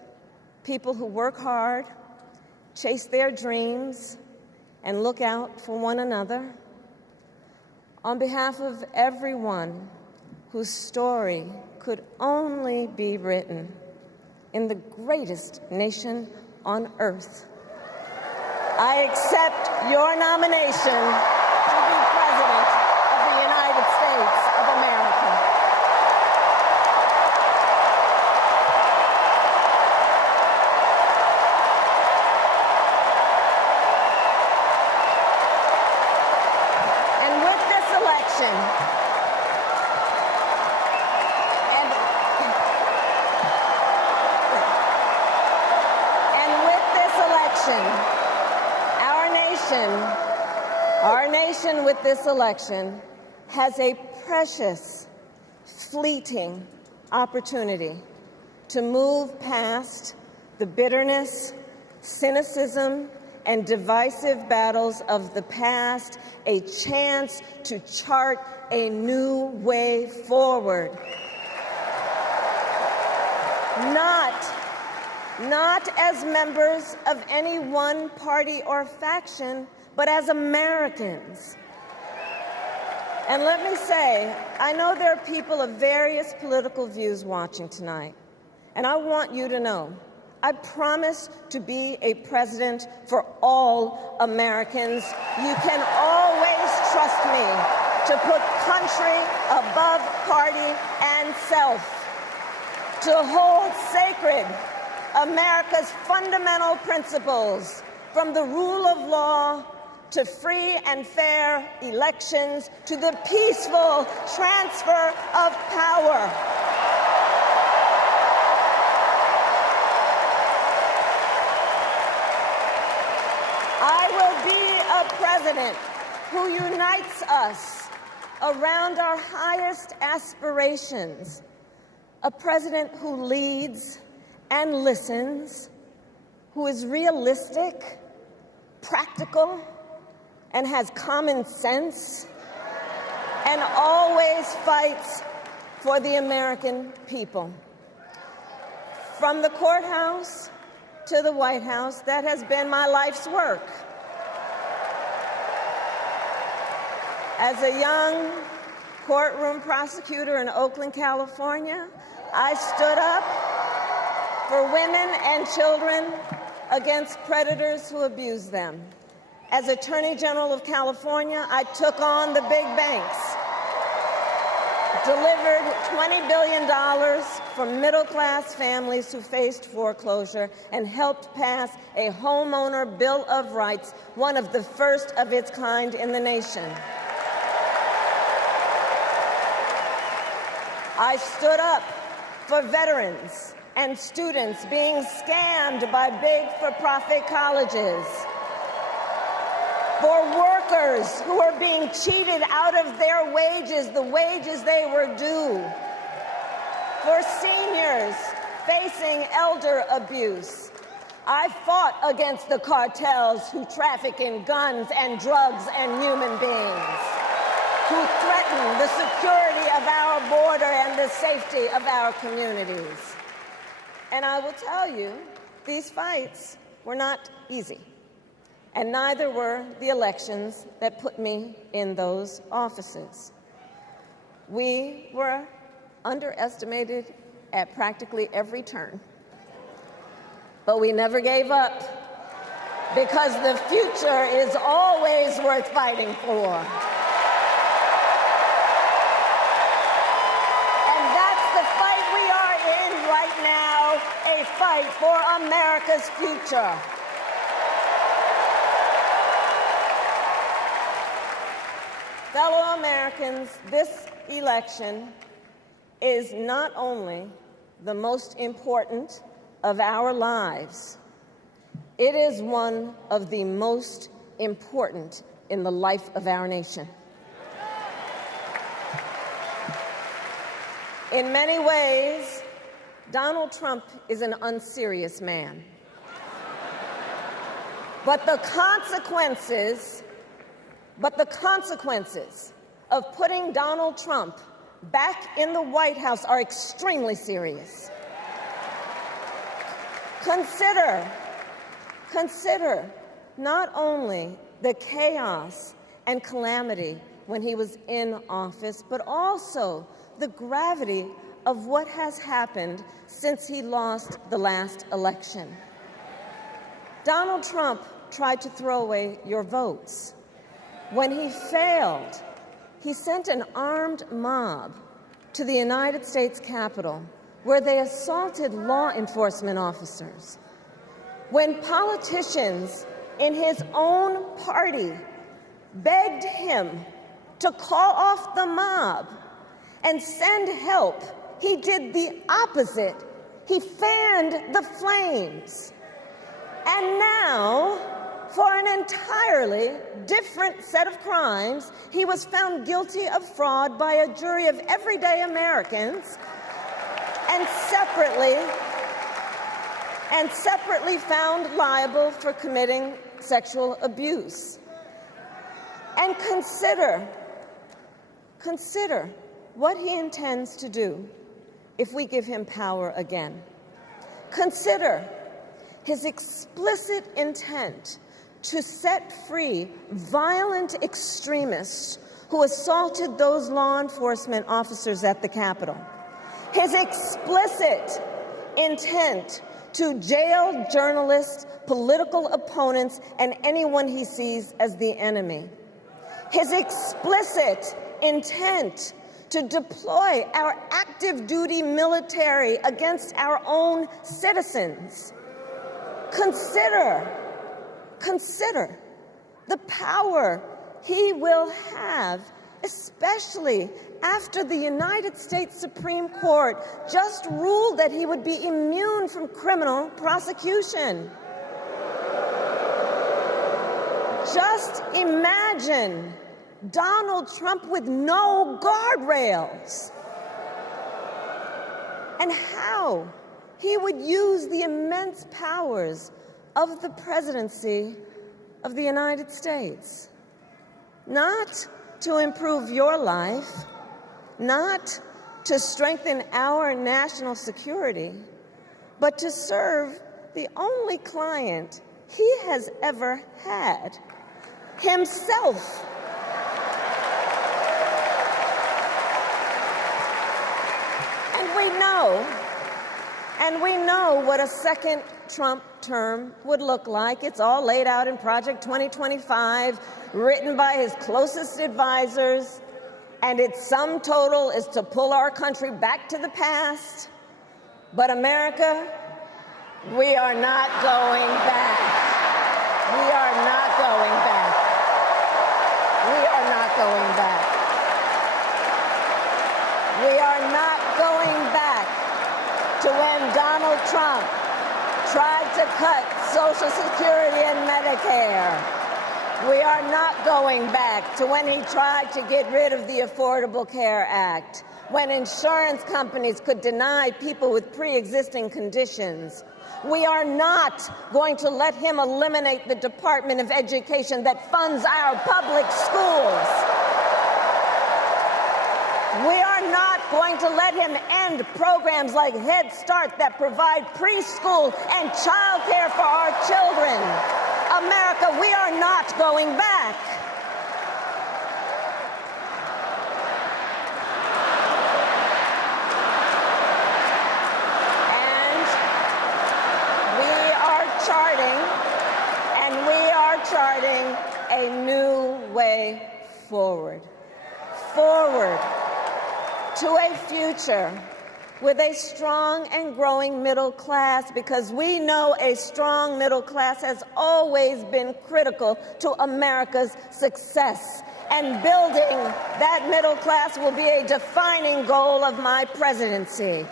people who work hard, chase their dreams, and look out for one another, on behalf of everyone whose story could only be written in the greatest nation on earth, I accept your nomination to be President of the United States of America. And with this election, our nation with this election has a precious, fleeting opportunity to move past the bitterness, cynicism, and divisive battles of the past, a chance to chart a new way forward. Not as members of any one party or faction, but as Americans. And let me say, I know there are people of various political views watching tonight, and I want you to know, I promise to be a president for all Americans. You can always trust me to put country above party and self, to hold sacred America's fundamental principles, from the rule of law to free and fair elections to the peaceful transfer of power. I will be a president who unites us around our highest aspirations, a president who leads and listens, who is realistic, practical, and has common sense, and always fights for the American people. From the courthouse to the White House, that has been my life's work. As a young courtroom prosecutor in Oakland, California, I stood up for women and children against predators who abuse them. As Attorney General of California, I took on the big banks, delivered $20 billion from middle-class families who faced foreclosure, and helped pass a homeowner Bill of Rights, one of the first of its kind in the nation. I stood up for veterans and students being scammed by big for-profit colleges, for workers who are being cheated out of their wages, the wages they were due, for seniors facing elder abuse. I fought against the cartels who traffic in guns and drugs and human beings, who threaten the security of our border and the safety of our communities. And I will tell you, these fights were not easy, and neither were the elections that put me in those offices. We were underestimated at practically every turn, but we never gave up, because the future is always worth fighting for. Fight for America's future. Fellow Americans, this election is not only the most important of our lives, it is one of the most important in the life of our nation. In many ways, Donald Trump is an unserious man. But the consequences of putting Donald Trump back in the White House are extremely serious. Consider not only the chaos and calamity when he was in office, but also the gravity of what has happened since he lost the last election. Donald Trump tried to throw away your votes. When he failed, he sent an armed mob to the United States Capitol, where they assaulted law enforcement officers. When politicians in his own party begged him to call off the mob and send help, he did the opposite. He fanned the flames. And now, for an entirely different set of crimes, he was found guilty of fraud by a jury of everyday Americans and separately found liable for committing sexual abuse. And consider what he intends to do if we give him power again. Consider his explicit intent to set free violent extremists who assaulted those law enforcement officers at the Capitol. His explicit intent to jail journalists, political opponents, and anyone he sees as the enemy. His explicit intent to deploy our active duty military against our own citizens. Consider the power he will have, especially after the United States Supreme Court just ruled that he would be immune from criminal prosecution. Just imagine Donald Trump with no guardrails, and how he would use the immense powers of the presidency of the United States, not to improve your life, not to strengthen our national security, but to serve the only client he has ever had, himself. And we know what a second Trump term would look like. It's all laid out in Project 2025, written by his closest advisors, and its sum total is to pull our country back to the past. But America, we are not going back. We are not going back. We are not going back. We are not going back to when Donald Trump tried to cut Social Security and Medicare. We are not going back to when he tried to get rid of the Affordable Care Act, when insurance companies could deny people with pre-existing conditions. We are not going to let him eliminate the Department of Education that funds our public schools. We are not going to let him end programs like Head Start that provide preschool and childcare for our children. America, we are not going back. And we are charting a new way forward. Forward to a future with a strong and growing middle class, because we know a strong middle class has always been critical to America's success. And building that middle class will be a defining goal of my presidency.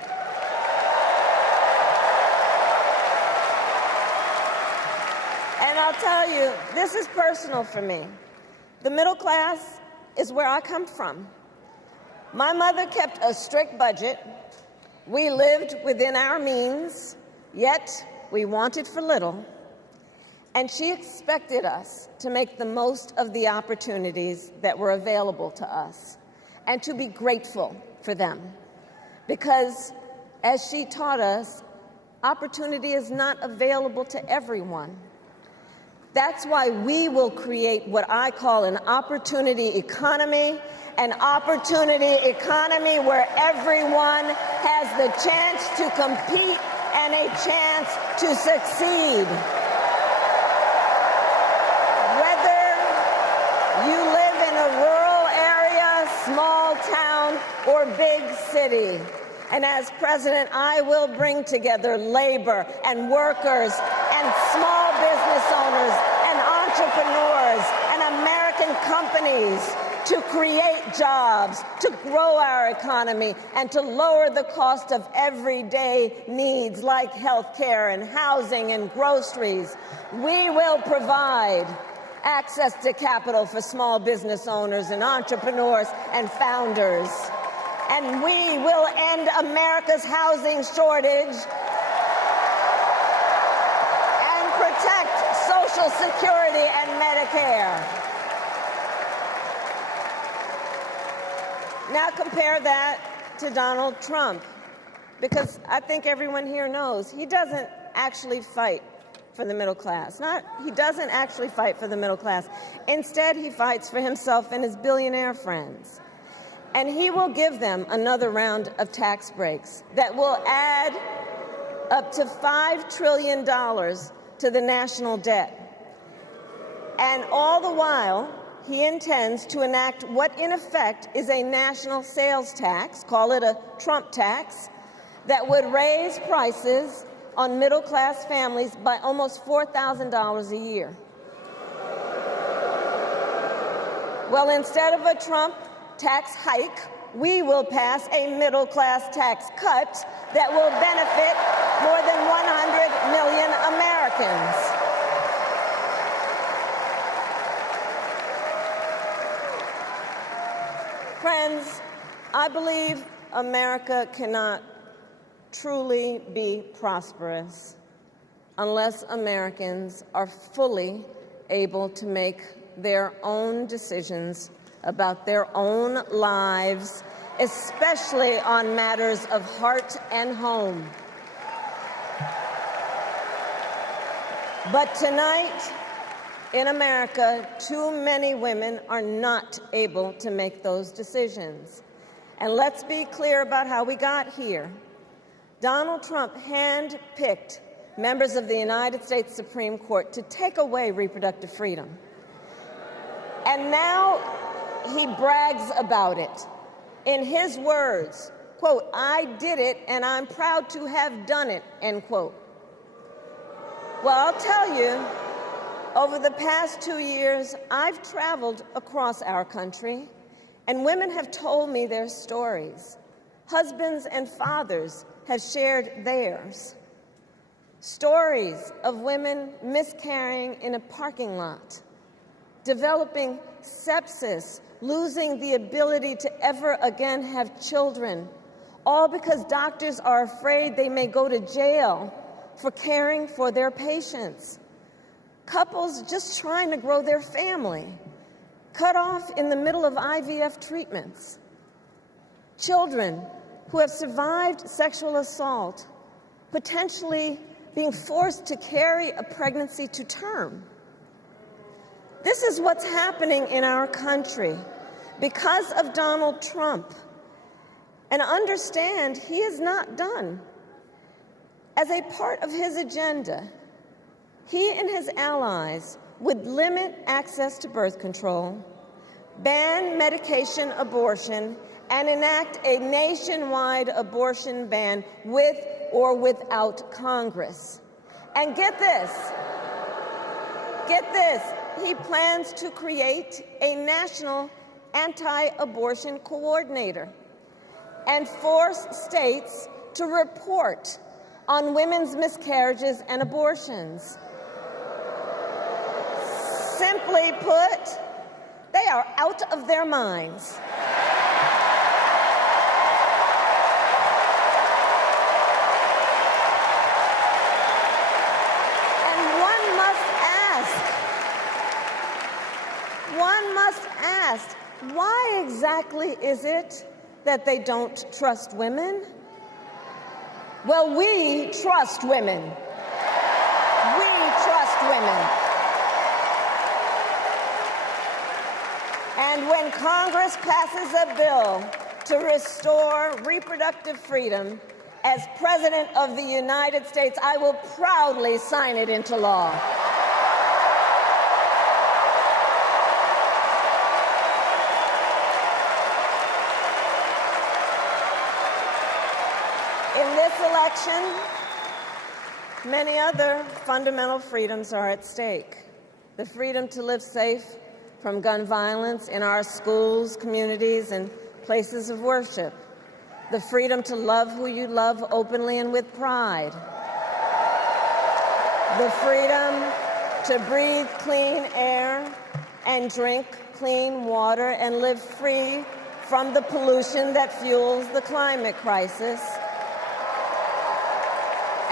And I'll tell you, this is personal for me. The middle class is where I come from. My mother kept a strict budget. We lived within our means, yet we wanted for little. And she expected us to make the most of the opportunities that were available to us and to be grateful for them. Because, as she taught us, opportunity is not available to everyone. That's why we will create what I call an opportunity economy where everyone has the chance to compete and a chance to succeed. Whether you live in a rural area, small town, or big city. And as president, I will bring together labor and workers and small business owners and entrepreneurs and American companies to create jobs, to grow our economy, and to lower the cost of everyday needs like health care and housing and groceries. We will provide access to capital for small business owners and entrepreneurs and founders. And we will end America's housing shortage and protect Social Security and Medicare. Now compare that to Donald Trump, because I think everyone here knows he doesn't actually fight for the middle class. He doesn't actually fight for the middle class. Instead, he fights for himself and his billionaire friends. And he will give them another round of tax breaks that will add up to $5 trillion to the national debt. And all the while, he intends to enact what in effect is a national sales tax, call it a Trump tax, that would raise prices on middle-class families by almost $4,000 a year. Well, instead of a Trump tax hike, we will pass a middle-class tax cut that will benefit more than 100 million Americans. Friends, I believe America cannot truly be prosperous unless Americans are fully able to make their own decisions about their own lives, especially on matters of heart and home. But tonight, in America, too many women are not able to make those decisions. And let's be clear about how we got here. Donald Trump handpicked members of the United States Supreme Court to take away reproductive freedom. And now he brags about it. In his words, quote, "I did it and I'm proud to have done it," end quote. Well, I'll tell you, over the past 2 years, I've traveled across our country, and women have told me their stories. Husbands and fathers have shared theirs. Stories of women miscarrying in a parking lot, developing sepsis, losing the ability to ever again have children, all because doctors are afraid they may go to jail for caring for their patients. Couples just trying to grow their family, cut off in the middle of IVF treatments. Children who have survived sexual assault, potentially being forced to carry a pregnancy to term. This is what's happening in our country because of Donald Trump. And understand, he is not done. As a part of his agenda, he and his allies would limit access to birth control, ban medication abortion, and enact a nationwide abortion ban with or without Congress. And get this, he plans to create a national anti-abortion coordinator and force states to report on women's miscarriages and abortions. Simply put, they are out of their minds. exactly is it that they don't trust women? Well, we trust women. We trust women. And when Congress passes a bill to restore reproductive freedom, as President of the United States, I will proudly sign it into law. In this election, many other fundamental freedoms are at stake. The freedom to live safe from gun violence in our schools, communities, and places of worship. The freedom to love who you love openly and with pride. The freedom to breathe clean air and drink clean water and live free from the pollution that fuels the climate crisis.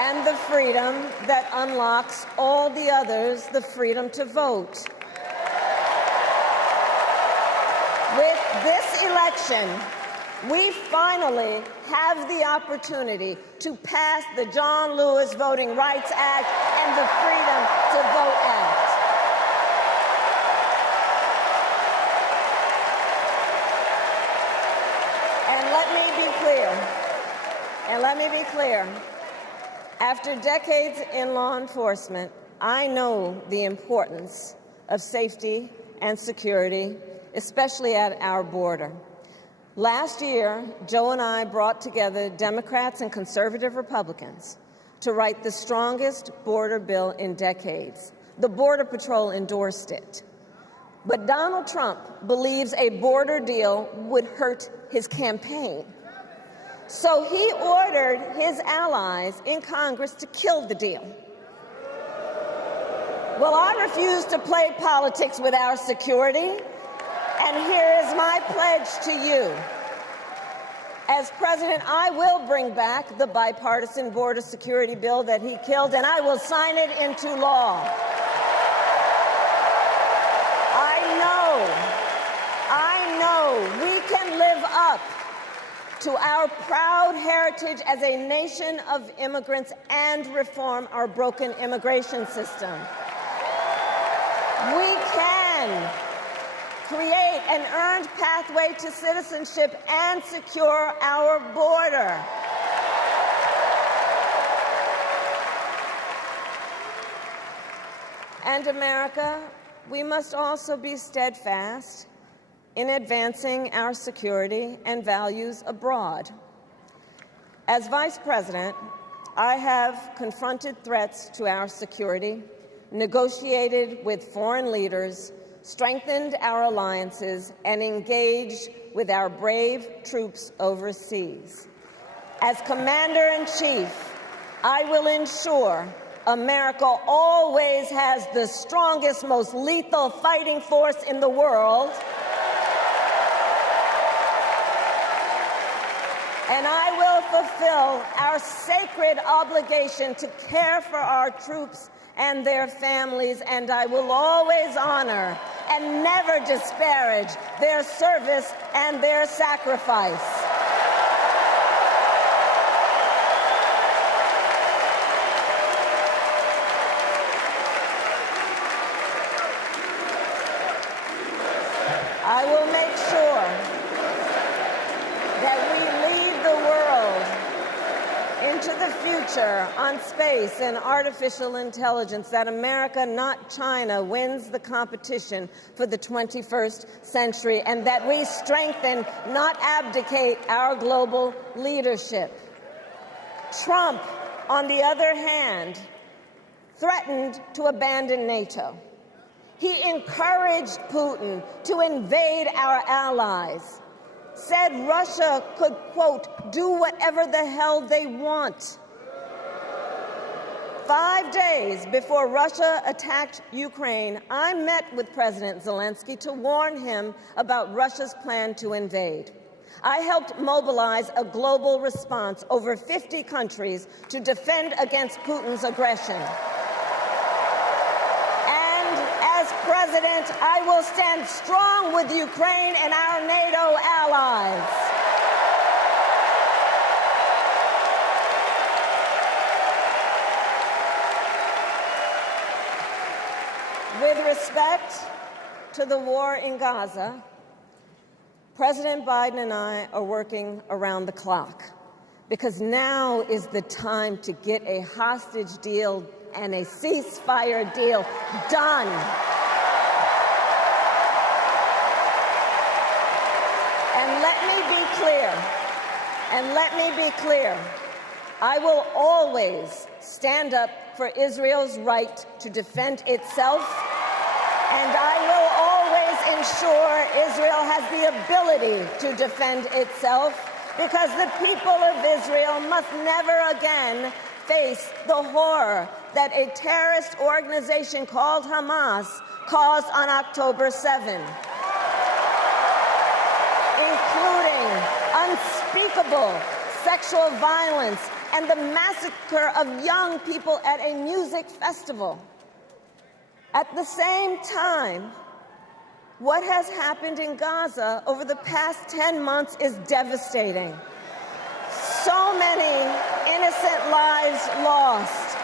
And the freedom that unlocks all the others, the freedom to vote. With this election, we finally have the opportunity to pass the John Lewis Voting Rights Act and the Freedom to Vote Act. And let me be clear. After decades in law enforcement, I know the importance of safety and security, especially at our border. Last year, Joe and I brought together Democrats and conservative Republicans to write the strongest border bill in decades. The Border Patrol endorsed it. But Donald Trump believes a border deal would hurt his campaign. So he ordered his allies in Congress to kill the deal. Well, I refuse to play politics with our security. And here is my pledge to you. As president, I will bring back the bipartisan border security bill that he killed, and I will sign it into law. I know we can live up to our proud heritage as a nation of immigrants and reform our broken immigration system. We can create an earned pathway to citizenship and secure our border. And America, we must also be steadfast in advancing our security and values abroad. As Vice President, I have confronted threats to our security, negotiated with foreign leaders, strengthened our alliances, and engaged with our brave troops overseas. As Commander-in-Chief, I will ensure America always has the strongest, most lethal fighting force in the world. And I will fulfill our sacred obligation to care for our troops and their families, and I will always honor and never disparage their service and their sacrifice. I will make sure that we lead the world into the future on space and artificial intelligence, that America, not China, wins the competition for the 21st century, and that we strengthen, not abdicate, our global leadership. Trump, on the other hand, threatened to abandon NATO. He encouraged Putin to invade our allies, said Russia could, quote, do whatever the hell they want. 5 days before Russia attacked Ukraine, I met with President Zelensky to warn him about Russia's plan to invade. I helped mobilize a global response, over 50 countries, to defend against Putin's aggression. And as President, I will stand strong with Ukraine and our NATO allies. With respect to the war in Gaza, President Biden and I are working around the clock because now is the time to get a hostage deal and a ceasefire deal done. And let me be clear, I will always stand up for Israel's right to defend itself, and I will always ensure Israel has the ability to defend itself, because the people of Israel must never again face the horror that a terrorist organization called Hamas caused on October 7, including unspeakable sexual violence and the massacre of young people at a music festival. At the same time, what has happened in Gaza over the past 10 months is devastating. So many innocent lives lost.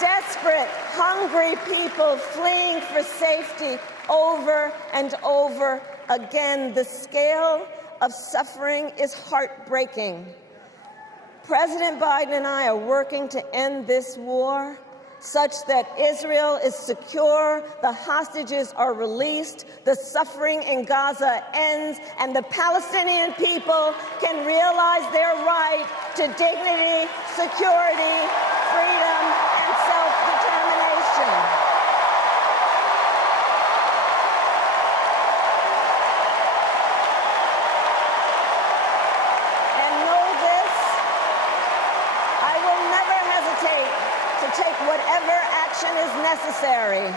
Desperate, hungry people fleeing for safety over and over again. The scale of suffering is heartbreaking. President Biden and I are working to end this war such that Israel is secure, the hostages are released, the suffering in Gaza ends, and the Palestinian people can realize their right to dignity, security, freedom, and self-determination. Whatever action is necessary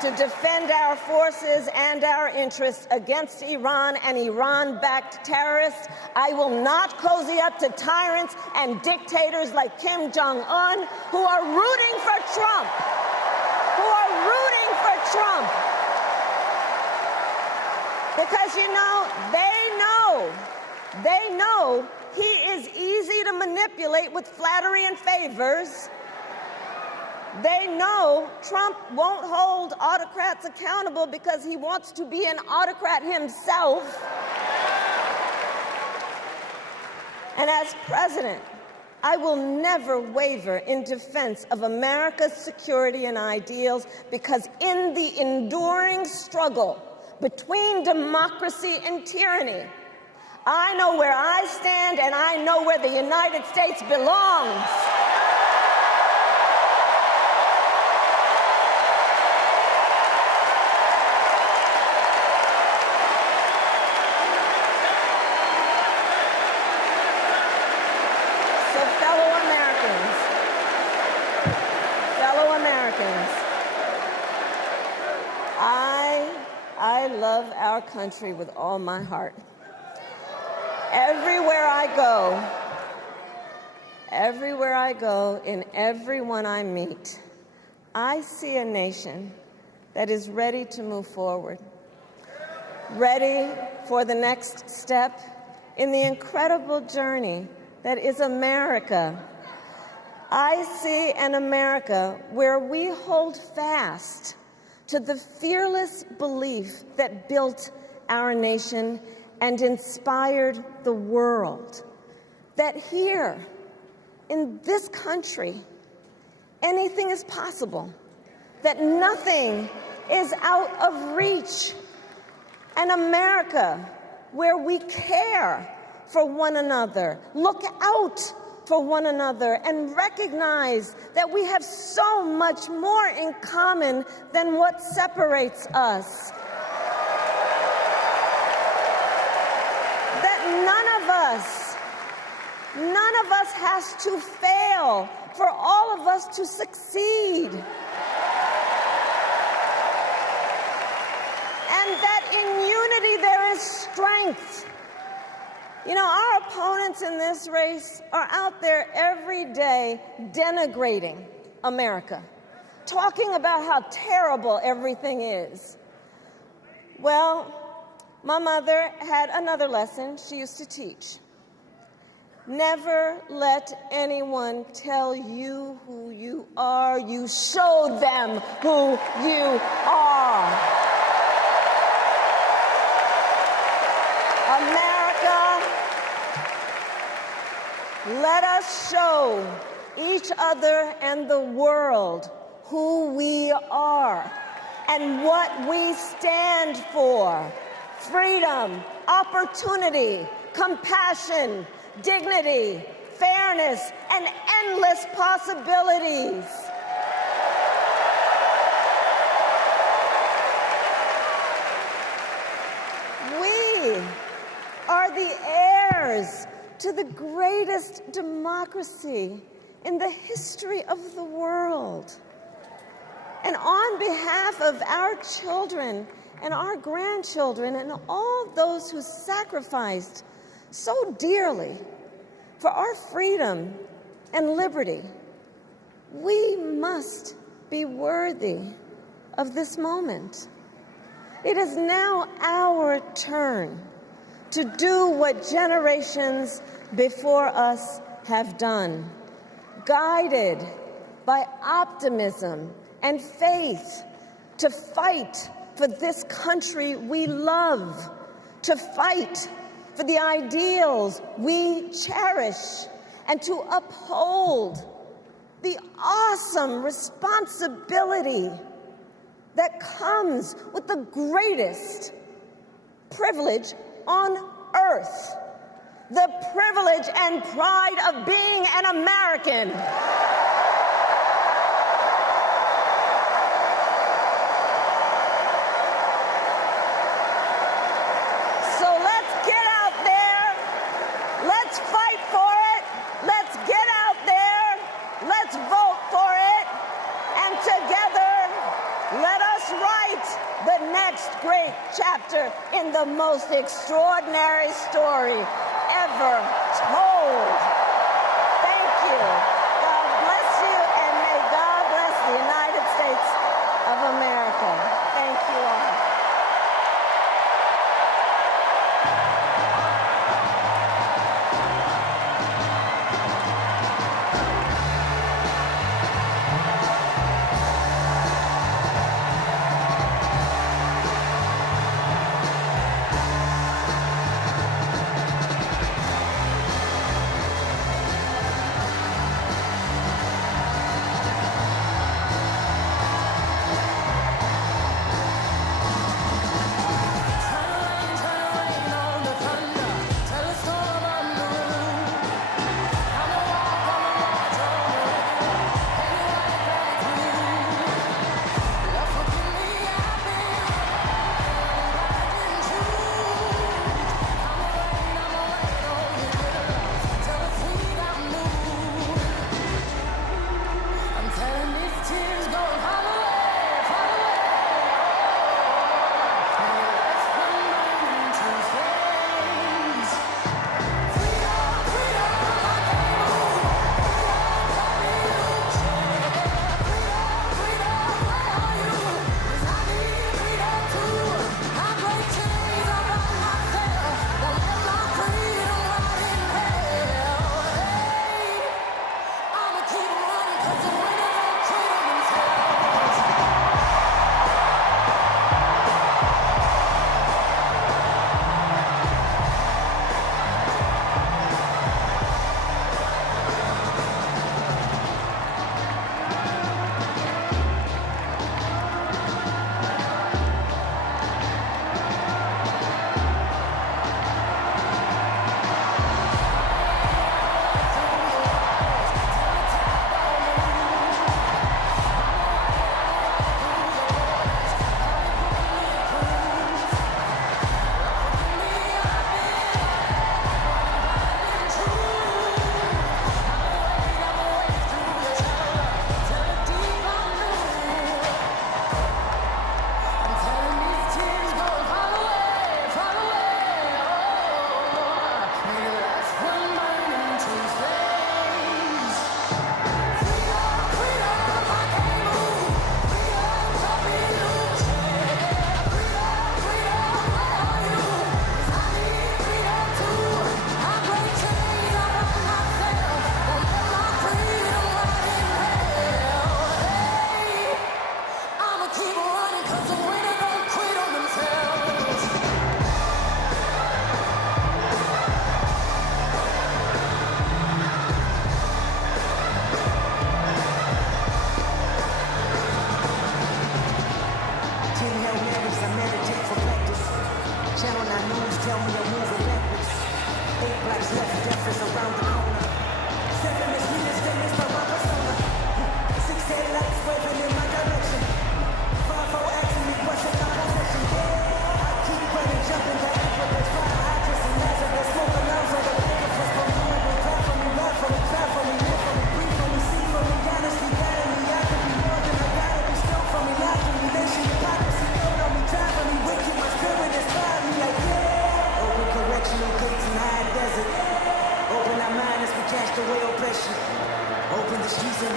to defend our forces and our interests against Iran and Iran-backed terrorists. I will not cozy up to tyrants and dictators like Kim Jong-un who are rooting for Trump. Because, you know, they know he is easy to manipulate with flattery and favors. They know Trump won't hold autocrats accountable because he wants to be an autocrat himself. And as president, I will never waver in defense of America's security and ideals, because in the enduring struggle between democracy and tyranny, I know where I stand and I know where the United States belongs. I love our country with all my heart. Everywhere I go, in everyone I meet, I see a nation that is ready to move forward, ready for the next step in the incredible journey that is America. I see an America where we hold fast to the fearless belief that built our nation and inspired the world, that here in this country, anything is possible, that nothing is out of reach. An America where we care for one another, look out for one another, and recognize that we have so much more in common than what separates us. That none of us has to fail for all of us to succeed. And that in unity there is strength. You know, our opponents in this race are out there every day denigrating America, talking about how terrible everything is. Well, my mother had another lesson she used to teach. Never let anyone tell you who you are. You show them who you are. America, let us show each other and the world who we are and what we stand for. Freedom, opportunity, compassion, dignity, fairness, and endless possibilities. We are the heirs to the greatest democracy in the history of the world. And on behalf of our children and our grandchildren and all those who sacrificed so dearly for our freedom and liberty, we must be worthy of this moment. It is now our turn to do what generations before us have done, guided by optimism and faith, to fight for this country we love, to fight for the ideals we cherish, and to uphold the awesome responsibility that comes with the greatest privilege on earth, the privilege and pride of being an American. Great chapter in the most extraordinary story ever told. Thank you. God bless you, and may God bless the United States of America. Thank you all.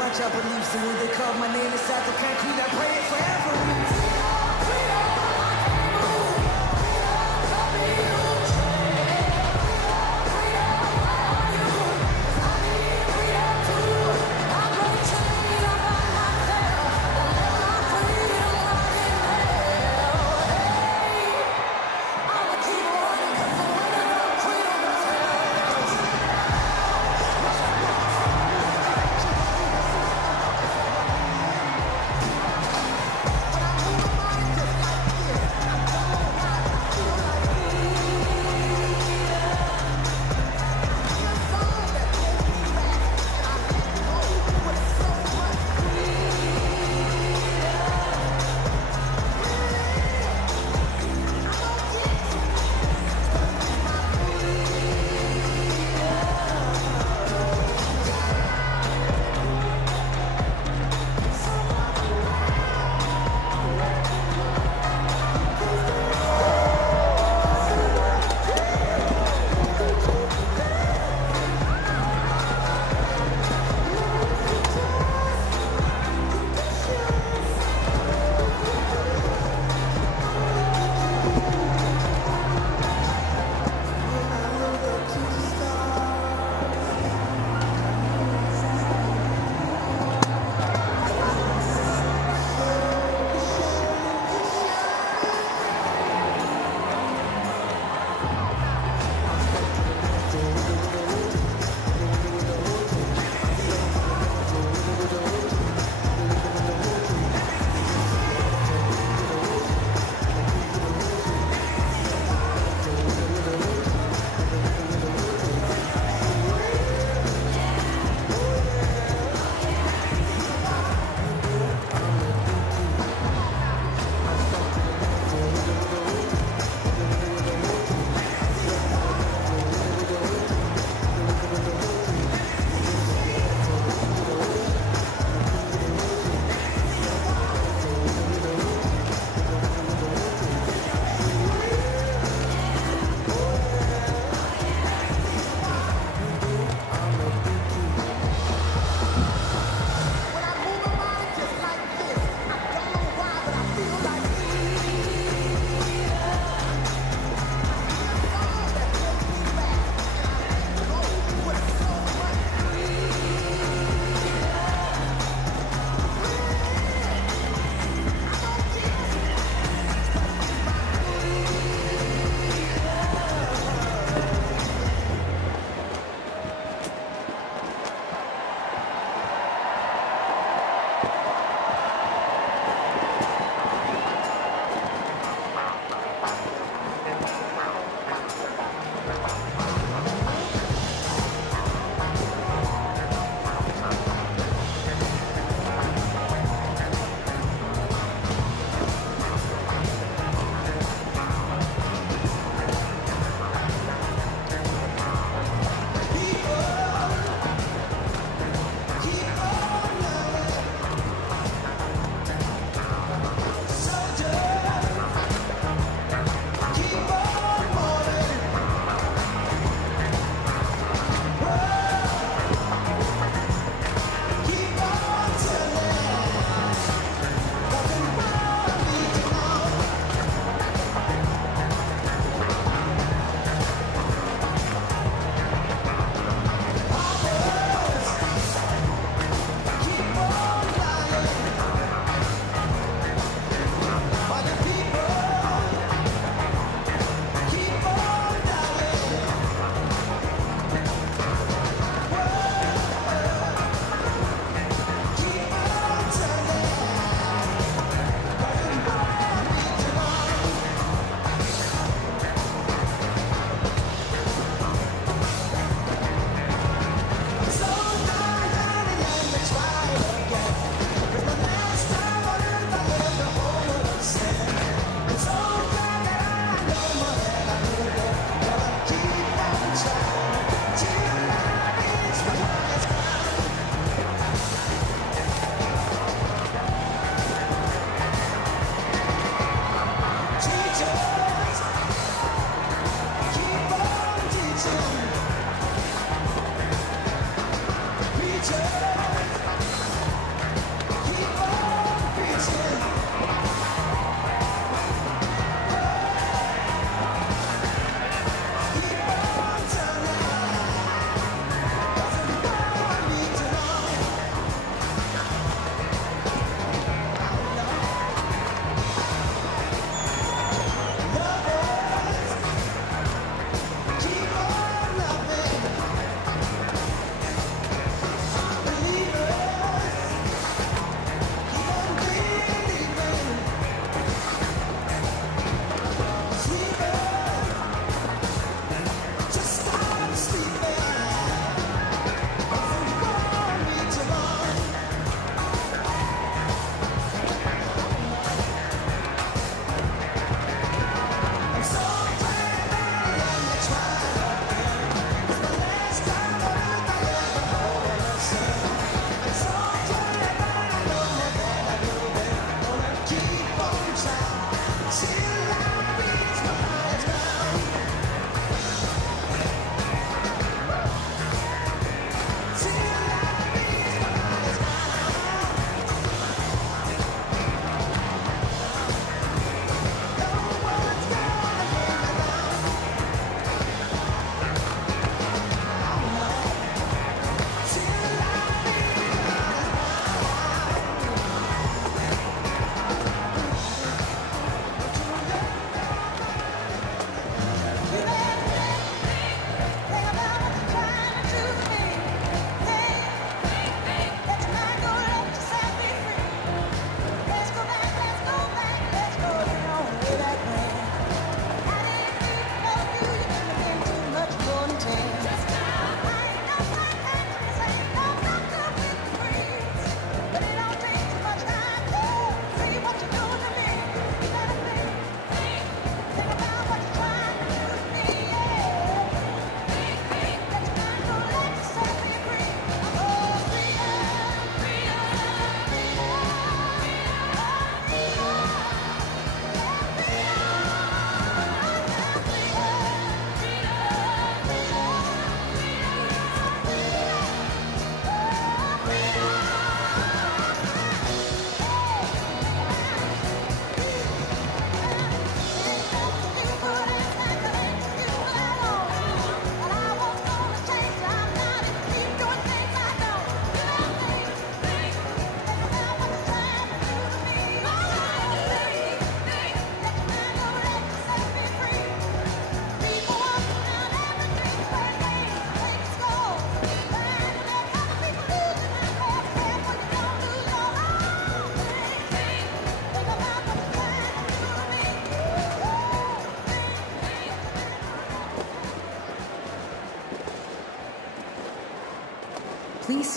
much I believe. So when they call my name inside the concrete, I pray it forever.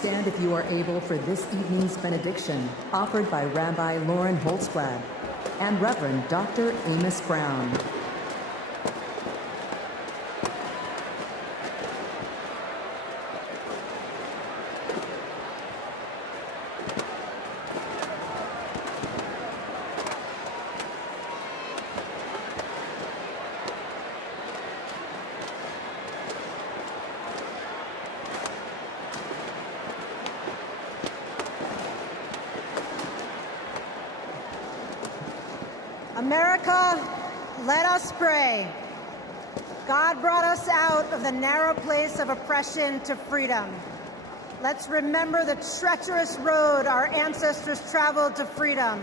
stand if you are able for this evening's benediction, offered by Rabbi Lauren Holtzblad and Reverend Dr. Amos Brown. America, let us pray. God brought us out of the narrow place of oppression to freedom. Let's remember the treacherous road our ancestors traveled to freedom,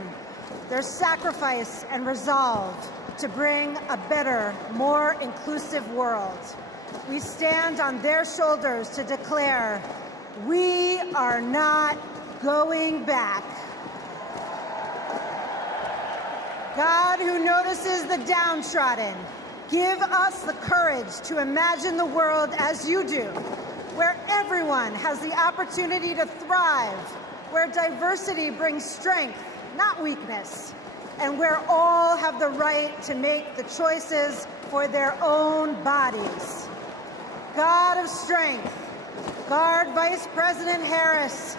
their sacrifice and resolve to bring a better, more inclusive world. We stand on their shoulders to declare, we are not going back. God, who notices the downtrodden, give us the courage to imagine the world as you do, where everyone has the opportunity to thrive, where diversity brings strength, not weakness, and where all have the right to make the choices for their own bodies. God of strength, guard Vice President Harris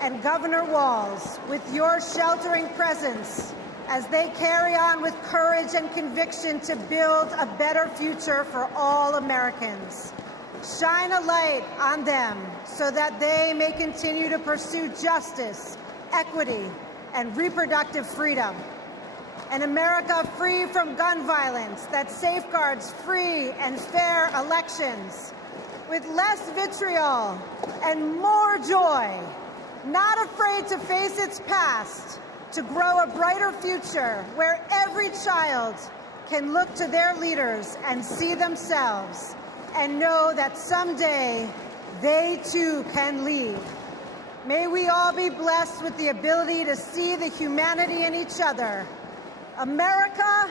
and Governor Walz with your sheltering presence as they carry on with courage and conviction to build a better future for all Americans. Shine a light on them so that they may continue to pursue justice, equity, and reproductive freedom. An America free from gun violence that safeguards free and fair elections, with less vitriol and more joy, not afraid to face its past, to grow a brighter future where every child can look to their leaders and see themselves and know that someday they too can lead. May we all be blessed with the ability to see the humanity in each other. America,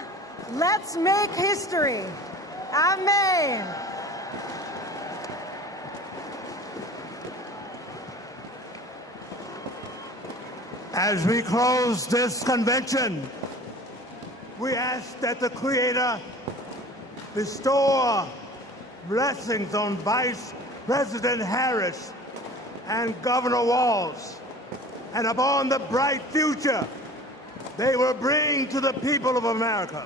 let's make history. Amen. As we close this convention, we ask that the Creator bestow blessings on Vice President Harris and Governor Walz, and upon the bright future they will bring to the people of America.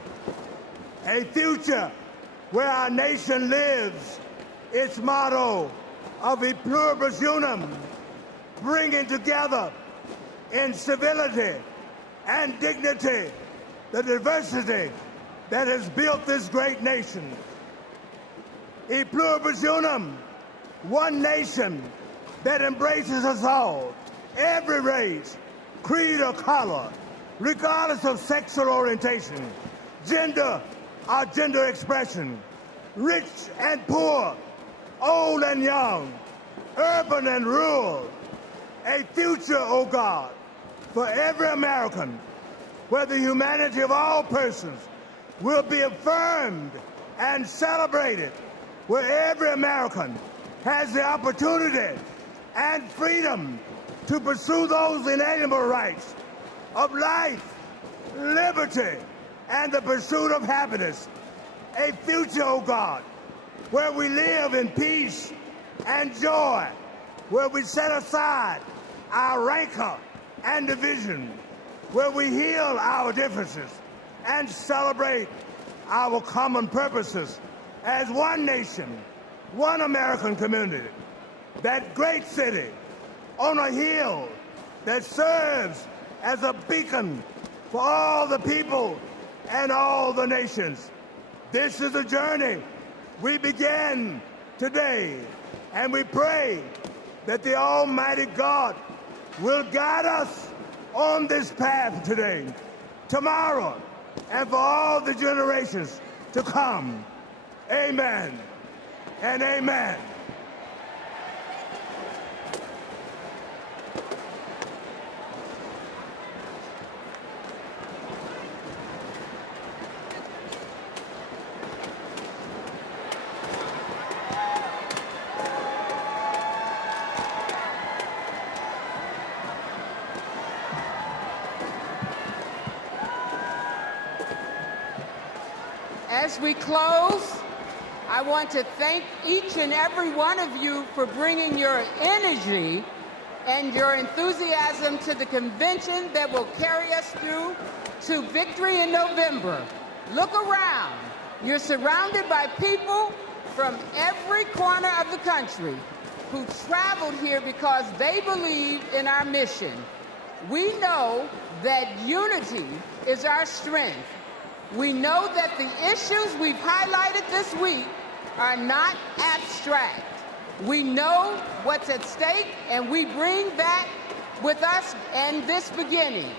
A future where our nation lives its motto of e pluribus unum, bringing together in civility and dignity the diversity that has built this great nation. E pluribus unum, one nation that embraces us all, every race, creed, or color, regardless of sexual orientation, gender or gender expression, rich and poor, old and young, urban and rural. A future, oh God, for every American, where the humanity of all persons will be affirmed and celebrated, where every American has the opportunity and freedom to pursue those inalienable rights of life, liberty, and the pursuit of happiness. A future, oh God, where we live in peace and joy, where we set aside our rancor and division, where we heal our differences and celebrate our common purposes as one nation, one American community, that great city on a hill that serves as a beacon for all the people and all the nations. This is a journey we begin today, and we pray that the Almighty God will guide us on this path today, tomorrow, and for all the generations to come. Amen and amen. As we close, I want to thank each and every one of you for bringing your energy and your enthusiasm to the convention that will carry us through to victory in November. Look around. You're surrounded by people from every corner of the country who traveled here because they believe in our mission. We know that unity is our strength. We know that the issues we've highlighted this week are not abstract. We know what's at stake, and we bring that with us in this beginning.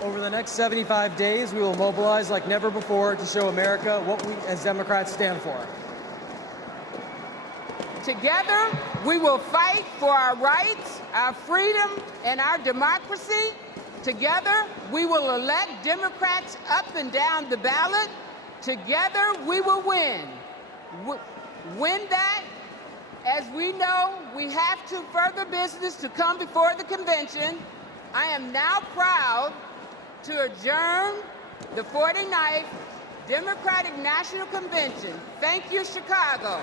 Over the next 75 days, we will mobilize like never before to show America what we as Democrats stand for. Together, we will fight for our rights, our freedom, and our democracy. Together, we will elect Democrats up and down the ballot. Together, we will win. Win that. As we know, we have to further business to come before the convention. I am now proud to adjourn the 49th Democratic National Convention. Thank you, Chicago.